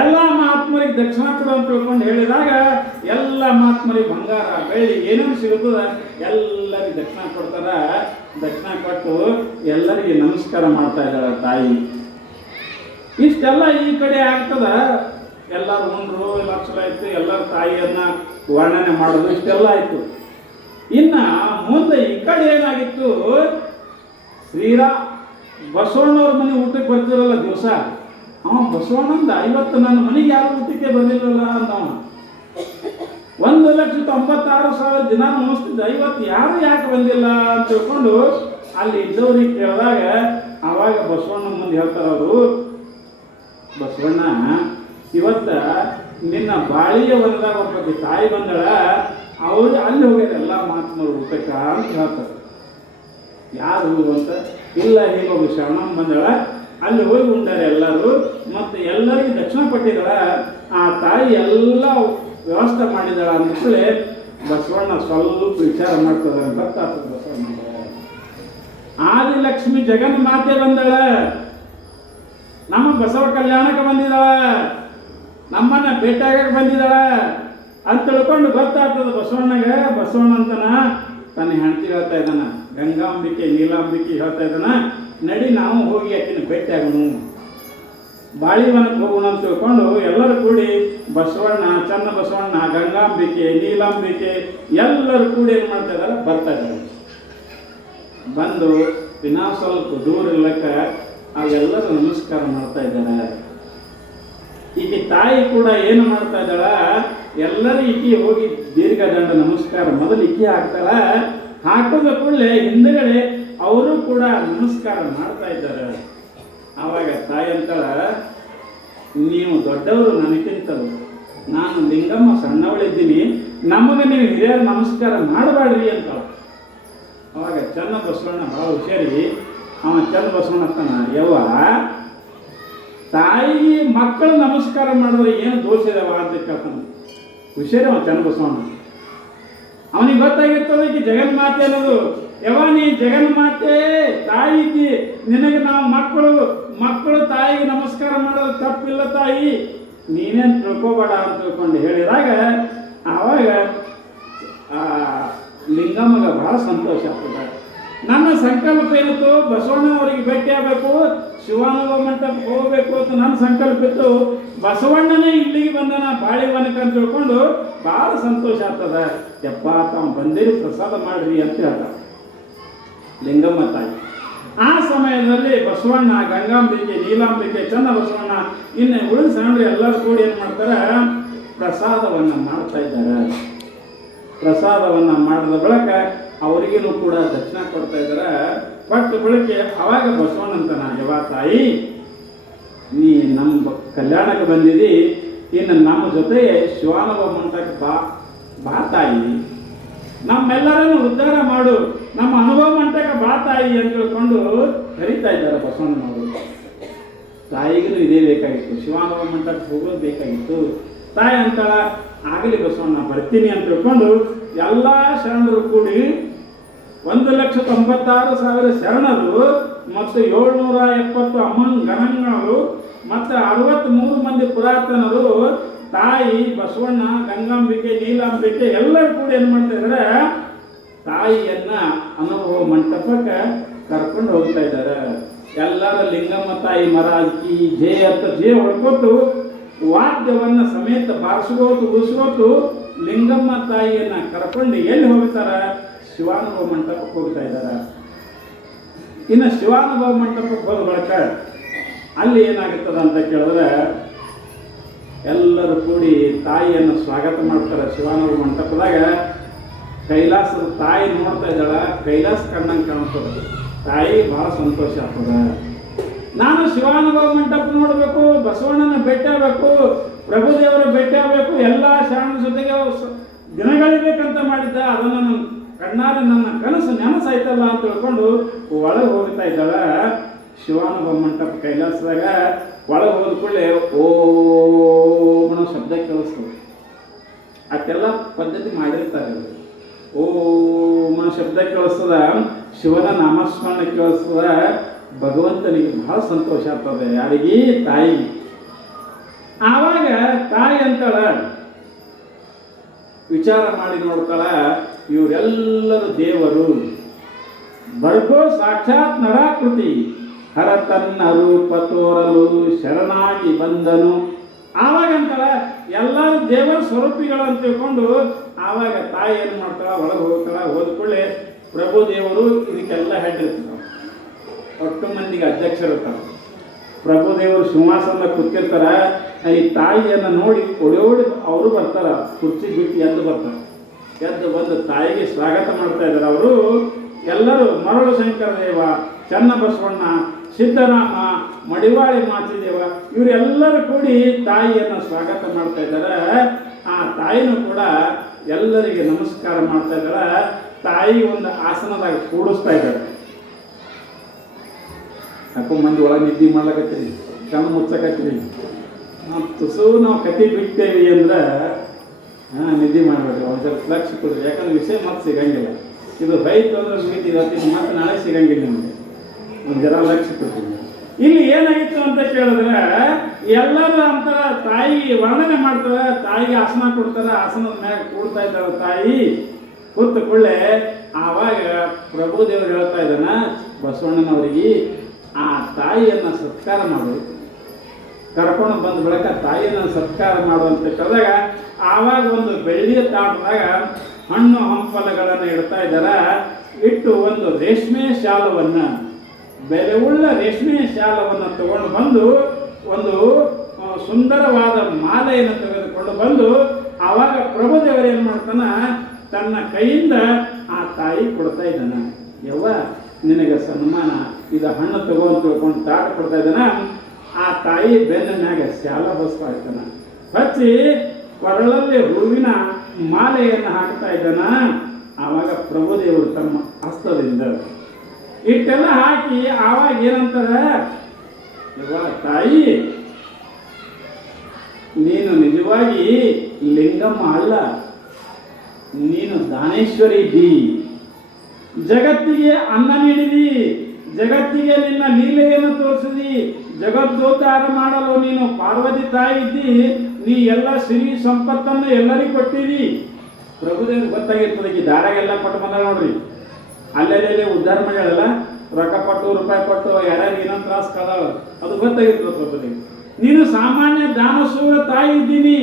ಎಲ್ಲ ಮಹಾತ್ಮರಿಗೆ ದಕ್ಷಿಣ ಕೊಡು ಅಂತ ತಿಳ್ಕೊಂಡು ಹೇಳಿದಾಗ ಎಲ್ಲ ಮಹಾತ್ಮರಿಗೆ ಬಂಗಾರ ಬೆಳ್ಳಿ ಏನೇನು ಸಿಗುತ್ತದ ಎಲ್ಲರಿಗೆ ದಕ್ಷಿಣ ಕೊಡ್ತಾರ. ದಕ್ಷಿಣ ಕೊಟ್ಟು ಎಲ್ಲರಿಗೆ ನಮಸ್ಕಾರ ಮಾಡ್ತಾ ಇದ್ದಾಳೆ ತಾಯಿ. ಇಷ್ಟೆಲ್ಲ ಈ ಕಡೆ ಆಗ್ತದ. ಎಲ್ಲರೂ ಉಂಡ್ರು, ಎಲ್ಲ ಚಲೋ ಆಯ್ತು. ಎಲ್ಲರ ತಾಯಿಯನ್ನ ವರ್ಣನೆ ಮಾಡೋದು ಇಷ್ಟೆಲ್ಲ ಆಯ್ತು. ಇನ್ನ ಮುಂದೆ ಈ ಕಡೆ ಏನಾಗಿತ್ತು, ಬಸವಣ್ಣವ್ರ ಮನೆ ಊಟಕ್ಕೆ ಬರ್ತಿರಲ್ಲ ದಿವಸ, ಅವ ಬಸವಣ್ಣಂದ 50 ನನ್ನ ಮನೆಗೆ ಯಾರು ಊಟಕ್ಕೆ ಬಂದಿರಲ್ಲ ಅಂದವ. 1,96,000 ದಿನ ಮುಗಿಸ್ತಿದ್ದ, 50 ಯಾರು ಯಾಕೆ ಬಂದಿಲ್ಲ ಅಂತ ತಿಳ್ಕೊಂಡು ಅಲ್ಲಿ ಇದ್ದವ್ರಿಗೆ ಕೇಳಿದಾಗ ಆವಾಗ ಬಸವಣ್ಣ ಮುಂದೆ ಹೇಳ್ತಾರ ಅವರು, ಬಸವಣ್ಣ ಇವತ್ತ ನಿನ್ನ ಬಾಳಿಯ ಹೊಲದಾಗ ಒಬ್ಬ ತಾಯಿ ಬಂದಳ, ಅವರು ಅಲ್ಲಿ ಹೋಗ್ಯಾರ ಎಲ್ಲ ಮಹಾತ್ಮರು ಊಟಕ್ಕೆ ಅಂತ ಹೇಳ್ತಾರೆ. ಯಾರು ಅಂತ ಇಲ್ಲ, ಹೀಗೊಬ್ಬ ಶರಣಮ್ಮ ಬಂದಳ, ಅಲ್ಲಿ ಹೋಗಿ ಉಂಡಾರೆ ಎಲ್ಲರೂ. ಮತ್ತು ಎಲ್ಲರಿಗೂ ದಕ್ಷಿಣ ಕೊಟ್ಟಿದ್ದಾಳ. ಆ ತಾಯಿ ಎಲ್ಲ ವ್ಯವಸ್ಥೆ ಮಾಡಿದಾಳ ಅಂದಲೇ ಬಸವಣ್ಣ ಸ್ವಲ್ಪ ವಿಚಾರ ಮಾಡ್ತದ ಗೊತ್ತಾಗ್ತದೆ. ಬಸವಣ್ಣ ಆದಿಲಕ್ಷ್ಮಿ ಜಗನ್ಮಾತೆ ಬಂದಳ, ನಮ್ಮ ಬಸವ ಕಲ್ಯಾಣಕ್ಕೆ ಬಂದಿದ್ದಾಳ, ನಮ್ಮನ್ನ ಭೇಟಿಯಾಗಕ್ಕೆ ಬಂದಿದ್ದಾಳ ಅಂತ ತಿಳ್ಕೊಂಡು ಗೊತ್ತಾಗ್ತದೆ ಬಸವಣ್ಣಗೆ. ಬಸವಣ್ಣ ಅಂತನ ತನ್ನ ಹೆಂಡತಿ ಹೇಳ್ತಾ ಇದ್ದಾನ, ಗಂಗಾಂಬಿಕೆ ನೀಲಾಂಬಿಕೆ ಹೇಳ್ತಾ ಇದ್ದಾನ, ನಡಿ ನಾವು ಹೋಗಿ ಆಕಿನ ಭೇಟಿಯಾಗೋಣ, ಬಾಳಿವನಕ್ಕೆ ಹೋಗೋಣ ಅಂತ ತಿಳ್ಕೊಂಡು ಎಲ್ಲರೂ ಕೂಡಿ ಬಸವಣ್ಣ, ಚನ್ನ ಬಸವಣ್ಣ, ಗಂಗಾಂಬಿಕೆ, ನೀಲಾಂಬಿಕೆ ಎಲ್ಲರೂ ಕೂಡಿ ಏನು ಮಾಡ್ತಾ ಇದ್ದಾರೆ, ಬರ್ತಾ ಇದ್ದಾರೆ. ಬಂದು ದಿನ ಸ್ವಲ್ಪ ದೂರ ಇರ್ಲಕ್ಕ ಅವೆಲ್ಲರೂ ನಮಸ್ಕಾರ ಮಾಡ್ತಾ ಇದ್ದಾರೆ. ಈಕೆ ತಾಯಿ ಕೂಡ ಏನು ಮಾಡ್ತಾ ಇದ್ದಾಳ, ಎಲ್ಲರೂ ಈಕೆ ಹೋಗಿ ದೀರ್ಘದಂಡ ನಮಸ್ಕಾರ ಮೊದಲು ಈಕೆ ಹಾಕ್ತಾಳ. ಹಾಕೋದ ಕೂಡಲೇ ಹಿಂದಗಡೆ ಅವರು ಕೂಡ ನಮಸ್ಕಾರ ಮಾಡ್ತಾ ಇದ್ದಾರೆ. ಆವಾಗ ತಾಯಿ ಅಂತಾಳ, ನೀವು ದೊಡ್ಡವರು ನನಗಿಂತರು, ನಾನು ಲಿಂಗಮ್ಮ ಸಣ್ಣವಳಿದ್ದೀನಿ, ನಮಗೆ ನೀವು ಹಿರಿಯರು ನಮಸ್ಕಾರ ಮಾಡಬೇಡ್ರಿ ಅಂತಾಳ. ಅವಾಗ ಚನ್ನ ಬಸವಣ್ಣ ಭಾಳ ಹುಷಾರಿ, ಅವ ಚನ್ನ ಬಸವಣ್ಣ ಅಂತಾನ, ಯವ್ವ ತಾಯಿಗೆ ಮಕ್ಕಳು ನಮಸ್ಕಾರ ಮಾಡಿದ್ರೆ ಏನು ದೋಷ ಇದಾವ ಅಂತ ಕೇಳ್ತಾನೆ. ಹುಷಾರಿ ಅವ ಚನ್ನ ಬಸವಣ್ಣ. ಅವನಿಗೆ ಗೊತ್ತಾಗಿರ್ತದೆ ಈಕೆ ಜಗನ್ಮಾತೆ ಅನ್ನೋದು. ಯವ್ವ ನೀ ಜಗನ್ಮಾತೆ ತಾಯಿಗೆ, ನಿನಗೆ ನಾವು ಮಕ್ಕಳು ತಾಯಿಗೆ ನಮಸ್ಕಾರ ಮಾಡೋದು ತಪ್ಪಿಲ್ಲ ತಾಯಿ, ನೀನೇನು ತಿಳ್ಕೊಬೇಡ ಅಂತ ತಿಳ್ಕೊಂಡು ಹೇಳಿದಾಗ ಆವಾಗ ಲಿಂಗಮ್ಮಗೆ ಬಹಳ ಸಂತೋಷ ಆಗ್ತದೆ. ನನ್ನ ಸಂಕಲ್ಪ ಏನಿತ್ತು, ಬಸವಣ್ಣನವರಿಗೆ ಭೇಟಿ ಆಗಬೇಕು, ಶಿವಾನುಭವ ಮಂಟಪಕ್ಕೆ ಹೋಗಬೇಕು ಅಂತ ನನ್ನ ಸಂಕಲ್ಪ ಇತ್ತು. ಬಸವಣ್ಣನೇ ಇಲ್ಲಿಗೆ ಬಂದನ ಬಾಳಿವನಕ್ಕೆ ಅಂತ ತಿಳ್ಕೊಂಡು ಭಾಳ ಸಂತೋಷ ಆಗ್ತದೆ. ಯಪ್ಪ ತಾವು ಬಂದಿರಿ, ಪ್ರಸಾದ ಮಾಡ್ರಿ ಅಂತ ಹೇಳ್ತಾರೆ ಲಿಂಗಮ್ಮ ತಾಯಿ. ಆ ಸಮಯದಲ್ಲಿ ಬಸವಣ್ಣ, ಗಂಗಾಂಬಿಕೆ, ನೀಲಾಂಬಿಕೆ, ಚನ್ನ ಬಸವಣ್ಣ ಇನ್ನು ಉಳಿದ ಸಣ್ಣ ಎಲ್ಲರೂ ಕೂಡಿ ಏನು ಮಾಡ್ತಾರೆ, ಪ್ರಸಾದವನ್ನು ಮಾಡ್ತಾ ಇದ್ದಾರೆ. ಪ್ರಸಾದವನ್ನು ಮಾಡಿದ ಬಳಿಕ ಅವರಿಗೂ ಕೂಡ ದಕ್ಷಿಣ ಕೊಡ್ತಾ ಇದ್ದಾರೆ. ಕೊಟ್ಟು ಬಳಿಕೆ ಅವಾಗ ಬಸವಣ್ಣ ಅಂತಾನ, ಯವ್ವ ತಾಯಿ ನೀ ನಮ್ಮ ಕಲ್ಯಾಣಕ್ಕೆ ಬಂದಿದ್ದಿ, ಇನ್ನು ನಮ್ಮ ಜೊತೆ ಶಿವಾನುಭವ ಮಂಟಪಕ್ಕೆ ಬಾ ತಾಯಿ, ನಮ್ಮೆಲ್ಲರನ್ನು ಉದ್ಧಾರ ಮಾಡು, ನಮ್ಮ ಅನುಭವ ಮಂಟಪಕ್ಕೆ ಬಾ ತಾಯಿ ಅಂತ ತಿಳ್ಕೊಂಡು ಕರೀತಾ ಇದ್ದಾರೆ ಬಸವಣ್ಣನವರು. ತಾಯಿಗೂ ಇದೇ ಬೇಕಾಗಿತ್ತು, ಶಿವಾನುಭವ ಮಂಟಪಕ್ಕೆ ಹೋಗೋದು ಬೇಕಾಗಿತ್ತು. ತಾಯಿ ಅಂತಾಳ, ಆಗಲಿ ಬಸವಣ್ಣ ಬರ್ತೀನಿ ಅಂತ ತಿಳ್ಕೊಂಡು ಎಲ್ಲ ಶರಣರು ಕೂಡಿ 1,96,000 ಶರಣರು ಮತ್ತು 770 ಅಮ್ಮನ ಗಣಗಳು ಮತ್ತು 63 ಮಂದಿ ಪುರಾತನರು, ತಾಯಿ, ಬಸವಣ್ಣ, ಗಂಗಾಂಬಿಕೆ, ನೀಲಾಂಬಿಕೆ ಎಲ್ಲರೂ ಕೂಡಿ ಏನು ಮಾಡ್ತಾ ಇದ್ದಾರೆ, ತಾಯಿಯನ್ನ ಅನುಭವ ಮಂಟಪಕ್ಕೆ ಕರ್ಕೊಂಡು ಹೋಗ್ತಾ ಇದ್ದಾರೆ. ಎಲ್ಲರ ಲಿಂಗಮ್ಮ ತಾಯಿ ಮರಾಜಿ ಜೇ ಅಂತ ಜೇ ಹೊಡ್ಕೊಟ್ಟು ವಾದ್ಯವನ್ನು ಸಮೇತ ಬಾರಿಸ್ಕೋತು ಉಳಿಸ್ಕೋತು ಲಿಂಗಮ್ಮ ತಾಯಿಯನ್ನ ಕರ್ಕೊಂಡು ಎಲ್ಲಿ ಹೋಗ್ತಾರೆ, ಶಿವಾನುಭವ ಮಂಟಪಕ್ಕೆ ಹೋಗ್ತಾ ಇದ್ದಾರೆ. ಇನ್ನು ಶಿವಾನುಭವ ಮಂಟಪಕ್ಕೆ ಹೋದ ಬಳಿಕ ಅಲ್ಲಿ ಏನಾಗುತ್ತದೆ ಅಂತ ಕೇಳಿದ್ರೆ, ಎಲ್ಲರೂ ಕೂಡಿ ತಾಯಿಯನ್ನು ಸ್ವಾಗತ ಮಾಡ್ತಾರೆ. ಶಿವಾನುಭವ ಮಂಟಪದಾಗ ಕೈಲಾಸದ ತಾಯಿ ನೋಡ್ತಾ ಇದ್ದಾಳ, ಕೈಲಾಸ ಕಣ್ಣಂಗೆ ಕಾಣ್ತದೆ. ತಾಯಿ ಭಾಳ ಸಂತೋಷ ಆಗ್ತದೆ. ನಾನು ಶಿವಾನುಭವ ಮಂಟಪ ನೋಡಬೇಕು, ಬಸವಣ್ಣನ ಭೇಟಿ ಆಗಬೇಕು, ಪ್ರಭುದೇವರ ಭೇಟಿ ಆಗಬೇಕು, ಎಲ್ಲ ಶರಣ ಜೊತೆಗೆ ದಿನಗಳಿಬೇಕಂತ ಮಾಡಿದ್ದ, ಅದನ್ನು ನನ್ನ ಕಣ್ಣಾರೆ ನನ್ನ ಕನಸು ನೆನಸಾಯ್ತಲ್ಲ ಅಂತ ತಿಳ್ಕೊಂಡು ಒಳಗೆ ಹೋಗ್ತಾ ಇದ್ದಾಳ. ಶಿವಾನುಭವ ಮಂಟಪ ಕೈಲಾಸದಾಗ ಒಳಗೆ ಹೋದ ಕೂಡಲೇ ಓಂ ಅನ್ನೋ ಶಬ್ದ ಕೇಳಿಸ್ತದೆ. ಅಷ್ಟೆಲ್ಲ ಪದ್ಧತಿ ಮಾಡಿರ್ತಾರೆ. ಓಂ ಅನ್ನೋ ಶಬ್ದ ಕೇಳಿಸ್ತದ, ಶಿವನ ನಾಮಸ್ಮರಣೆ ಕೇಳಿಸ್ತದ. ಭಗವಂತನಿಗೆ ಬಹಳ ಸಂತೋಷ ಆಗ್ತದೆ. ಯಾರಿಗೆ? ತಾಯಿ. ಆವಾಗ ತಾಯಿ ಅಂತಾಳ, ವಿಚಾರ ಮಾಡಿ ನೋಡ್ತಾಳ, ಇವರೆಲ್ಲರೂ ದೇವರು, ಬರ್ಗೋ ಸಾಕ್ಷಾತ್ ನರಾಕೃತಿ, ಹರ ತನ್ನ ರೂಪ ತೋರಲು ಶರಣಾಗಿ ಬಂದನು. ಆವಾಗ ಅಂತಾಳ ಎಲ್ಲರೂ ದೇವರ ಸ್ವರೂಪಿಗಳು ಅಂತ ತಿಳ್ಕೊಂಡು ಆವಾಗ ತಾಯಿ ಏನು ಮಾಡ್ತಾಳ, ಒಳಗೆ ಹೋಗ್ತಾಳ. ಹೋದ ಕೂಡಲೇ ಪ್ರಭು ದೇವರು ಇದಕ್ಕೆಲ್ಲ ಹೆಡ್ ಇರ್ತಾಳೆ, ಒಟ್ಟು ಮಂದಿಗೆ ಅಧ್ಯಕ್ಷರಿರ್ತಾರೆ. ಪ್ರಭುದೇವರು ಸಿಂಹಾಸನ ಕೂತಿರ್ತಾರೆ. ಈ ತಾಯಿಯನ್ನು ನೋಡಿ ಓಡಿ ಅವರು ಬರ್ತಾರೆ, ಕುರ್ಚಿ ಬಿಟ್ಟು ಎದ್ದು ಬರ್ತಾರೆ. ಎದ್ದು ಬಂದು ತಾಯಿಗೆ ಸ್ವಾಗತ ಮಾಡ್ತಾ ಇದ್ದಾರೆ. ಅವರು ಎಲ್ಲರೂ ಮರಳು ಶಂಕರ ದೇವ, ಚನ್ನ ಬಸವಣ್ಣ, ಸಿದ್ದರಾಮ, ಮಡಿವಾಳಿ ಮಾಚಿದೇವ ಇವರೆಲ್ಲರೂ ಕೂಡಿ ತಾಯಿಯನ್ನು ಸ್ವಾಗತ ಮಾಡ್ತಾ ಇದ್ದಾರೆ. ಆ ತಾಯಿನೂ ಕೂಡ ಎಲ್ಲರಿಗೆ ನಮಸ್ಕಾರ ಮಾಡ್ತಾ ಇದ್ದಾಳೆ. ತಾಯಿ ಒಂದು ಆಸನದಾಗ ಕೂಡಿಸ್ತಾ ಇದ್ದಾಳೆ. ಯಾಕೋ ಮಂದಿ ಒಳಗೆ ನಿದ್ದೆ ಮಾಡ್ಲಕತ್ತೀರಿ, ಕಣ್ಣು ಮುಚ್ಚಕತ್ತೀರಿ. ತುಸು ನಾವು ಕತೆ ಬಿಡ್ತೇವಿ ಅಂದ್ರೆ ನಿದ್ದೆ ಮಾಡಬೇಡ್ರಿ, ಒಂದು ಸ್ವಲ್ಪ ಲಕ್ಷ ಕೊಡ್ರಿ. ಯಾಕಂದ್ರೆ ವಿಷಯ ಮತ್ತೆ ಸಿಗಂಗಿಲ್ಲ. ಇದು ಬೈತು ಅಂದ್ರೆ ಮುಗಿತೀವಿ, ಮತ್ತೆ ನಾಳೆ ಸಿಗಂಗಿಲ್ಲ ನಿಮಗೆ. ಒಂದು ಜರ ಲಕ್ಷ ಕೊಡ್ತೀನಿ. ಇಲ್ಲಿ ಏನಾಗಿತ್ತು ಅಂತ ಕೇಳಿದ್ರೆ ಎಲ್ಲರೂ ಅಂತಾರ, ತಾಯಿ ವರ್ಣನೆ ಮಾಡ್ತಾರೆ, ತಾಯಿಗೆ ಆಸನ ಕೊಡ್ತಾರೆ, ಆಸನದ ಮ್ಯಾಗ ಕೂಡ್ತಾ ಇದ್ದಾರೆ ತಾಯಿ. ಕೂತ ಕೊಳ್ಳೆ ಆವಾಗ ಪ್ರಭುದೇವರು ಹೇಳ್ತಾ ಇದ್ದಾನ ಬಸವಣ್ಣನವರಿಗೆ, ಆ ತಾಯಿಯನ್ನು ಸತ್ಕಾರ ಮಾಡು, ಕರ್ಕೊಂಡು ಬಂದ ಬಳಿಕ ತಾಯಿಯನ್ನು ಸತ್ಕಾರ ಮಾಡುವಂತ ಕೇಳಿದಾಗ ಆವಾಗ ಒಂದು ಬೆಳ್ಳಿಯ ತಾಟದಾಗ ಹಣ್ಣು ಹಂಪಲಗಳನ್ನು ಇಡ್ತಾ ಇದ್ದಾರ. ಇಟ್ಟು ಒಂದು ರೇಷ್ಮೆ ಶಾಲವನ್ನು, ಬೆಲೆಯುಳ್ಳ ರೇಷ್ಮೆ ಶಾಲವನ್ನು ತಗೊಂಡು ಬಂದು ಒಂದು ಸುಂದರವಾದ ಮಾಲೆಯನ್ನು ತೆಗೆದುಕೊಂಡು ಬಂದು ಆವಾಗ ಪ್ರಭುದೇವರು ಏನು ಮಾಡ್ತಾನ, ತನ್ನ ಕೈಯಿಂದ ಆ ತಾಯಿ ಕೊಡ್ತಾ ಇದ್ದಾನ. ಯವ್ವ ನಿನಗೆ ಸನ್ಮಾನ, ಇದು ಹಣ್ಣು ತಗೊಂಡು ತಿಳ್ಕೊಂಡು ತಾಟ ಕೊಡ್ತಾ ಇದ್ದಾನ. ಆ ತಾಯಿ ಬೆನ್ನ ಮ್ಯಾಗ ಶಾಲ ಬಸ್ತಾ ಇದ್ದಾನ, ಹಚ್ಚಿ ಕೊರಳಲ್ಲಿ ಹೂವಿನ ಮಾಲೆಯನ್ನು ಹಾಕ್ತಾ ಇದ್ದಾನ. ಆವಾಗ ಪ್ರಭುದೇವರು ತಮ್ಮ ಹಸ್ತದಿಂದ ಇಟ್ಟೆಲ್ಲ ಹಾಕಿ ಆವಾಗ ಏನಂತಾರೆ, ತಾಯಿ ನೀನು ನಿಜವಾಗಿ ಲಿಂಗಮ್ಮ ಅಲ್ಲ, ನೀನು ದಾನೇಶ್ವರಿ ಇದ್ದಿ, ಜಗತ್ತಿಗೆ ಅನ್ನ ನೀಡಿದಿ, ಜಗತ್ತಿಗೆ ನಿನ್ನ ಲೀಲೆಯನ್ನು ತೋರಿಸಿದಿ, ಜಗದ್ದೋದ್ಧಾರ ಮಾಡಲು ನೀನು ಪಾರ್ವತಿ ತಾಯಿ ಇದ್ದಿ, ನೀ ಎಲ್ಲ ಸಿರಿ ಸಂಪತ್ತನ್ನು ಎಲ್ಲರಿಗೂ ಕೊಟ್ಟಿದಿ. ಪ್ರಭುದೇವ್ರಿಗೆ ಗೊತ್ತಾಗಿರ್ತದೆ, ಈ ದಾರಾಗೆಲ್ಲ ಕೊಟ್ಟು ಬಂದ ನೋಡ್ರಿ, ಅಲ್ಲೆಲ್ಲೇ ಉದ್ಧಾರ ಮಾಡ್ಯಾಳಲ್ಲ, ರೊಕ್ಕ ಕೊಟ್ಟು ರೂಪಾಯಿ ಕೊಟ್ಟು ಯಾರ್ಯಾರು ಏನೋ ತ್ರಾಸ ಕದಾವ, ಅದು ಗೊತ್ತಾಗಿರ್ತದೆ ಪ್ರಭುದೇವಿ. ನೀನು ಸಾಮಾನ್ಯ ದಾನಶೂರ ತಾಯಿ ಇದ್ದೀನಿ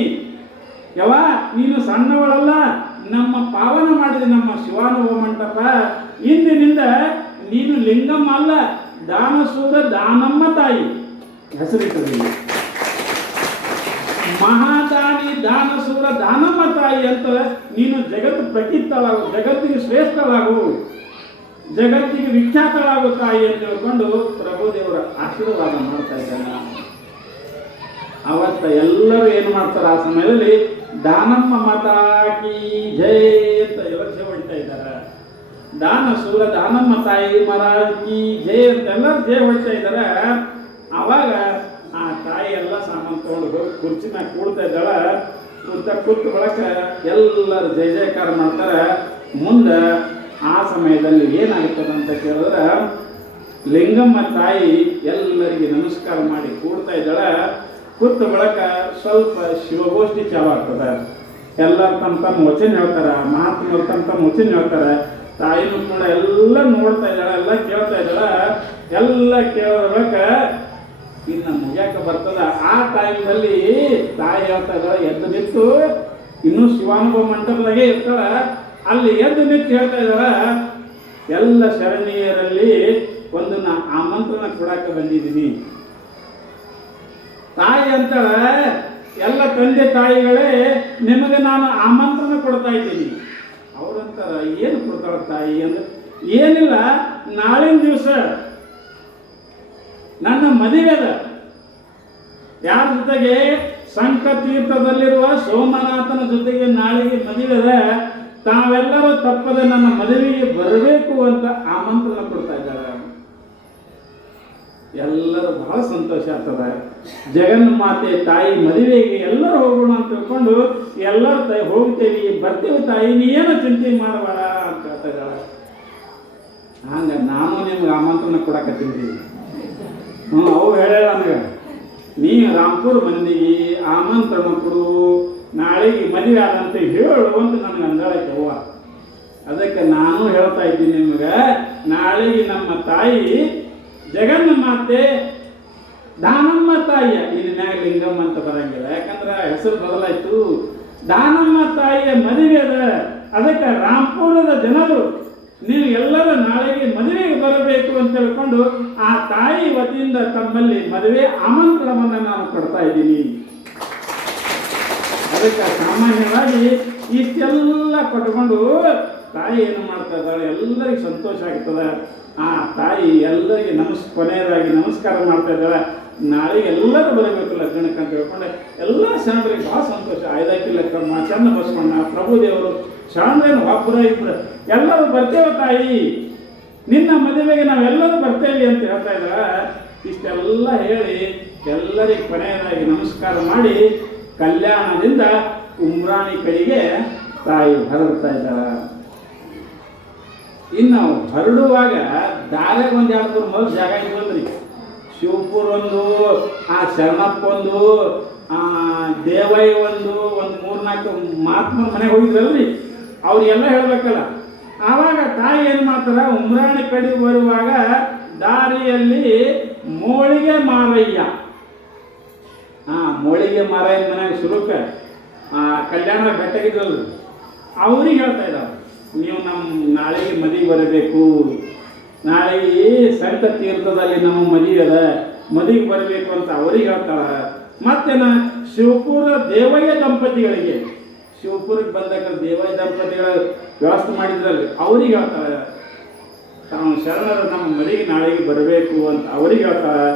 ಯವ, ನೀನು ಸಣ್ಣವಳಲ್ಲ, ನಮ್ಮ ಪಾವನ ಮಾಡಿದ ನಮ್ಮ ಶಿವಾನುಭವ ಮಂಟಪ, ಇಂದಿನಿಂದ ನೀನು ಲಿಂಗಮ್ಮ ಅಲ್ಲ, ದಾನಶೂರ ದಾನಮ್ಮ ತಾಯಿ ಹೆಸರಿಟ್ಟದೆ. ಮಹಾದಾನಿ ದಾನಶೂರ ದಾನಮ್ಮ ತಾಯಿ ಅಂತ ನೀನು ಜಗತ್ತು ಪ್ರಕಿತ್ತಳಾಗು, ಜಗತ್ತಿಗೆ ಶ್ರೇಷ್ಠಳಾಗು, ಜಗತ್ತಿಗೆ ವಿಖ್ಯಾತಳಾಗು ತಾಯಿ ಅಂತ ಹೇಳ್ಕೊಂಡು ಪ್ರಭುದೇವರ ಆಶೀರ್ವಾದ ಮಾಡ್ತಾ ಇದ್ದಾನೆ. ಅವತ್ತ ಎಲ್ಲರೂ ಏನು ಮಾಡ್ತಾರೆ, ಆ ಸಮಯದಲ್ಲಿ ದಾನಮ್ಮ ಮಾತಾಕಿ ಜೈ ಅಂತ ಯೋಚನೆ ಹೊಡಿತಾ ಇದ್ದಾರೆ. ದಾನಶೂರ ದಾನಮ್ಮ ತಾಯಿ ಮರಾಕಿ ಜೈ ಅಂತ ಎಲ್ಲರೂ ಜೈ ಹೊಡಿತಾ ಇದ್ದಾರೆ. ಆವಾಗ ಆ ತಾಯಿ ಎಲ್ಲ ಸಾಮಾನು ತಗೊಂಡು ಹೋಗಿ ಕುರ್ಚಿ ಮ್ಯಾಗ ಕೂಡ್ತಾ ಇದ್ದಾಳೆ. ಕೂತು ಬಳಕ ಎಲ್ಲರೂ ಜೈ ಜಯಕಾರ ಮಾಡ್ತಾರೆ. ಮುಂದೆ ಆ ಸಮಯದಲ್ಲಿ ಏನಾಗುತ್ತದೆ ಅಂತ ಕೇಳಿದ್ರೆ, ಲಿಂಗಮ್ಮ ತಾಯಿ ಎಲ್ಲರಿಗೆ ನಮಸ್ಕಾರ ಮಾಡಿ ಕೂಡ್ತಾ ಇದ್ದಾಳೆ. ಕೂತ ಬಳಕ ಸ್ವಲ್ಪ ಶಿವಗೋಷ್ಠಿ ಚಾಲು ಆಗ್ತದೆ. ಎಲ್ಲರೂ ತಮ್ಮ ತಮ್ಮ ವಚನ ಹೇಳ್ತಾರೆ, ಮಹಾತ್ಮರು ತಮ್ಮ ತಮ್ಮ ವಚನ ಹೇಳ್ತಾರೆ. ತಾಯಿನೂ ಕೂಡ ಎಲ್ಲ ನೋಡ್ತಾ ಇದ್ದಾಳೆ, ಎಲ್ಲ ಕೇಳ್ತಾ ಇದ್ದಾಳೆ. ಎಲ್ಲ ಕೇಳೋದ್ರೊಳಕ ಇನ್ನು ಮುಗಿಯಾಕ ಬರ್ತದ. ಆ ಟೈಮ್ನಲ್ಲಿ ತಾಯಿ ಹೇಳ್ತಾ ಇದ್ದಾಳೆ, ಎದ್ದು ನಿಂತು, ಇನ್ನೂ ಶಿವಾನುಭವ ಮಂಟಪದಾಗೆ ಇರ್ತಾಳ, ಅಲ್ಲಿ ಎದ್ದು ನಿಂತು ಹೇಳ್ತಾ ಇದ್ದಾಳ, ಎಲ್ಲ ಶರಣೀಯರಲ್ಲಿ ಒಂದು ನಾ ಆಮಂತ್ರಣ ಕೊಡಾಕ ಬಂದಿದ್ದೀನಿ. ತಾಯಿ ಅಂತಾಳೆ, ಎಲ್ಲ ತಂದೆ ತಾಯಿಗಳೇ ನಿಮಗೆ ನಾನು ಆಮಂತ್ರಣ ಕೊಡ್ತಾ ಇದ್ದೀನಿ. ಅವ್ರಂತಾರ, ಏನು ಕೊಡ್ತಾಳ ತಾಯಿ ಅಂದ್ರೆ, ಏನಿಲ್ಲ, ನಾಳಿನ ದಿವಸ ನನ್ನ ಮದುವೆ ಅದ. ಯಾರ ಜೊತೆಗೆ? ಸಂಕ ತೀರ್ಥದಲ್ಲಿರುವ ಸೋಮನಾಥನ ಜೊತೆಗೆ ನಾಳೆಗೆ ಮದುವೆ ಅದ. ತಾವೆಲ್ಲರೂ ತಪ್ಪದೆ ನನ್ನ ಮದುವೆಗೆ ಬರಬೇಕು ಅಂತ ಆಮಂತ್ರಣ ಕೊಡ್ತಾ ಇದ್ದಾರೆ. ಎಲ್ಲರೂ ಬಹಳ ಸಂತೋಷ ಆಗ್ತದೆ. ಜಗನ್ಮಾತೆ ತಾಯಿ ಮದುವೆಗೆ ಎಲ್ಲರೂ ಹೋಗೋಣ ಅಂತ ತಿಳ್ಕೊಂಡು ಎಲ್ಲರೂ ಹೋಗ್ತೇವಿ, ಬರ್ತೀವಿ ತಾಯಿ, ನೀ ಏನು ಚಿಂತೆ ಮಾಡಬೇಡ ಅಂತ ಹೇಳ್ತಾ ಇದ್ದಾಳೆ. ಹಂಗ ನಾನು ನಿಮ್ಗೆ ಆಮಂತ್ರಣ ಕೊಡಕತ್ತೀನಿ. ಅವು ಹೇಳ ನನಗೆ, ನೀ ರಾಮ್ಪುರ್ ಮಂದಿಗೆ ಆಮಂತ್ರಣ ಕೊಡು, ನಾಳೆಗೆ ಮದುವೆ ಆದಂತೆ ಹೇಳು ಅಂತ ನನಗೆ ಅಂದಾಳಕ್ಕೆ ಅವ್ವ. ಅದಕ್ಕೆ ನಾನು ಹೇಳ್ತಾ ಇದ್ದೀನಿ ನಿಮ್ಗೆ, ನಾಳೆಗೆ ನಮ್ಮ ತಾಯಿ ಜಗನ್ಮಾತೆ ದಾನಮ್ಮ ತಾಯಿಯ, ಇನ್ನು ಮ್ಯಾಗ ಲಿಂಗಮ್ಮ ಅಂತ ಬರಂಗಿಲ್ಲ, ಯಾಕಂದ್ರೆ ಹೆಸರು ಬದಲಾಯ್ತು. ದಾನಮ್ಮ ತಾಯಿಯ ಮದುವೆ ಅದ. ಅದಕ್ಕೆ ರಾಮ್ಪುರದ ಜನರು ನೀವು ಎಲ್ಲರೂ ನಾಳೆಗೆ ಮದುವೆಗೆ ಬರಬೇಕು ಅಂತ ಹೇಳ್ಕೊಂಡು ಆ ತಾಯಿ ವತಿಯಿಂದ ತಮ್ಮಲ್ಲಿ ಮದುವೆ ಆಮಂತ್ರಣವನ್ನು ನಾನು ಕೊಡ್ತಾ ಇದ್ದೀನಿ. ಅದಕ್ಕೆ ಸಾಮಾನ್ಯವಾಗಿ ಇಷ್ಟೆಲ್ಲ ಕೊಟ್ಕೊಂಡು ತಾಯಿ ಏನು ಮಾಡ್ತಾ ಇದ್ದಾಳೆ, ಎಲ್ಲರಿಗೂ ಸಂತೋಷ ಆಗ್ತದೆ. ಆ ತಾಯಿ ಎಲ್ಲರಿಗೆ ಕೊನೆಯದಾಗಿ ನಮಸ್ಕಾರ ಮಾಡ್ತಾ ಇದ್ದಾಳೆ. ನಾಳೆಗೆ ಎಲ್ಲರೂ ಬರಬೇಕು ಲಗ್ನಕ್ಕೆ ಅಂತ ಹೇಳ್ಕೊಂಡೆ ಎಲ್ಲ ಶರಣರಿಗೆ ಭಾಳ ಸಂತೋಷ. ಆಯ್ದಾಕಿ ಲಕ್ಕಮ್ಮ, ಚನ್ನ ಬಸವಣ್ಣ, ಪ್ರಭುದೇವರು, ಶರಣರೇನು ಒಬ್ಬರ ಇಬ್ಬರು ಎಲ್ಲರೂ ಬರ್ತೇವೆ ತಾಯಿ, ನಿನ್ನ ಮದುವೆಗೆ ನಾವೆಲ್ಲರೂ ಬರ್ತೇವೆ ಅಂತ ಹೇಳ್ತಾ ಇದ್ದಾರ. ಇಷ್ಟೆಲ್ಲ ಹೇಳಿ ಎಲ್ಲರಿಗೆ ಕೊನೆಯದಾಗಿ ನಮಸ್ಕಾರ ಮಾಡಿ ಕಲ್ಯಾಣದಿಂದ ಉಮ್ರಾಣಿ ಕಡೆಗೆ ತಾಯಿ ಹೊರಡ್ತಾ ಇದ್ದಾಳ. ಇನ್ನು ಹೊರಡುವಾಗ ದಾರ್ಯಾಗ ಒಂದು 2-3 ಮೊದಲು ಜಾಗ ಇದ್ವಲ್ರಿ. ಶಿವಪುರ ಒಂದು, ಆ ಶರಣಪ್ಪ ಒಂದು, ದೇವಯ್ಯ ಒಂದು 3-4 ಮಹಾತ್ಮರ ಮನೆಗೆ ಹೋಗಿದ್ರಲ್ರಿ, ಅವ್ರಿಗೆಲ್ಲ ಹೇಳ್ಬೇಕಲ್ಲ. ಆವಾಗ ತಾಯಿ ಏನು ಮಾಡ್ತಾರ, ಉಮ್ರಾಣಿ ಕಡೆ ಬರುವಾಗ ದಾರಿಯಲ್ಲಿ ಮೋಳಿಗೆ ಮಾರಯ್ಯ, ಮೋಳಿಗೆ ಮಾರಯ್ಯನ ಮನೆಗೆ ಶುರುಕ ಕಲ್ಯಾಣ ಬೆಟ್ಟಗಿದ್ರಲ್ರಿ, ಅವ್ರಿಗೆ ಹೇಳ್ತಾ ಇದ್ದಾವೆ, ನೀವು ನಮ್ಮ ನಾಳೆಗೆ ಮದುವೆ ಬರಬೇಕು, ನಾಳೆಗೆ ಸಂತ ತೀರ್ಥದಲ್ಲಿ ನಮ್ಮ ಮದುವೆ ಅದ, ಮದುವೆಗೆ ಬರಬೇಕು ಅಂತ ಅವ್ರಿಗೆ ಹೇಳ್ತಾಳೆ. ಮತ್ತೇನ ಶಿವಪುರ ದೇವಯ್ಯ ದಂಪತಿಗಳಿಗೆ, ಶಿವಪುರಕ್ಕೆ ಬಂದಾಗ ದೇವಯ್ಯ ದಂಪತಿಗಳ ವ್ಯವಸ್ಥೆ ಮಾಡಿದ್ರಲ್ಲಿ ಅವ್ರಿಗೆ ಹೇಳ್ತಾಳೆ, ತಾವು ಶರಣರು ನಮ್ಮ ಮದುವೆಗೆ ನಾಳೆಗೆ ಬರಬೇಕು ಅಂತ ಅವ್ರಿಗೆ ಹೇಳ್ತಾಳೆ.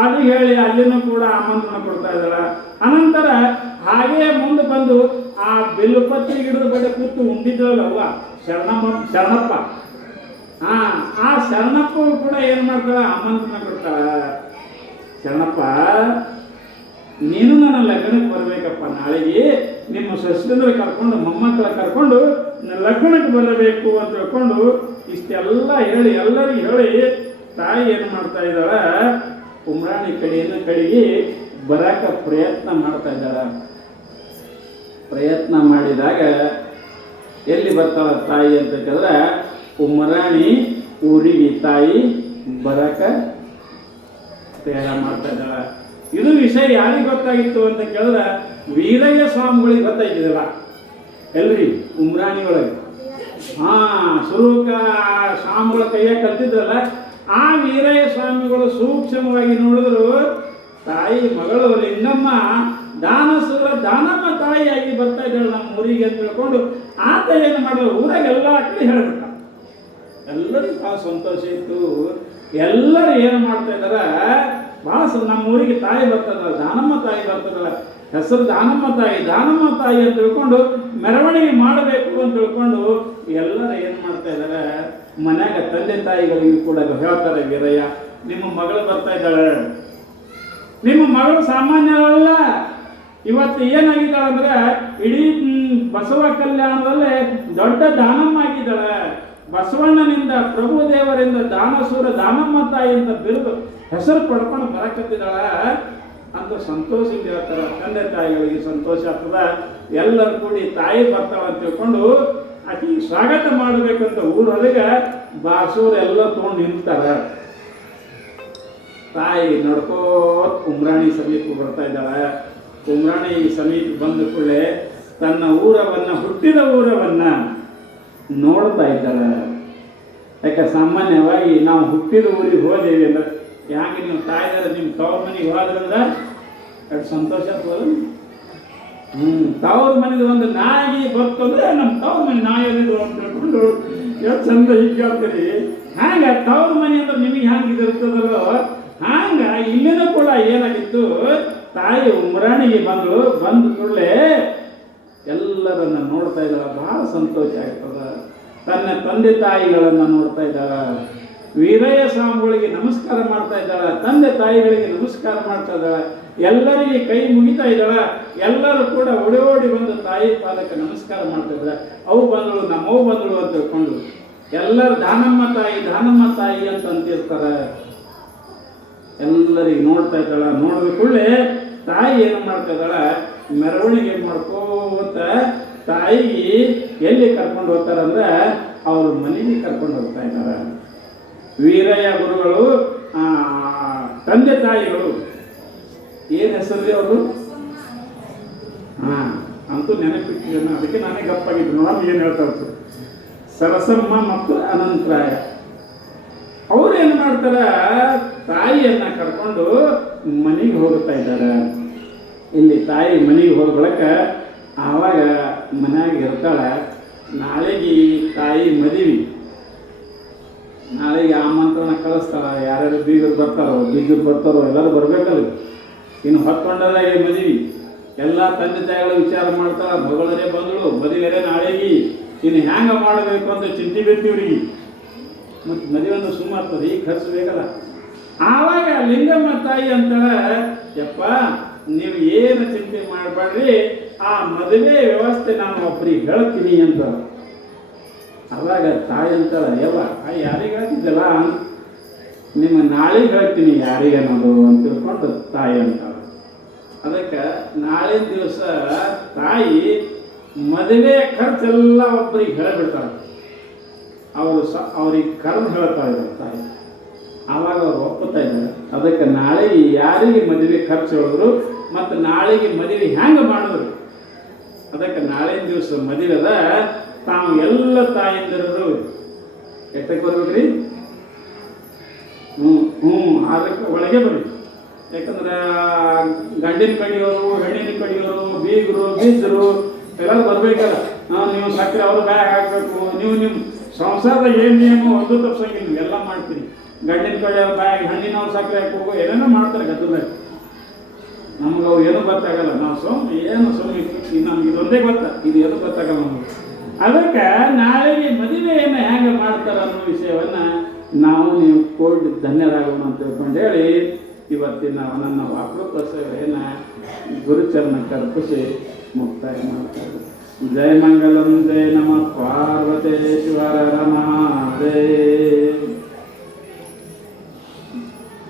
ಅದು ಹೇಳಿ ಅಲ್ಲಿನೂ ಕೂಡ ಆಮಂತ್ರಣ ಕೊಡ್ತಾ ಇದ್ದಾಳ. ಅನಂತರ ಹಾಗೇ ಮುಂದೆ ಬಂದು ಆ ಬಿಲ್ಲುಪತ್ರಿ ಗಿಡದ ಬಡ ಕೂತು ಉಂಡಿದ್ರಲ್ಲ ಅವ್ವ ಶರಣಪ್ಪ, ಆ ಶರಣಪ್ಪ ಕೂಡ ಏನು ಮಾಡ್ತಾಳ, ಆಮಂತ್ರಣ ಕೊಡ್ತಾಳ. ಶರಣಪ್ಪ, ನೀನು ನನ್ನ ಲಗ್ನಕ್ಕೆ ಬರಬೇಕಪ್ಪ, ನಾಳೆಗೆ ನಿಮ್ಮ ಸಸ್ಯಂದ್ರ ಕರ್ಕೊಂಡು ಮೊಮ್ಮಕ್ಕಳ ಕರ್ಕೊಂಡು ಲಗ್ನಕ್ಕೆ ಬರಬೇಕು ಅಂತ ಹೇಳ್ಕೊಂಡು ಇಷ್ಟೆಲ್ಲ ಹೇಳಿ ಎಲ್ಲರಿಗೂ ಹೇಳಿ ತಾಯಿ ಏನು ಮಾಡ್ತಾ ಇದ್ದಾಳ, ಉಮ್ರಾಣಿ ಕಡೆಗೆ ಬರಾಕ ಪ್ರಯತ್ನ ಮಾಡ್ತಾ ಇದ್ದಾಳ. ಪ್ರಯತ್ನ ಮಾಡಿದಾಗ ಎಲ್ಲಿ ಬರ್ತಾಳ ತಾಯಿ ಅಂತ ಕೇಳಿದ್ರೆ, ಉಮ್ರಾಣಿ ಊರಿಗೆ ತಾಯಿ ಬರಾಕ ತಯಾರ ಮಾಡ್ತಾ ಇದ್ದಾಳ. ಇದು ವಿಷಯ ಯಾರಿಗೆ ಗೊತ್ತಾಗಿತ್ತು ಅಂತ ಕೇಳಿದ್ರೆ, ವೀರಯ್ಯ ಸ್ವಾಮಿಗಳಿಗೆ ಗೊತ್ತಾಗಿದ್ದಲ್ಲ ಎಲ್ರಿ ಉಮ್ರಾಣಿ ಒಳಗೆ. ಸುರುಕ ಸ್ವಾಮಿಗಳ ಕೈಯಾಗ ಕಲ್ತಿದ್ರಲ್ಲ, ಆ ವೀರಯ್ಯ ಸ್ವಾಮಿಗಳು ಸೂಕ್ಷ್ಮವಾಗಿ ನೋಡಿದ್ರು ತಾಯಿ ಮಗಳು ಲಿಂಗಮ್ಮ ದಾನಸುರ ದಾನಮ್ಮ ತಾಯಿಯಾಗಿ ಬರ್ತಾ ಇದ್ದಾಳೆ ನಮ್ಮ ಊರಿಗೆ ಅಂತ ತಿಳ್ಕೊಂಡು ಆತ ಏನು ಮಾಡಿದ್ರು, ಊರಾಗ ಎಲ್ಲ ಕಡೆ ಹೇಳ್ಬಿಟ್ಟ. ಎಲ್ಲರಿಗೂ ಭಾಳ ಸಂತೋಷ ಇತ್ತು. ಎಲ್ಲರೂ ಏನು ಮಾಡ್ತಾ ಇದ್ದಾರ, ಭಾಳ ನಮ್ಮ ಊರಿಗೆ ತಾಯಿ ಬರ್ತದಲ್ಲ, ದಾನಮ್ಮ ತಾಯಿ ಬರ್ತದಲ್ಲ, ಹೆಸರು ದಾನಮ್ಮ ತಾಯಿ ಅಂತ ತಿಳ್ಕೊಂಡು ಮೆರವಣಿಗೆ ಮಾಡಬೇಕು ಅಂತ ತಿಳ್ಕೊಂಡು ಎಲ್ಲರೂ ಏನು ಮಾಡ್ತಾ ಇದ್ದಾರೆ, ಮನ್ಯಾಗ ತಂದೆ ತಾಯಿಗಳಿಗೂ ಕೂಡ ಹೇಳ್ತಾರೆ, ವೀರಯ್ಯ ನಿಮ್ಮ ಮಗಳು ಬರ್ತಾ ಇದ್ದಾಳೆ, ನಿಮ್ಮ ಮಗಳು ಸಾಮಾನ್ಯರಲ್ಲ, ಇವತ್ತು ಏನಾಗಿದ್ದಾಳೆ ಅಂದ್ರೆ ಇಡೀ ಬಸವ ಕಲ್ಯಾಣದಲ್ಲೇ ದೊಡ್ಡ ದಾನಮ್ಮ ಆಗಿದ್ದಾಳೆ. ಬಸವಣ್ಣನಿಂದ ಪ್ರಭುದೇವರಿಂದ ದಾನಸೂರ ದಾನಮ್ಮ ತಾಯಿ ಅಂತ ಬಿರುದು ಹೆಸರು ಪಡ್ಕೊಂಡು ಬರಕತ್ತಿದ್ದಾಳ ಅಂತ ಸಂತೋಷದಿಂದ ಹೇಳ್ತಾರೆ. ತಂದೆ ತಾಯಿಗಳಿಗೆ ಸಂತೋಷ ಆಗ್ತದ. ಎಲ್ಲರೂ ಕೂಡಿ ತಾಯಿ ಬರ್ತಾಳ ಅಂತ ತಿಳ್ಕೊಂಡು ಆಕೆ ಸ್ವಾಗತ ಮಾಡಬೇಕಂತ ಊರೊಳಗೆ ಬಾಸೂರು ಎಲ್ಲ ತೊಗೊಂಡು ನಿಲ್ತಾರೆ. ತಾಯಿ ನಡ್ಕೋತ್ ಉಮ್ರಾಣಿ ಸಮೀಪ ಬರ್ತಾ ಇದ್ದಾಳೆ. ಉಮ್ರಾಣಿ ಸಮೀಪ ಬಂದ ಕೂಡಲೇ ತನ್ನ ಹುಟ್ಟಿದ ಊರವನ್ನ ನೋಡ್ತಾ ಇದ್ದಾಳೆ. ಯಾಕೆ ಸಾಮಾನ್ಯವಾಗಿ ನಾವು ಹುಟ್ಟಿದ ಊರಿಗೆ ಹೋದೇವಿ ಅಂದ್ರೆ, ಯಾಕೆ ನೀವು ತಾಯಿದಾರ ನಿಮ್ಮ ತವ್ರ ಮನೆಗೆ ಹೋದ್ರಂದ್ರೆ ಎಷ್ಟು ಸಂತೋಷ ಆಗ್ತದ. ತವ್ರ ಮನೆದು ಒಂದು ನಾಯಿ ಬರ್ತಂದ್ರೆ ನಮ್ಮ ತವ್ರ ಮನೆ ನಾಯಿ ಅಂತ ಹೇಳ್ಕೊಂಡು ಎಷ್ಟು ಚಂದ ಹೀಗೆ ಹೇಳ್ತೀರಿ. ಹಂಗ ತವ್ರ ಮನೆ ಅಂದ್ರೆ ನಿಮಗೆ ಹ್ಯಾಂಗೆ ಇರ್ತದಲ್ಲೋ ಹಂಗ ಇಲ್ಲಿನೂ ಕೂಡ ಏನಾಗಿತ್ತು, ತಾಯಿ ಉಮ್ರಾಣಿಗೆ ಬಂದ ಕೂಡಲೇ ಎಲ್ಲರನ್ನ ನೋಡ್ತಾ ಇದ್ದಾಳ. ಬಹಳ ಸಂತೋಷ ಆಗ್ತದ. ತನ್ನ ತಂದೆ ತಾಯಿಗಳನ್ನ ನೋಡ್ತಾ ಇದ್ದಾಳ. ವೀರಯ್ಯ ಸ್ವಾಮಿಗಳಿಗೆ ನಮಸ್ಕಾರ ಮಾಡ್ತಾ ಇದ್ದಾಳ. ತಂದೆ ತಾಯಿಗಳಿಗೆ ನಮಸ್ಕಾರ ಮಾಡ್ತಾ ಇದ್ದಾಳ. ಎಲ್ಲರಿಗೆ ಕೈ ಮುಗಿತಾ ಇದ್ದಾಳ. ಎಲ್ಲರೂ ಕೂಡ ಓಡಿ ಬಂದು ತಾಯಿ ಪಾದಕ್ಕೆ ನಮಸ್ಕಾರ ಮಾಡ್ತಾ ಇದ್ದಾಳೆ. ಅವು ಬಂದಳು, ನಮ್ಮವು ಬಂದಳು ಅಂತ ತಿಳ್ಕೊಂಡು ಎಲ್ಲರೂ ದಾನಮ್ಮ ತಾಯಿ ಅಂತ ಅಂತಿರ್ತಾರೆ. ಎಲ್ಲರಿಗೆ ನೋಡ್ತಾ ಇದ್ದಾಳ. ನೋಡಿದ ಕೂಡಲೇ ತಾಯಿ ಏನು ಮಾಡ್ತಾ ಇದ್ದಾಳ, ಮೆರವಣಿಗೆ ಮಾಡ್ಕೋತ ತಾಯಿಗೆ ಎಲ್ಲಿ ಕರ್ಕೊಂಡು ಹೋಗ್ತಾರಂದ್ರೆ ಅವ್ರ ಮನೆಗೆ ಕರ್ಕೊಂಡು ಹೋಗ್ತಾ ಇದ್ದಾರೆ. ವೀರಯ್ಯ ಗುರುಗಳು ತಂದೆ ತಾಯಿಗಳು ಏನು ಹೆಸರು ಅವರು ಅಂತೂ ನೆನಪಿಟ್ಟಿದ್ದೇನೆ, ಅದಕ್ಕೆ ನಾನೇ ಗಪ್ಪಾಗಿದ್ದು. ನೋಡಿ ಏನು ಹೇಳ್ತಾ ಇರ್ತಾರೆ, ಸರಸಮ್ಮ ಮತ್ತು ಅನಂತರಾಯ. ಅವ್ರು ಏನು ಮಾಡ್ತಾರ, ತಾಯಿಯನ್ನ ಕರ್ಕೊಂಡು ಮನೆಗೆ ಹೋಗ್ತಾ ಇದ್ದಾರೆ. ಇಲ್ಲಿ ತಾಯಿ ಮನೆಗೆ ಹೋಗ್ಬೇಕ ಆವಾಗ ಮನ್ಯಾಗ ಇರ್ತಾಳೆ. ನಾಳೆಗೆ ತಾಯಿ ನಾಳೆಗೆ ಆಮಂತ್ರಣ ಕಳಿಸ್ತಾರ, ಯಾರ್ಯಾರು ಬೀಗರು ಬರ್ತಾರೋ ಎಲ್ಲರೂ ಬರ್ಬೇಕಲ್ಲ. ಇನ್ನು ಹೊತ್ಕೊಂಡಾಗ ಮದುವೆ ಎಲ್ಲ ತಂದೆ ತಾಯಿಗಳು ವಿಚಾರ ಮಾಡ್ತಾರ, ಮಗಳರೇ ಬಂದಳು, ಮದುವೆರೇ ನಾಳೆಗೆ, ಇನ್ನು ಹ್ಯಾಂಗ ಮಾಡಬೇಕು ಅಂತ ಚಿಂತೆ ಬಿಡ್ತೀವ್ರಿಗೆ. ಮತ್ತು ಮದುವೆ ಒಂದು ಸುಮಾರ್ತದೆ, ಈಗ ಖರ್ಚು ಬೇಕಲ್ಲ. ಆವಾಗ ಲಿಂಗಮ್ಮ ತಾಯಿ ಅಂತಾಳೆ, ಯಪ್ಪ ನೀವು ಏನು ಚಿಂತೆ ಮಾಡಬೇಡ್ರಿ, ಆ ಮದುವೆ ವ್ಯವಸ್ಥೆ ನಾನು ಒಬ್ಬರಿಗೆ ಹೇಳ್ತೀನಿ ಅಂತ. ಅವಾಗ ತಾಯಿ ಅಂತಾಳೆ, ಯವ್ವ ಯಾರಿಗೆ ಹೇಳ್ತಿದ್ದಲ್ಲ, ನಿಮ್ಮ ನಾಳೆಗೆ ಹೇಳ್ತೀನಿ ಯಾರಿಗೆ ಅನ್ನೋದು ಅಂತ ತಿಳ್ಕೊಂಡು ತಾಯಿ ಅಂತಾಳೆ. ಅದಕ್ಕೆ ನಾಳಿನ ದಿವಸ ತಾಯಿ ಮದುವೆ ಖರ್ಚೆಲ್ಲ ಒಬ್ಬರಿಗೆ ಹೇಳಿಬಿಡ್ತಾಳೆ. ಅವ್ರಿಗೆ ಕರೆದು ಹೇಳ್ತಾ ಇದ್ದಾರೆ ತಾಯಿ. ಆವಾಗ ಅವ್ರು ಒಪ್ಪುತ್ತಾ ಇದ್ದಾರೆ. ಅದಕ್ಕೆ ನಾಳೆಗೆ ಯಾರಿಗೆ ಮದುವೆ ಖರ್ಚು ಹೇಳಿದ್ರು ಮತ್ತು ನಾಳೆಗೆ ಮದುವೆ ಹ್ಯಾಂಗೆ ಮಾಡಿದ್ರು. ಅದಕ್ಕೆ ನಾಳಿನ ದಿವಸ ಮದುವೆದ ತಾವು ಎಲ್ಲ ತಾಯಿಂದಿರೋರು ಎಷ್ಟಕ್ಕೆ ಬರ್ಬೇಕ್ರಿ? ಅದಕ್ಕೆ ಒಳಗೆ ಬರ್ರಿ. ಯಾಕಂದ್ರೆ ಗಂಡಿನ ಕಡಿಯೋರು, ಹೆಣ್ಣಿನ ಕಡಿಯೋರು, ಬೀಜರು ಎಲ್ಲರೂ ಬರ್ಬೇಕಲ್ಲ. ನೀವು ಸಕ್ಕರೆ ಅವ್ರ ಬ್ಯಾಗ್ ಹಾಕಬೇಕು. ನೀವು ನಿಮ್ಮ ಸಂಸಾರದ ಏನು ನಿಯಮ ಒಂದು ತಪ್ಸಂಗಿಲ್ಲ, ನೀವು ಎಲ್ಲ ಮಾಡ್ತೀರಿ. ಗಂಡಿನ ಕಡಿಯೋ ಬ್ಯಾಗ್, ಹೆಣ್ಣಿನವ್ರು ಸಕ್ಕರೆ ಹಾಕಿ ಹೋಗೋ ಏನೇನೋ ಮಾಡ್ತಾರೆ ಗದ್ದದಾಗ. ನಮ್ಗೆ ಅವು ಏನೂ ಗೊತ್ತಾಗಲ್ಲ. ನಾವು ಸುಮ್ಮನೆ ನಮ್ಗೆ ಇದೊಂದೇ ಗೊತ್ತ, ಇದು ಏನೂ ಗೊತ್ತಾಗಲ್ಲ ನಮಗೆ. ಅದಕ್ಕೆ ನಾಳೆಗೆ ಮದುವೆಯನ್ನು ಹೆಂಗೆ ಮಾಡ್ತಾರೆ ಅನ್ನೋ ವಿಷಯವನ್ನು ನಾವು ನೀವು ಕೋಟಿ ಧನ್ಯರಾಗೋಣ ಅಂತ ತಿಳ್ಕೊಂಡು ಹೇಳಿ ಇವತ್ತಿನ ನನ್ನ ವಾಕೃತ ಸೇವೆಯನ್ನು ಗುರುಚರಣಕ್ಕೆ ಅರ್ಪಿಸಿ ಮುಕ್ತಾಯ ಮಾಡ್ತಾರೆ. ಜಯ ಮಂಗಲಂ ಜಯ